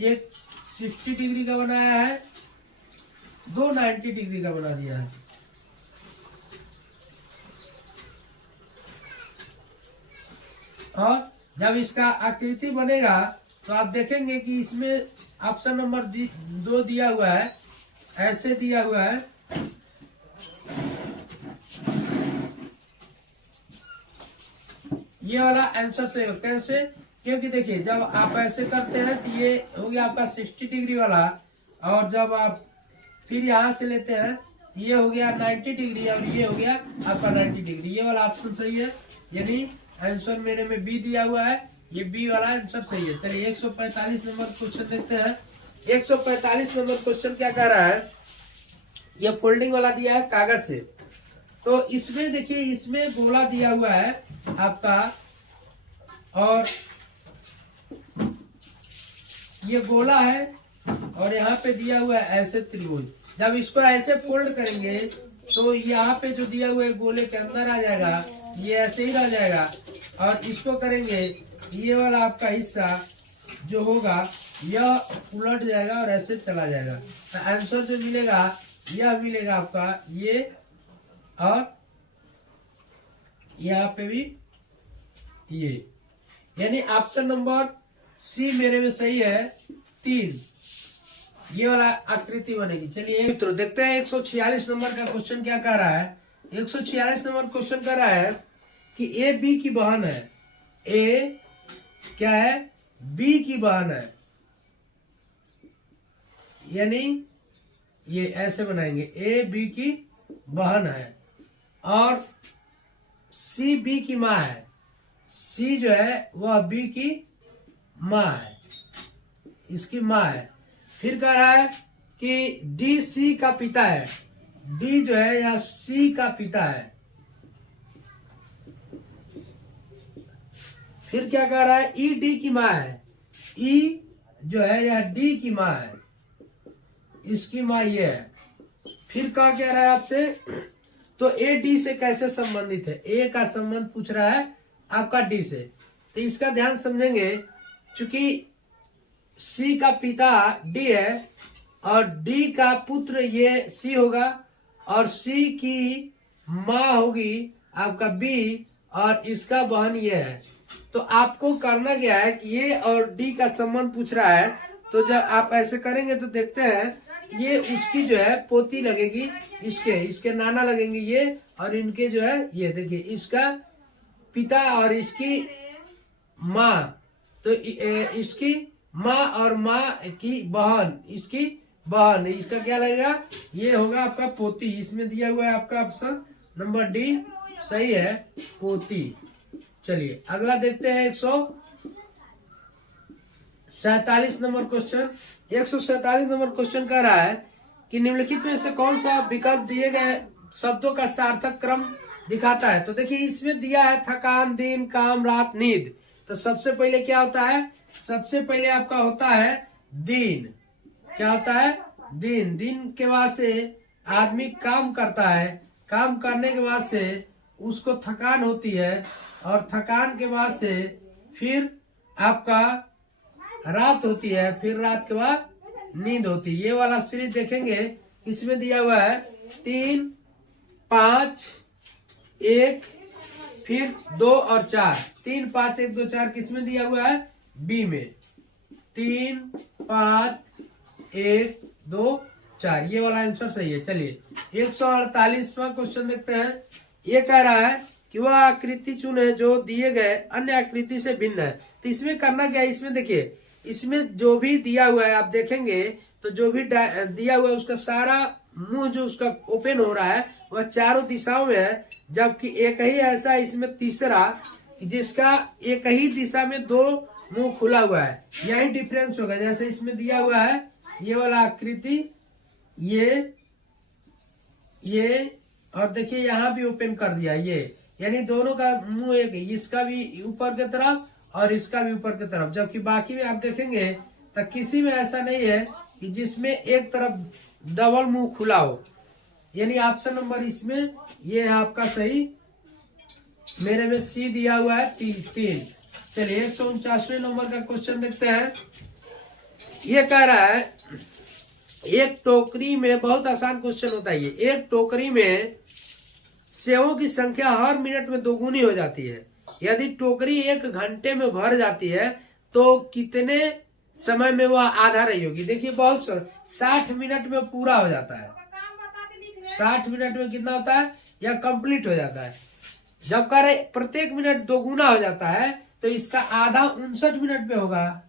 एक 60 डिग्री का बनाया है, 2 90 डिग्री का बना दिया है। और जब इसका आकृति बनेगा तो आप देखेंगे कि इसमें ऑप्शन नंबर 2 दिया हुआ है, ऐसे दिया हुआ है। ये वाला आंसर सही हो। कैसे? क्योंकि देखिए जब आप ऐसे करते हैं तो ये हो गया आपका 60 डिग्री वाला, और जब आप फिर यहाँ से लेते हैं ये हो गया 90 डिग्री, और ये हो गया आपका 90 डिग्री। ये वाला ऑप्शन सही है, यानी आंसर मेरे में बी दिया हुआ है, ये बी वाला आंसर सही है। चलिए 145 नंबर क्वेश्चन देखते हैं। 145 नंबर क्वेश्चन क्या कह रहा है, ये फोल्डिंग वाला दिया है कागज से। तो इसमें देखिए, इसमें गोला दिया हुआ है आपका, और ये गोला है, और यहाँ पे दिया हुआ है ऐसे त्रिभुज। जब इसको ऐसे फोल्ड करेंगे तो यहाँ पे जो दिया हुआ है गोले के अंदर आ जाएगा, ये ऐसे ही रह जाएगा। और इसको करेंगे, ये वाला आपका हिस्सा जो होगा यह उलट जाएगा और ऐसे चला जाएगा। तो आंसर जो मिलेगा यह मिलेगा आपका ये, और यहाँ पे भी ये, यानी ऑप्शन नंबर सी मेरे में सही है, 3 ये वाला आकृति बनेगी। चलिए मित्रों देखते हैं 146 नंबर का क्वेश्चन क्या कह रहा है। 146 नंबर क्वेश्चन कह रहा है कि ए बी की बहन है। ए क्या है, बी की बहन है, यानी ये ऐसे बनाएंगे, ए बी की बहन है, और सी बी की माँ है। सी जो है वह बी की माँ है, इसकी माँ है। फिर कह रहा है कि डी सी का पिता है। डी जो है या सी का पिता है। फिर क्या कह रहा है, ई डी की माँ है। ई जो है यह डी की माँ है, इसकी माँ ये है। फिर क्या कह रहा है आपसे, तो ए डी से कैसे संबंधित है। ए का संबंध पूछ रहा है आपका डी से। तो इसका ध्यान समझेंगे, चूंकि सी का पिता डी है और डी का पुत्र ये सी होगा, और सी की माँ होगी आपका बी, और इसका बहन ये है। तो आपको करना क्या है कि ये और डी का संबंध पूछ रहा है, तो जब आप ऐसे करेंगे तो देखते हैं ये उसकी जो है पोती लगेगी, इसके नाना लगेंगे ये, और इनके जो है ये देखिए इसका पिता और इसकी माँ, तो इसकी माँ और माँ की बहन, इसकी बहन, इसका क्या लगेगा, ये होगा आपका पोती। इसमें दिया हुआ है आपका ऑप्शन नंबर डी सही है, पोती। चलिए अगला देखते हैं 147 नंबर क्वेश्चन। 147 नंबर क्वेश्चन कह रहा है कि निम्नलिखित में से कौन सा विकल्प दिए गए शब्दों का सार्थक क्रम दिखाता है। तो देखिए इसमें दिया है थकान, दिन, काम, रात, नींद। तो सबसे पहले क्या होता है, सबसे पहले आपका होता है दिन। क्या होता है, दिन। दिन के बाद से आदमी काम करता है, काम करने के बाद से उसको थकान होती है, और थकान के बाद से फिर आपका रात होती है, फिर रात के बाद नींद होती है। ये वाला सीरीज देखेंगे, इसमें दिया हुआ है 3, 5, 1, फिर 2 और 4। 3, 5, 1, 2, 4 किसमें दिया हुआ है, बी में। 3, 5, 1, 2, 4 ये वाला आंसर सही है। चलिए 148वां क्वेश्चन देखते हैं। ये कह रहा है कि वह आकृति चुने जो दिए गए अन्य आकृति से भिन्न है। तो इसमें करना क्या है, इसमें देखिए, इसमें जो भी दिया हुआ है आप देखेंगे तो जो भी दिया हुआ है उसका सारा मुंह जो उसका ओपन हो रहा है वह चारों दिशाओं में है, जबकि एक ही ऐसा इसमें तीसरा जिसका एक ही दिशा में 2 मुंह खुला हुआ है। यही डिफरेंस होगा। जैसे इसमें दिया हुआ है ये वाला आकृति, ये और देखिए यहाँ भी ओपन कर दिया ये, यानी दोनों का मुंह एक, इसका भी ऊपर की तरफ और इसका भी ऊपर की तरफ। जबकि बाकी में आप देखेंगे तो किसी में ऐसा नहीं है कि जिसमें एक तरफ डबल मुंह खुला हो। यानी ऑप्शन नंबर इसमें ये है आपका सही। मेरे में सी दिया हुआ है 3। चलिए 149वें नंबर का क्वेश्चन देखते हैं। ये कह रहा है एक टोकरी में, बहुत आसान क्वेश्चन होता है ये, एक टोकरी में सेवों की संख्या हर मिनट में 2 गुनी हो जाती है। यदि टोकरी 1 घंटे में भर जाती है तो कितने समय में वह आधा रही होगी। देखिए बहुत 60 मिनट में पूरा हो जाता है। 60 मिनट में कितना होता है, यह कंप्लीट हो जाता है। जब कह रहे प्रत्येक मिनट 2 गुना हो जाता है तो इसका आधा 59 मिनट में होगा।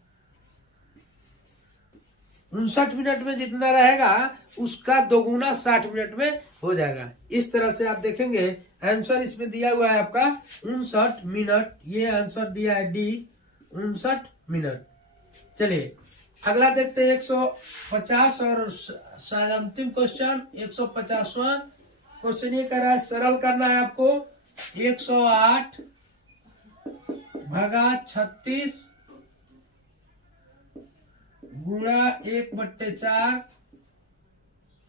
59 मिनट में जितना रहेगा उसका 2 गुना 60 मिनट में हो जाएगा। इस तरह से आप देखेंगे आंसर इसमें दिया हुआ है आपका 59 मिनट। ये आंसर दिया है डी 59 मिनट। चलिए अगला देखते हैं 150 और शायद अंतिम क्वेश्चन 150वां क्वेश्चन। ये कह रहा है सरल करना है आपको। 108 भागा 36 गुणा 1/4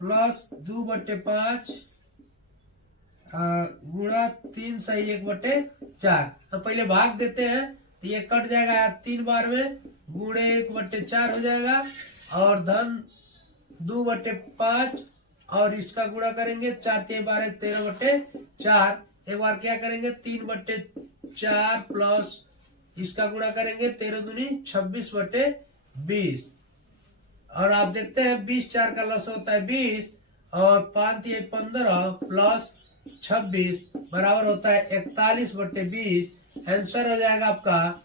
प्लस 2/5 गुणा 3 सही 1/4। तो पहले भाग देते हैं तो ये कट जाएगा 3 बार में, गुणे 1/4 हो जाएगा, और धन 2/5 और इसका गुणा करेंगे 4 3 12 13/4। एक बार क्या करेंगे 3/4 प्लस इसका गुणा करेंगे 13 दूनी 26/20। और आप देखते हैं 20 4 का लस होता है 20 और 5 3 15 प्लस 26 बराबर होता है 41/20। आंसर हो जाएगा आपका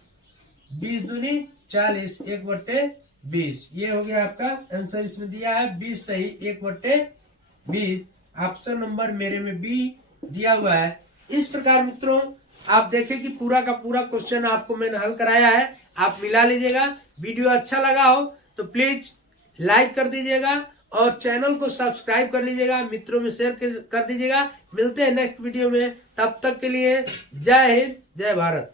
20 दूनी 40 1/20। ये हो गया आपका आंसर। इसमें दिया है 20 सही 1/20। ऑप्शन नंबर मेरे में बी दिया हुआ है। इस प्रकार मित्रों आप देखें कि पूरा का पूरा क्वेश्चन आपको मैंने हल कराया है। आप मिला लीजिएगा। वीडियो अच्छा लगा हो तो प्लीज लाइक कर दीजिएगा और चैनल को सब्सक्राइब कर लीजिएगा, मित्रों में शेयर कर दीजिएगा। मिलते हैं नेक्स्ट वीडियो में, तब तक के लिए जय हिंद जय भारत।